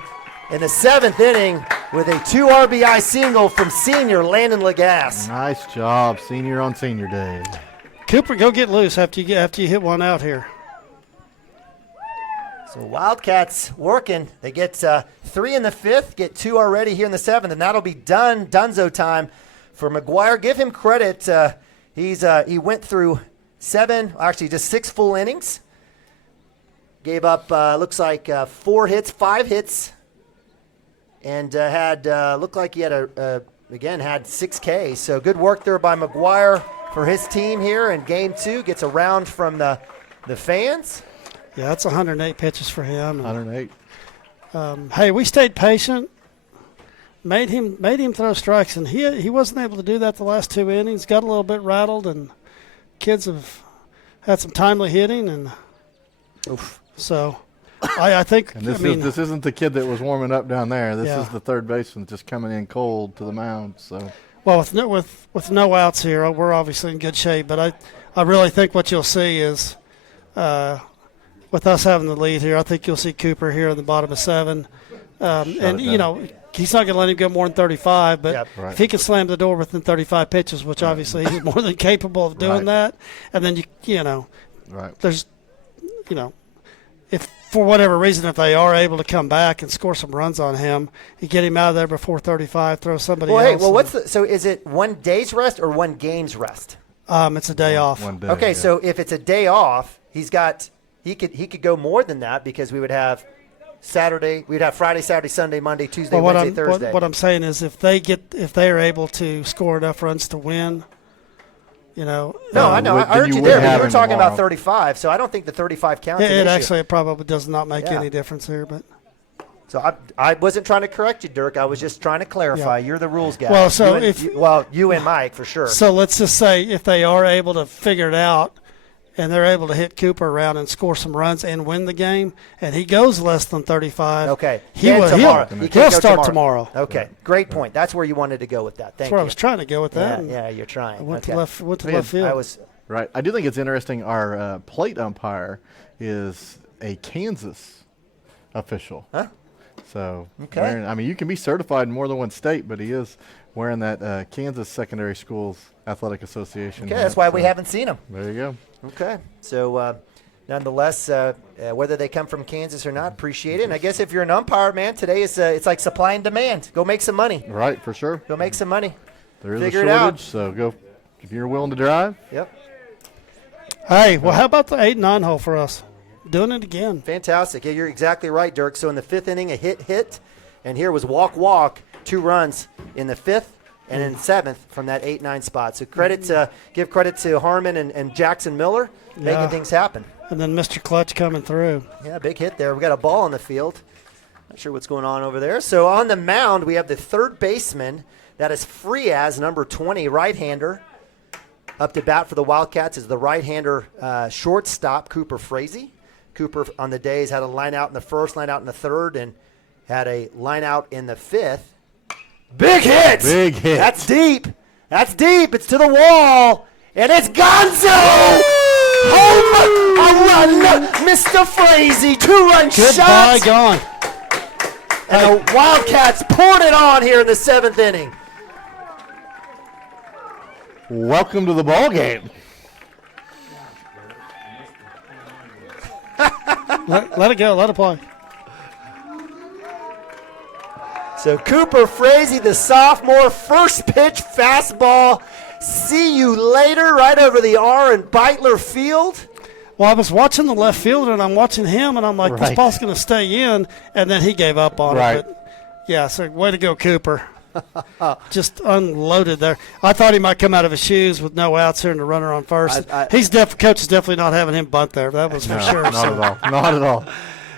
in the 7th inning with a 2 RBI single from senior Landon Lagasse. Nice job, senior on senior day. Cooper, go get loose after you hit one out here. So Wildcats working. They get 3 in the 5th, get 2 already here in the 7th, and that'll be Dunzo time for McGuire. Give him credit. He went through 6 full innings. Gave up, looks like 4 hits, 5 hits, and looked like he had had 6 Ks. So good work there by McGuire for his team here in Game 2. Gets a round from the fans. Yeah, that's 108 pitches for him. 108. Hey, we stayed patient. Made him throw strikes, and he wasn't able to do that the last 2 innings. Got a little bit rattled, and kids have had some timely hitting, and so I think. And this isn't the kid that was warming up down there. This is the third baseman just coming in cold to the mound. So well, with no outs here, we're obviously in good shape. But I really think what you'll see is, with us having the lead here, I think you'll see Cooper here in the bottom of 7, and he's not going to let him go more than 35, but if he can slam the door within 35 pitches, which obviously he's more than capable of doing that, and then there's, if for whatever reason, if they are able to come back and score some runs on him, you get him out of there before 35, throw somebody else. So is it 1 day's rest or 1 game's rest? It's a day off. 1 day. Okay, so if it's a day off, he could go more than that because we would have Saturday. We'd have Friday, Saturday, Sunday, Monday, Tuesday, Wednesday, Thursday. What I'm saying is if they are able to score enough runs to win, No, I know. I heard you there, but you were talking about 35, so I don't think the 35 counts. It probably does not make any difference here, but. So I wasn't trying to correct you, Dirk. I was just trying to clarify. Yeah. You're the rules guy. Well, so you and Mike for sure. So let's just say if they are able to figure it out, and they're able to hit Cooper around and score some runs and win the game, and he goes less than 35. Okay, he'll start tomorrow. Okay, great point. That's where you wanted to go with that. That's where I was trying to go with that. Yeah, you're trying. I went to left field. Right. I do think it's interesting. Our plate umpire is a Kansas official. Huh? So, okay. You can be certified in more than one state, but he is wearing that Kansas Secondary Schools Athletic Association. Okay, that's why we haven't seen him. There you go. Okay, so nonetheless, whether they come from Kansas or not, appreciate it. And I guess if you're an umpire, man, today it's like supply and demand. Go make some money. Right, for sure. Go make some money. There is Figure a shortage, it out. So go if you're willing to drive. Yep. Hey, well, how about the 8 and 9 hole for us? Doing it again. Fantastic. Yeah, you're exactly right, Dirk. So in the 5th inning, a hit, and here was walk, 2 runs in the 5th and in the 7th from that 8-9 spot. So give credit to Harmon and Jackson Miller making things happen. And then Mr. Clutch coming through. Yeah, big hit there. We got a ball on the field. Not sure what's going on over there. So on the mound, we have the third baseman. That is Frias, number 20, right-hander. Up to bat for the Wildcats is the right-hander shortstop, Cooper Frazee. Cooper on the days had a line out in the 1st, line out in the 3rd, and had a line out in the 5th. Big hit! Big hit. That's deep. It's to the wall, and it's Gonzo! Home run, Mr. Frazee. 2-run shot. Goodbye, gone. And the Wildcats poured it on here in the 7th inning. Welcome to the ball game. let it go. Let it play. So Cooper Frazee, the sophomore, first pitch fastball. See you later, right over the R in Beitler Field. Well, I was watching the left fielder, and I'm watching him, and I'm like, this ball's going to stay in, and then he gave up on it. But yeah, so way to go, Cooper. Just unloaded there. I thought he might come out of his shoes with no outs here and the runner on first. Coach is definitely not having him bunt there. That was for sure. Not at all.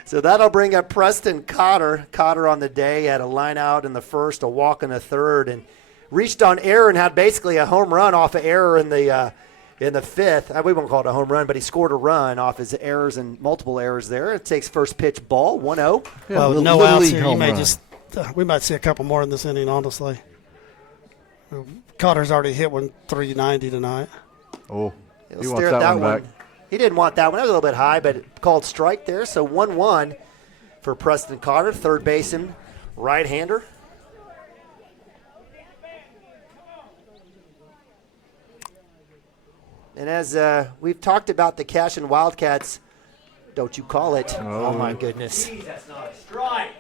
So that'll bring up Preston Cotter. Cotter on the day had a line out in the 1st, a walk in the 3rd, and reached on error and had basically a home run off of error in the 5th. We won't call it a home run, but he scored a run off his errors and multiple errors there. It takes first pitch ball, 1-0. Well, with no outs here, we might see a couple more in this inning, honestly. Cotter's already hit one 390 tonight. Oh, he wants that one back. He didn't want that one. That was a little bit high, but called strike there. So 1-1 for Preston Cotter, third baseman, right-hander. And as we've talked about the Cashion Wildcats, don't you call it. Oh my goodness. That's not a strike.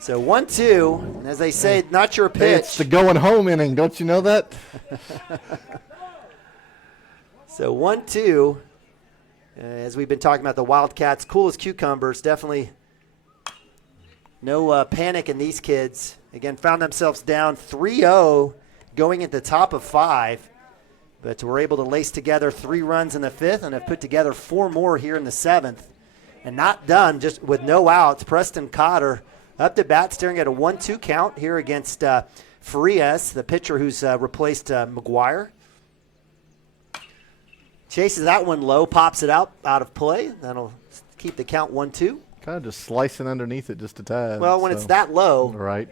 So 1-2, and as they say, not your pitch. It's the going home inning. Don't you know that? So 1-2, as we've been talking about the Wildcats, cool as cucumbers, definitely no panic in these kids. Again, found themselves down 3-0 going at the top of 5, but were able to lace together 3 runs in the 5th and have put together 4 more here in the 7th. And not done, just with no outs. Preston Cotter up to bat, staring at a 1-2 count here against Farias, the pitcher who's replaced McGuire. Chases that one low, pops it out of play. That'll keep the count 1-2. Kind of just slicing underneath it just a tad. Well, when it's that low, right?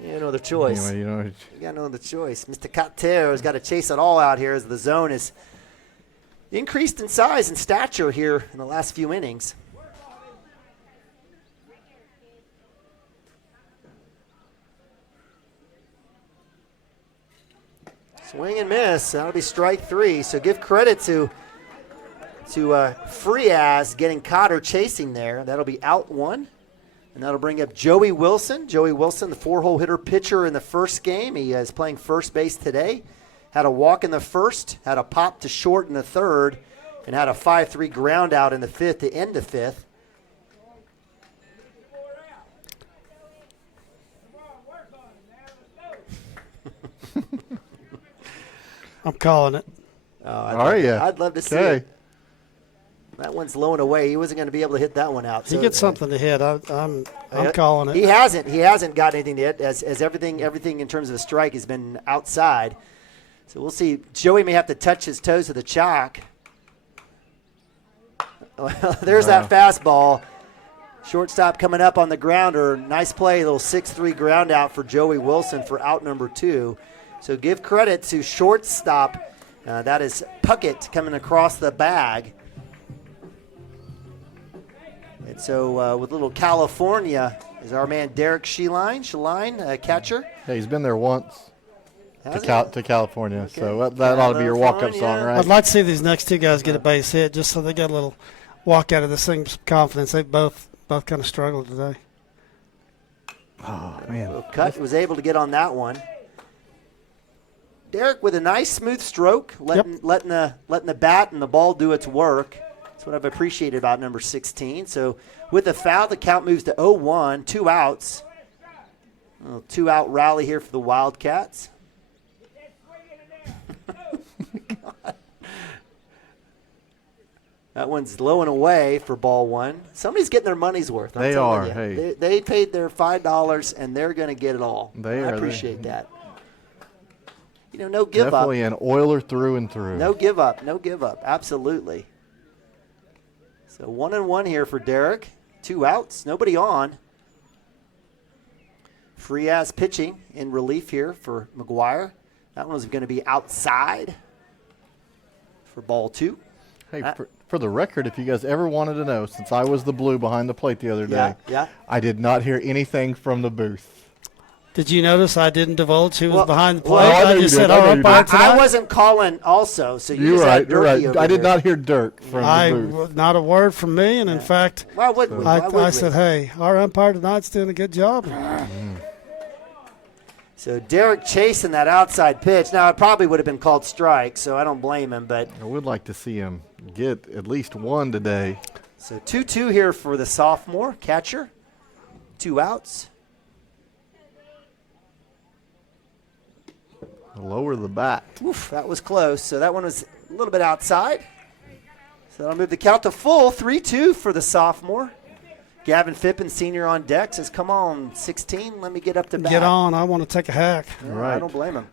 You got no other choice. Anyway, you got no other choice. Mr. Cattero's got to chase it all out here as the zone is increased in size and stature here in the last few innings. Swing and miss. That'll be strike 3. So give credit to Frias getting Cotter chasing there. That'll be out 1. And that'll bring up Joey Wilson. Joey Wilson, the 4-hole hitter pitcher in the first game. He is playing first base today. Had a walk in the 1st, had a pop to short in the 3rd, and had a 5-3 ground out in the 5th to end the 5th. I'm calling it. Oh, Are you? I'd love to see it. That one's low and away. He wasn't going to be able to hit that one out. He gets something to hit. I'm calling it. He hasn't got anything to hit, as everything in terms of a strike has been outside. So we'll see. Joey may have to touch his toes to the chalk. Well, there's that fastball. Shortstop coming up on the grounder. Nice play, little 6-3 ground out for Joey Wilson for out number 2. So give credit to shortstop. That is Puckett coming across the bag. And so with little California is our man Derek Scheline, catcher. Yeah, he's been there once to California, okay. So that ought to be your walk-up song, right? I'd like to see these next two guys get a base hit just so they got a little walk out of this thing with confidence. They both kind of struggled today. Oh, man. So Cut was able to get on that one. Derek with a nice smooth stroke, letting the bat and the ball do its work. That's what I've appreciated about number 16. So with a foul, the count moves to 0-1, 2 outs. A little 2-out rally here for the Wildcats. That one's low and away for ball 1. Somebody's getting their money's worth. They are. Hey. They paid their $5, and they're going to get it all. I appreciate that. No give up. Definitely an Oiler through and through. No give up. Absolutely. So 1-1 here for Derek. 2 outs. Nobody on. Frias pitching in relief here for McGuire. That one's going to be outside for ball 2. Hey, for the record, if you guys ever wanted to know, since I was the blue behind the plate the other day, I did not hear anything from the booth. Did you notice I didn't divulge who was behind the plate? Well, I just said our umpire tonight. I wasn't calling also, so you're right. You're right. I did not hear Dirk from the booth. Not a word from me, and in fact, I said, hey, our umpire tonight's doing a good job. So Derek chasing that outside pitch. Now, it probably would have been called strike, so I don't blame him. But I would like to see him get at least one today. So 2-2 here for the sophomore catcher. 2 outs. Lower the bat. Oof, that was close. So that one was a little bit outside. So that'll move the count to full. 3-2 for the sophomore. Gavin Phippen, senior on deck, says, come on, 16, let me get up to bat. Get on. I want to take a hack. Yeah, right. I don't blame him.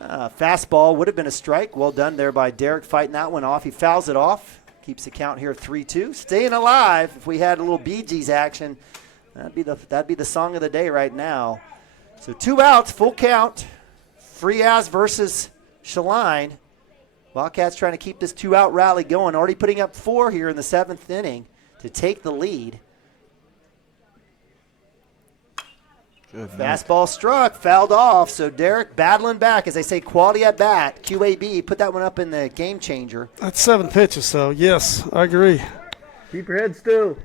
Fastball would have been a strike. Well done there by Derek fighting that one off. He fouls it off. Keeps the count here 3-2. Staying alive. If we had a little Bee Gees action, that'd be the song of the day right now. So 2 outs, full count. Frias versus Scheline. Wildcats trying to keep this 2-out rally going. Already putting up 4 here in the 7th inning to take the lead. Good fastball struck, fouled off. So Derek battling back, as they say, quality at bat. QAB put that one up in the game changer. That's 7 pitches, so yes, I agree. Keep your head still.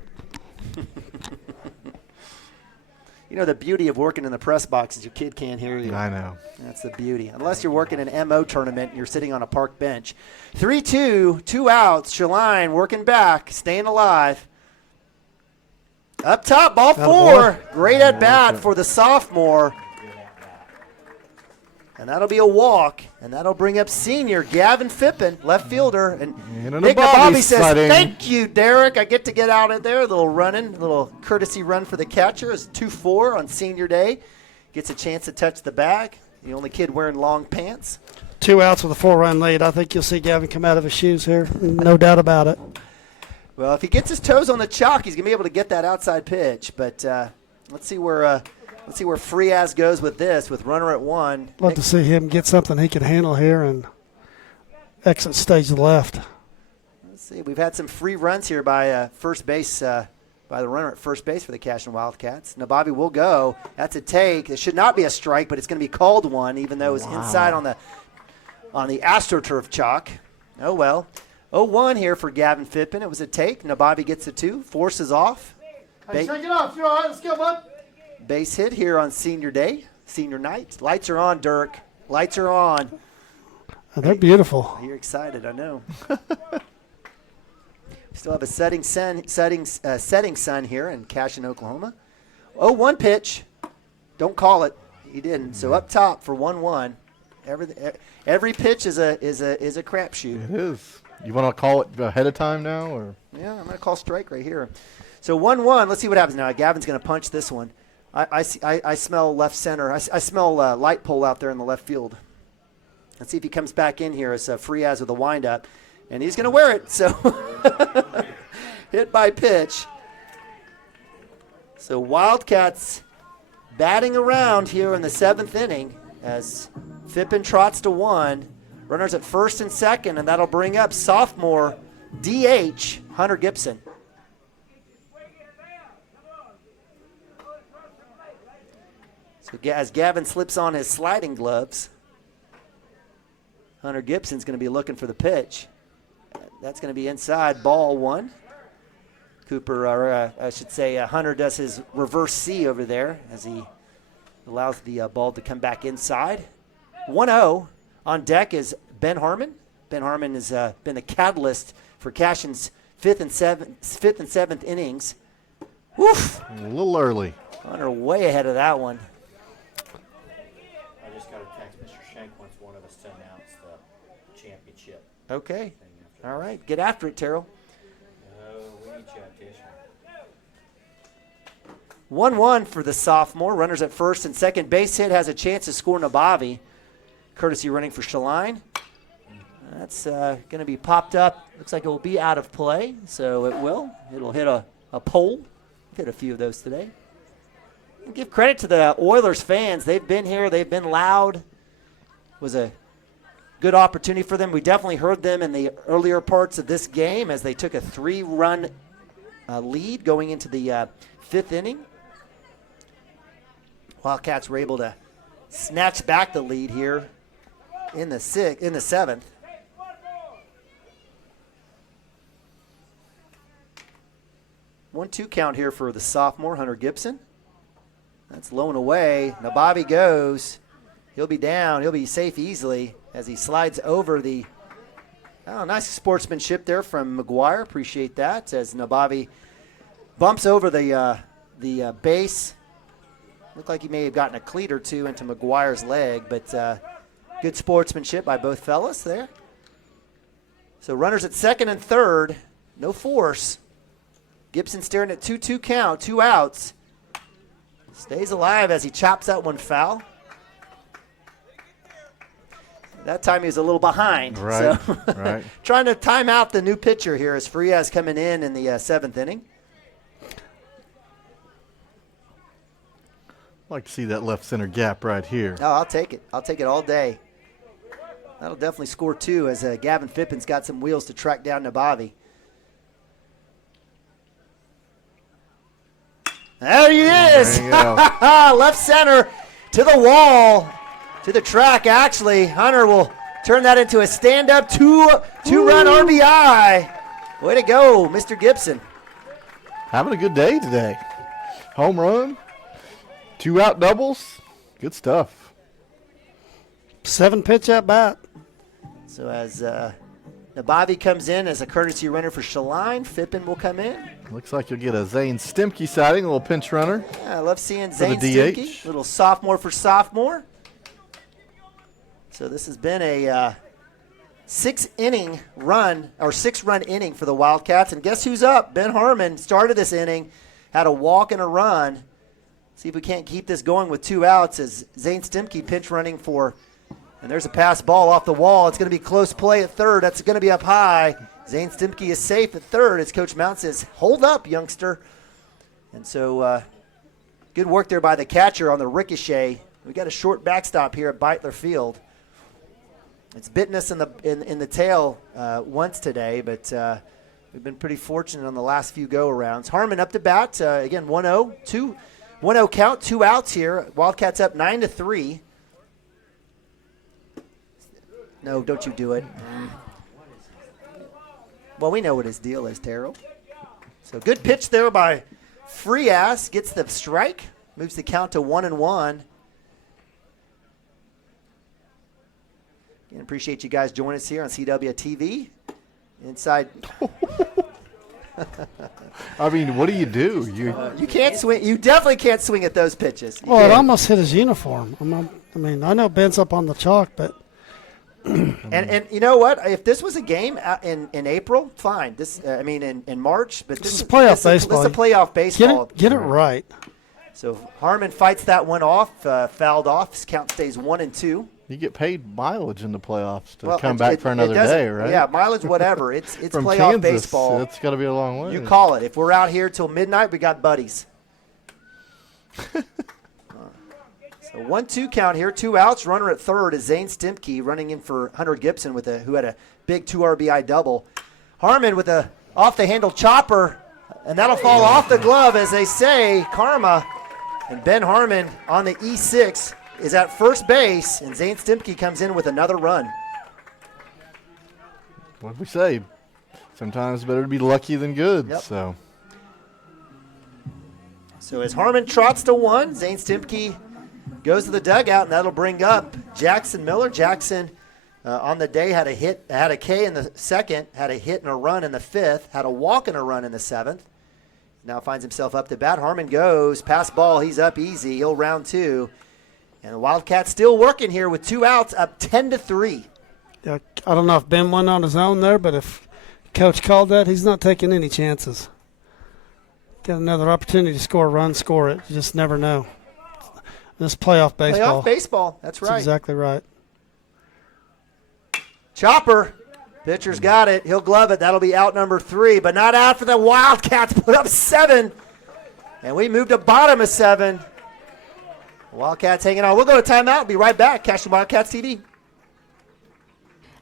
The beauty of working in the press box is your kid can't hear you. I know. That's the beauty. Unless you're working an MO tournament and you're sitting on a park bench. 3-2, 2 outs. Scheline working back, staying alive. Up top, ball 4. Great at bat for the sophomore. And that'll be a walk. And that'll bring up senior Gavin Phippen, left fielder. And Nick Nababi says, thank you, Derek. I get to get out of there. A little little courtesy run for the catcher. It's 2-4 on senior day. Gets a chance to touch the bag. The only kid wearing long pants. 2 outs with a 4-run lead. I think you'll see Gavin come out of his shoes here. No doubt about it. Well, if he gets his toes on the chalk, he's going to be able to get that outside pitch. But let's see where Frias goes with this, with runner at 1. Love to see him get something he can handle here and exit stage left. Let's see. We've had some free runs here by first base, by the runner at first base for the Cashion Wildcats. Nababi will go. That's a take. It should not be a strike, but it's going to be called one, even though it was inside on the AstroTurf chalk. Oh, well. 0-1 here for Gavin Phippen. It was a take. Nababi gets a 2. Forces off. Hey, shake it off. You're all right. Let's go, bud. Base hit here on senior day, senior night. Lights are on, Dirk. Lights are on. Oh, they're beautiful. You're excited, I know. Still have a setting sun here in Cashion, Oklahoma. 0-1 pitch. Don't call it. He didn't. So up top for 1-1. Every pitch is a crapshoot. It is. You want to call it ahead of time now, or? Yeah, I'm going to call strike right here. So 1-1. Let's see what happens now. Gavin's going to punch this one. I smell left center. I smell light pole out there in the left field. Let's see if he comes back in here as Frias with a windup, and he's going to wear it. So hit by pitch. So Wildcats batting around here in the 7th inning as Phippen trots to 1. Runners at first and second, and that'll bring up sophomore DH Hunter Gibson. So as Gavin slips on his sliding gloves, Hunter Gibson's going to be looking for the pitch. That's going to be inside, ball 1. Cooper, or I should say Hunter does his reverse C over there as he allows the ball to come back inside. 1-0. On deck is Ben Harmon. Ben Harmon has been the catalyst for Cashion's 5th and 7th innings. Woof! A little early. Hunter way ahead of that one. I just got a text. Mr. Shank wants one of us to announce the championship. Okay. All right. Get after it, Terrell. We need you at Cashion. 1-1 for the sophomore. Runners at first and second. Base hit has a chance to score Nabavi. Courtesy running for Shaline. That's going to be popped up. Looks like it will be out of play, so it will. It'll hit a pole. We've hit a few of those today. And give credit to the Oilers fans. They've been here. They've been loud. It was a good opportunity for them. We definitely heard them in the earlier parts of this game as they took a 3-run lead going into the 5th inning. Wildcats were able to snatch back the lead here in the 7th. One-two count here for the sophomore, Hunter Gibson. That's low and away. Nabavi goes. He'll be down. He'll be safe easily as he slides over the. Oh, nice sportsmanship there from McGuire. Appreciate that as Nabavi bumps over the base. Looked like he may have gotten a cleat or two into McGuire's leg, but good sportsmanship by both fellas there. So runners at second and third. No force. Gibson staring at 2-2 count, 2 outs. Stays alive as he chops that one foul. That time he was a little behind. Right, so right. Trying to time out the new pitcher here as Frias coming in the 7th inning. I'd like to see that left center gap right here. Oh, I'll take it. I'll take it all day. That'll definitely score 2 as Gavin Phippen's got some wheels to track down Nabavi. There he is. Left center to the wall, to the track, actually. Hunter will turn that into a stand-up two-run RBI. Way to go, Mr. Gibson. Having a good day today. Home run, 2-out doubles. Good stuff. 7-pitch at bat. So as Nabavi comes in as a courtesy runner for Shaline, Phippen will come in. Looks like you'll get a Zane Stemke sighting, a little pinch runner. Yeah, I love seeing Zane Stemke, little sophomore for sophomore. So this has been a 6-inning run, or 6-run inning for the Wildcats. And guess who's up? Ben Harmon started this inning, had a walk and a run. See if we can't keep this going with 2 outs as Zane Stemke pinch running for, and there's a pass ball off the wall. It's going to be close play at third. That's going to be up high. Zane Stemke is safe at third as Coach Mount says, hold up, youngster. And so good work there by the catcher on the ricochet. We got a short backstop here at Beitler Field. It's bitten us in the tail once today, but we've been pretty fortunate on the last few go-arounds. Harmon up to bat, again, 1-0 count, 2 outs here. Wildcats up 9-3. No, don't you do it. Well, we know what his deal is, Terrell. So good pitch there by Frias. Gets the strike. Moves the count to 1-1. Again, appreciate you guys joining us here on CWTV. Inside. I mean, what do? You can't swing. You definitely can't swing at those pitches. Well, it almost hit his uniform. I know Ben's up on the chalk, but and you know what? If this was a game in April, fine. In March, but this is playoff baseball. This is a playoff baseball. Get it right. So Harmon fights that one off, fouled off. His count stays 1-2. You get paid mileage in the playoffs to come back for another day, right? Yeah, mileage, whatever. It's From playoff Kansas, baseball. It's got to be a long way. You call it. If we're out here till midnight, we got buddies. So 1-2 count here, 2 outs. Runner at third is Zane Stimke running in for Hunter Gibson who had a big 2 RBI double. Harmon with a off-the-handle chopper, and that'll fall off the glove, as they say. Karma. And Ben Harmon on the E6 is at first base, and Zane Stimke comes in with another run. What did we say? Sometimes better to be lucky than good. Yep. So as Harmon trots to 1, Zane Stimke goes to the dugout, and that'll bring up Jackson Miller. Jackson on the day had a K in the second, had a hit and a run in the fifth, had a walk and a run in the seventh. Now finds himself up to bat. Harmon goes, pass ball, he's up easy. He'll round 2. And the Wildcats still working here with 2 outs, up 10-3. Yeah, I don't know if Ben went on his own there, but if Coach called that, he's not taking any chances. Got another opportunity to score a run, score it. You just never know. This playoff baseball. Playoff baseball, that's right. That's exactly right. Chopper. Pitcher's got it. He'll glove it. That'll be out number 3, but not out for the Wildcats. Put up 7. And we moved to bottom of 7. Wildcats hanging on. We'll go to timeout. Be right back. Cashion Wildcats TV.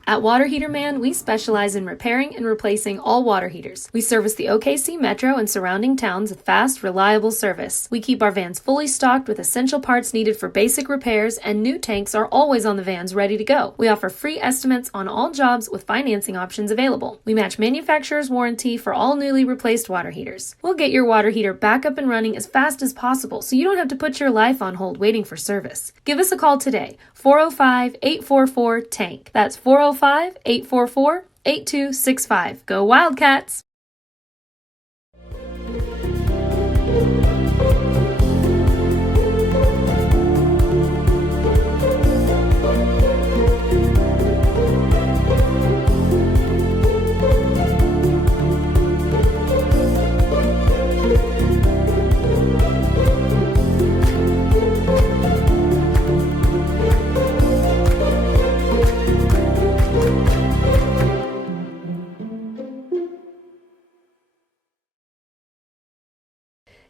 At Water Heater Man, we specialize in repairing and replacing all water heaters. We service the OKC Metro and surrounding towns with fast, reliable service. We keep our vans fully stocked with essential parts needed for basic repairs, and new tanks are always on the vans ready to go. We offer free estimates on all jobs with financing options available. We match manufacturer's warranty for all newly replaced water heaters. We'll get your water heater back up and running as fast as possible so you don't have to put your life on hold waiting for service. Give us a call today, 405-844-TANK. That's 405-844-8265. Go Wildcats!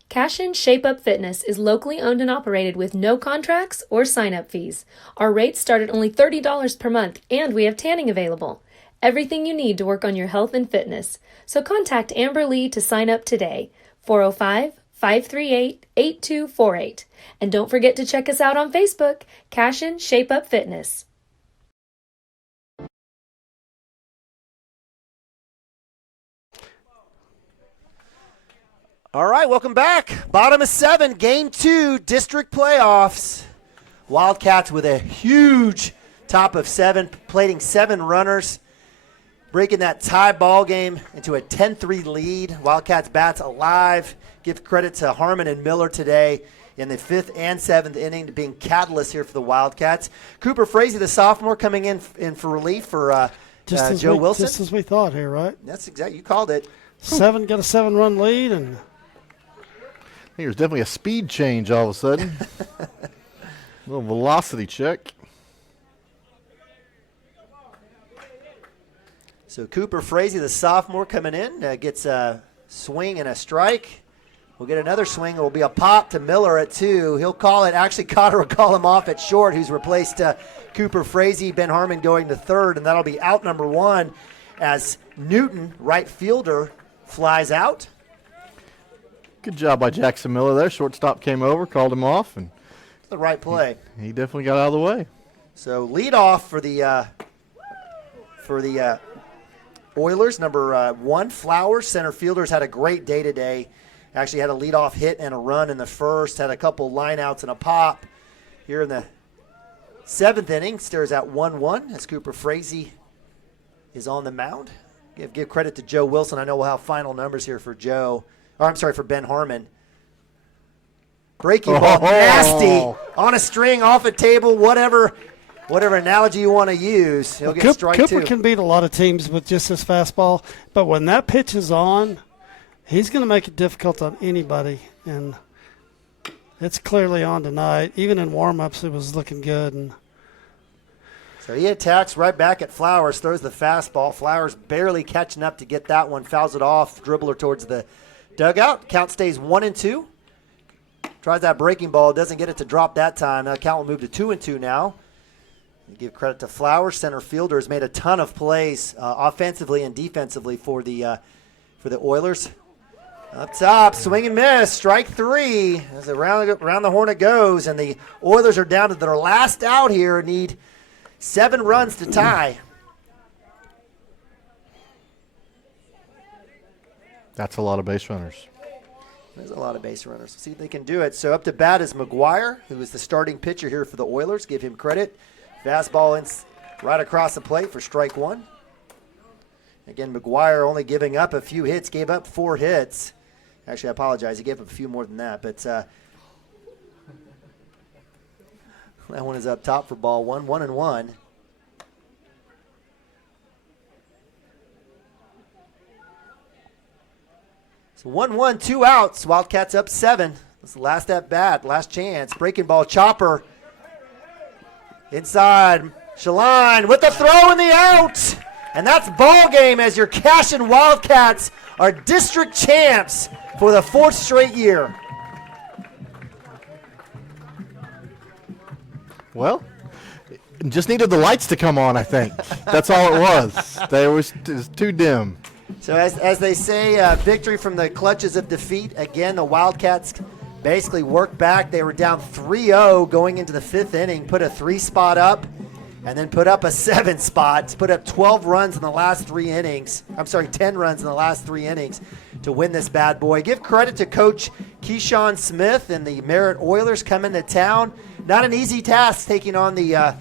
Cashion Shape Up Fitness is locally owned and operated with no contracts or sign-up fees. Our rates start at only $30 per month, and we have tanning available. Everything you need to work on your health and fitness. So contact Amber Lee to sign up today, 405-538-8248. And don't forget to check us out on Facebook, Cashion Shape Up Fitness. All right, welcome back. Bottom of 7, Game 2, District Playoffs. Wildcats with a huge top of 7, plating 7 runners, breaking that tie ball game into a 10-3 lead. Wildcats bats alive. Give credit to Harmon and Miller today in the 5th and 7th inning, being catalysts here for the Wildcats. Cooper Frazee, the sophomore, coming in for relief for Joe Wilson. Just as we thought here, right? That's exactly, you called it. Got a 7-run lead, and I think there's definitely a speed change all of a sudden. A little velocity check. So Cooper Frazee, the sophomore, coming in, gets a swing and a strike. We'll get another swing. It will be a pop to Miller at 2. He'll call it. Actually, Cotter will call him off at short, who's replaced Cooper Frazee. Ben Harmon going to 3rd, and that'll be out number 1 as Newton, right fielder, flies out. Good job by Jackson Miller there. Shortstop came over, called him off, and the right play. He definitely got out of the way. So lead off for the Oilers, number 1, Flowers. Center fielders had a great day today. Actually had a leadoff hit and a run in the first. Had a couple lineouts and a pop. Here in the 7th inning, stares at 1-1 as Cooper Frazee is on the mound. Give credit to Joe Wilson. I know we'll have final numbers here for for Ben Harmon. Breaking ball, nasty, on a string, off a table, whatever analogy you want to use. He'll get strike two. Cooper can beat a lot of teams with just his fastball, but when that pitch is on, he's going to make it difficult on anybody, and it's clearly on tonight. Even in warm-ups, it was looking good. And so he attacks right back at Flowers, throws the fastball. Flowers barely catching up to get that one, fouls it off, dribbler towards the dugout. Count stays 1-2. Tries that breaking ball, doesn't get it to drop that time. Now count will move to 2-2 now. You give credit to Flowers, center fielder, has made a ton of plays offensively and defensively for the Oilers. Up top, swing and miss, strike three. As around the horn it goes, and the Oilers are down to their last out here, need 7 runs to tie. That's a lot of base runners. There's a lot of base runners. See if they can do it. So up to bat is McGuire, who is the starting pitcher here for the Oilers. Give him credit. Fastball right across the plate for strike one. Again, McGuire only giving up a few hits, gave up 4 hits. Actually, I apologize. He gave up a few more than that. But that one is up top for ball one, 1-1. So 1-1, 2 outs. Wildcats up 7. This is the last at bat, last chance. Breaking ball, chopper. Inside, Shaline with the throw and the out. And that's ball game as your Cashion Wildcats are district champs for the 4th straight year. Well, just needed the lights to come on, I think. That's all it was. It was too dim. So as they say, victory from the clutches of defeat. Again, the Wildcats basically worked back. They were down 3-0 going into the 5th inning, put a 3 spot up, and then put up a 7 spot, put up 12 runs in the last 3 innings. 10 runs in the last 3 innings to win this bad boy. Give credit to Coach Keyshawn Smith and the Merritt Oilers coming to town. Not an easy task taking on the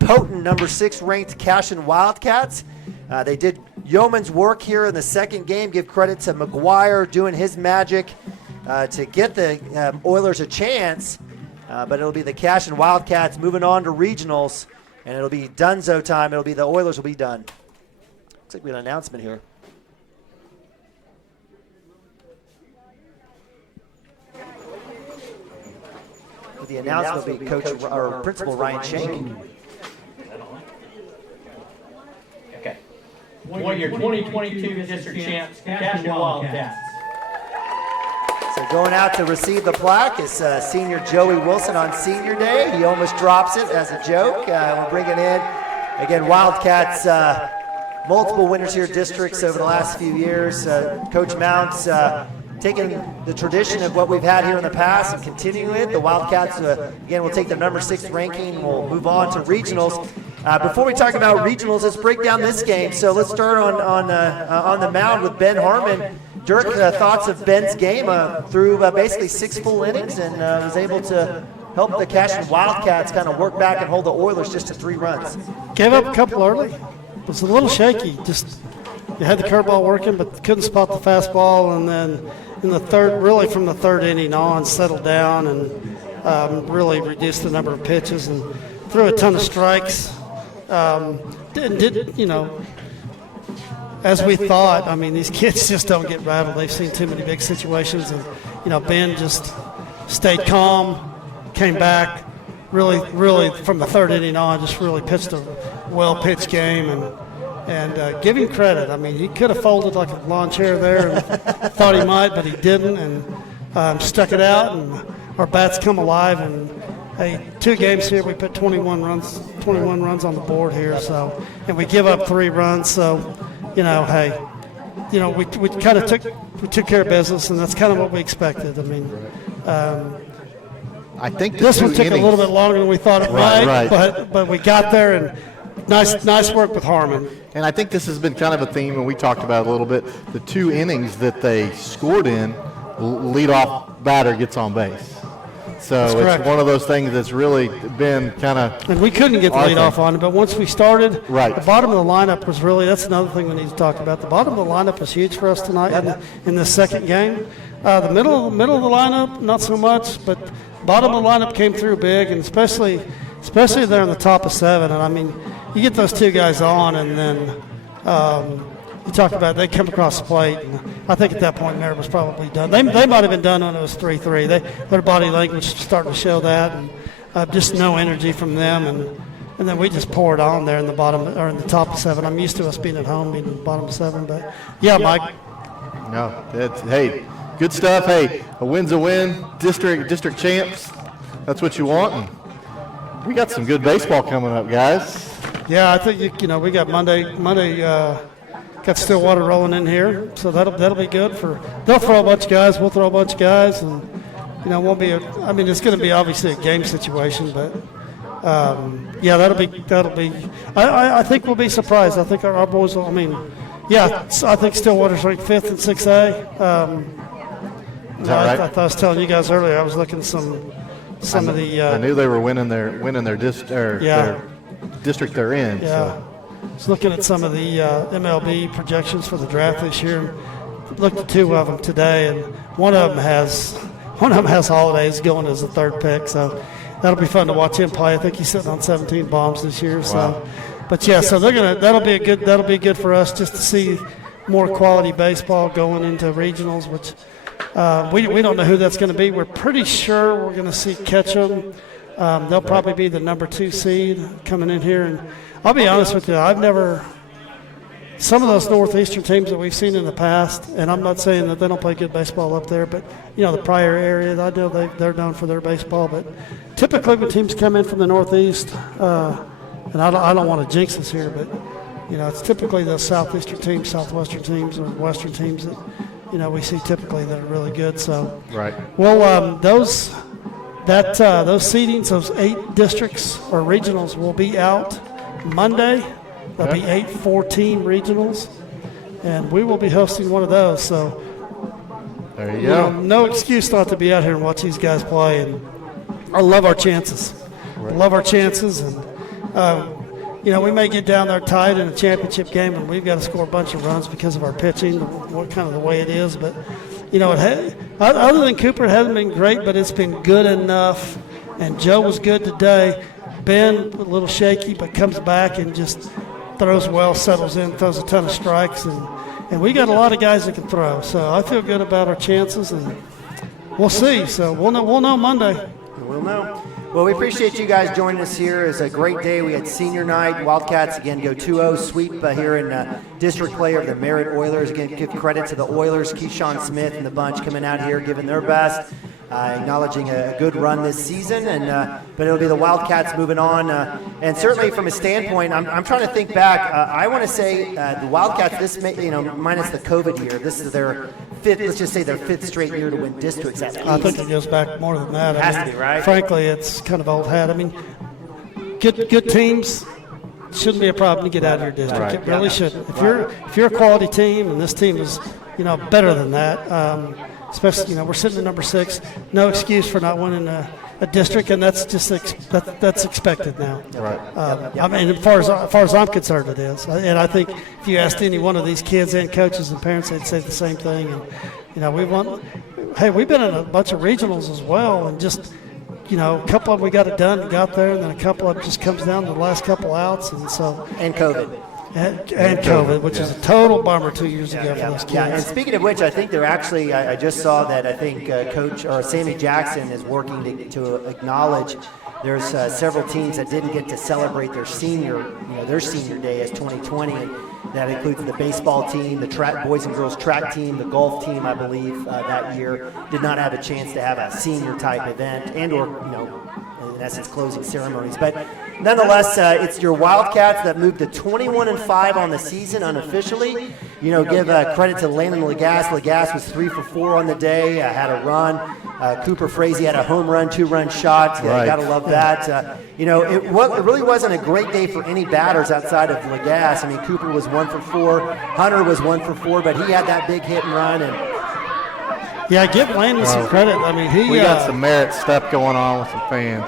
potent number 6 ranked Cashion Wildcats. They did yeoman's work here in the second game. Give credit to McGuire doing his magic to get the Oilers a chance. But it'll be the Cashion Wildcats moving on to regionals, and it'll be Dunzo time. It'll be the Oilers will be done. Looks like we have an announcement here. The announcement will be Coach or Principal Ryan Shank. Okay. One your 2022 district champs, Cashion Wildcats. So going out to receive the plaque is senior Joey Wilson on senior day. He almost drops it as a joke. We're bringing in, again, Wildcats, multiple winners here, districts over the last few years. Coach Mounts taking the tradition of what we've had here in the past and continuing it. The Wildcats, again, will take the number 6 ranking. We'll move on to regionals. Before we talk about regionals, let's break down this game. So let's start on the mound with Ben Harmon. Dirk, thoughts of Ben's game through basically 6 full innings and was able to help the Cashion Wildcats kind of work back and hold the Oilers just to 3 runs. Gave up a couple early. It was a little shaky. Just you had the curveball working, but couldn't spot the fastball. And then in the third, really from the 3rd inning on, settled down and really reduced the number of pitches and threw a ton of strikes. As we thought, I mean, these kids just don't get rattled. They've seen too many big situations. And, Ben just stayed calm, came back, really from the 3rd inning on, just really pitched a well-pitched game. And give him credit. I mean, he could have folded like a lawn chair there and thought he might, but he didn't. And stuck it out, and our bats come alive. And, hey, 2 games here, we put 21 runs on the board here. So, and we give up 3 runs. So, we kind of took care of business, and that's kind of what we expected. I mean, I think this one took a little bit longer than we thought it might, but we got there, and nice work with Harmon. And I think this has been kind of a theme, and we talked about it a little bit. The 2 innings that they scored in, leadoff batter gets on base. So it's one of those things that's really been kind of. And we couldn't get the lead off on it, but once we started, the bottom of the lineup was really, that's another thing we need to talk about. The bottom of the lineup was huge for us tonight in the second game. The middle of the lineup, not so much, but bottom of the lineup came through big, and especially there in the top of 7. And I mean, you get those two guys on, and then you talked about they come across the plate, and I think at that point Merritt was probably done. They might have been done when it was 3-3. Their body language started to show that, and just no energy from them, and then we just poured on there in the bottom or in the top of 7. I'm used to us being at home, being in the bottom of 7, but yeah, Mike. No, hey, good stuff. Hey, a win's a win. District champs. That's what you want. And we got some good baseball coming up, guys. Yeah, I think you know we got Monday. Got Stillwater rolling in here, so that'll be good for. They'll throw a bunch of guys. We'll throw a bunch of guys, and won't be. It's going to be obviously a game situation, but yeah, that'll be. I think we'll be surprised. I think our boys will. I think Stillwater's ranked 5th in 6A. Is that right? I was telling you guys earlier. I was looking at some of the. I knew they were winning their district they're in. Yeah. So. I was looking at some of the MLB projections for the draft this year. Looked at 2 of them today, and one of them has Holidays going as the 3rd pick. So that'll be fun to watch him play. I think he's sitting on 17 bombs this year. So, wow. But yeah, so that'll be good for us just to see more quality baseball going into regionals, which we don't know who that's going to be. We're pretty sure we're going to see Cashion. They'll probably be the number 2 seed coming in here, and I'll be honest with you, some of those Northeastern teams that we've seen in the past, and I'm not saying that they don't play good baseball up there, but, the Pryor area, I know they're known for their baseball, but typically when teams come in from the Northeast, and I don't want to jinx this here, but, it's typically the Southeastern teams, Southwestern teams, or Western teams that, we see typically that are really good. So, right. Well, those seedings, those 8 districts or regionals will be out Monday. There'll be 8 4-team regionals, and we will be hosting one of those. So there you go. No excuse not to be out here and watch these guys play. And I love our chances. Right. I love our chances, and we may get down there tied in a championship game, and we've got to score a bunch of runs because of our pitching, what kind of the way it is. But other than Cooper, it hasn't been great, but it's been good enough. And Joe was good today. Ben, a little shaky, but comes back and just throws well, settles in, throws a ton of strikes. And we got a lot of guys that can throw. So I feel good about our chances, and we'll see. So we'll know Monday. We'll know. Well, we appreciate you guys joining us here. It's a great day. We had senior night. Wildcats, again, go 2-0 sweep here in district play of the Merritt Oilers. Again, give credit to the Oilers, Cashion Smith and the bunch coming out here, giving their best. Acknowledging a good run this season, but it'll be the Wildcats moving on. And certainly from a standpoint, I'm trying to think back. I want to say the Wildcats, minus the COVID year, this is their 5th, let's just say their 5th straight year to win districts at least. I think it goes back more than that. It has to be, right? Frankly, it's kind of old hat. Good teams shouldn't be a problem to get out of your district. Right. It really shouldn't. If you're a quality team, and this team is, better than that. Especially, we're sitting at number 6. No excuse for not winning a district, and that's just that's expected now. Right. As far as I'm concerned, it is. And I think if you asked any one of these kids and coaches and parents, they'd say the same thing. And we've been in a bunch of regionals as well, and just a couple of them we got it done and got there, and then a couple of them just comes down to the last couple outs, and COVID. And COVID, which is a total bummer 2 years ago for those kids. Yeah, and speaking of which, I think they're actually, I just saw that I think Coach or Sammy Jackson is working to acknowledge there's several teams that didn't get to celebrate their senior day as 2020. And that includes the baseball team, the boys and girls track team, the golf team, I believe, that year did not have a chance to have a senior type event in essence, closing ceremonies. But nonetheless, it's your Wildcats that moved to 21-5 on the season unofficially. Give credit to Landon Lagasse. Lagasse was 3 for 4 on the day, had a run. Cooper Frazee had a home run, 2-run shot. Right. Got to love that. It really wasn't a great day for any batters outside of Lagasse. Cooper was 1 for 4. Hunter was 1 for 4, but he had that big hit and run. And Yeah, give Landon some credit. I mean, we got some Merritt stuff going on with some fans.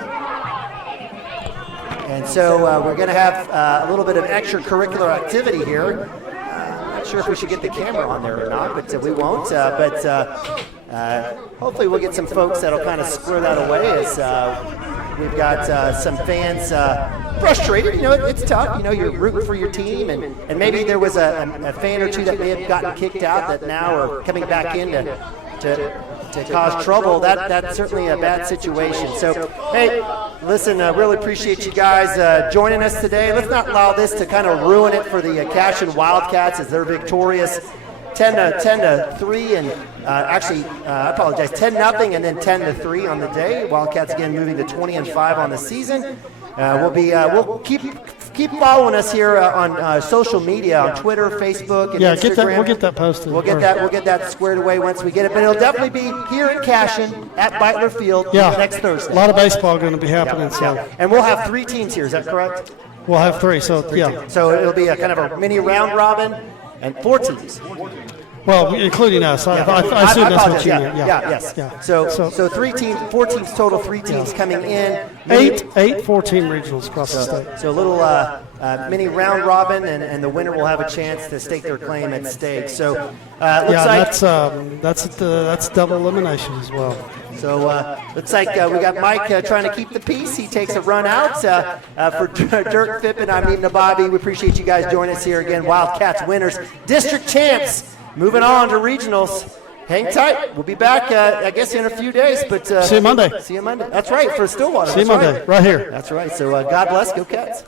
And so we're going to have a little bit of extracurricular activity here. Not sure if we should get the camera on there or not, but we won't. Hopefully we'll get some folks that'll kind of square that away as we've got some fans frustrated. You know, it's tough. You know, you're rooting for your team, and maybe there was a fan or two that may have gotten kicked out that now are coming back in to cause trouble. That's certainly a bad situation. So, hey, listen, really appreciate you guys joining us today. Let's not allow this to kind of ruin it for the Cashion Wildcats as they're victorious 10-3, and actually, I apologize, 10-0 and then 10-3 on the day. Wildcats again moving to 20-5 on the season. We'll keep following us here on social media, on Twitter, Facebook, and Instagram. We'll get that posted. We'll get that squared away once we get it. But it'll definitely be here in Cashion at Beitler Field next Thursday. A lot of baseball going to be happening. And we'll have 3 teams here. Is that correct? We'll have 3. So yeah. So it'll be a kind of a mini round robin and 4 teams. Well, including us. I assume that's what you meant. Yeah. So 3 teams, 4 teams total, 3 teams coming in. 8 4-team regionals across the state. So a little mini round robin, and the winner will have a chance to stake their claim at stake. So looks like that's double elimination as well. So looks like we got Mike trying to keep the peace. He takes a run out for Dirk Phippen. I'm Nima Bobby. We appreciate you guys joining us here again. Wildcats winners, district champs. Moving on to regionals. Hang tight. We'll be back, I guess, in a few days. But see you Monday. See you Monday. That's right, for Stillwater. See you Monday, right here. That's right. So God bless. Go Cats.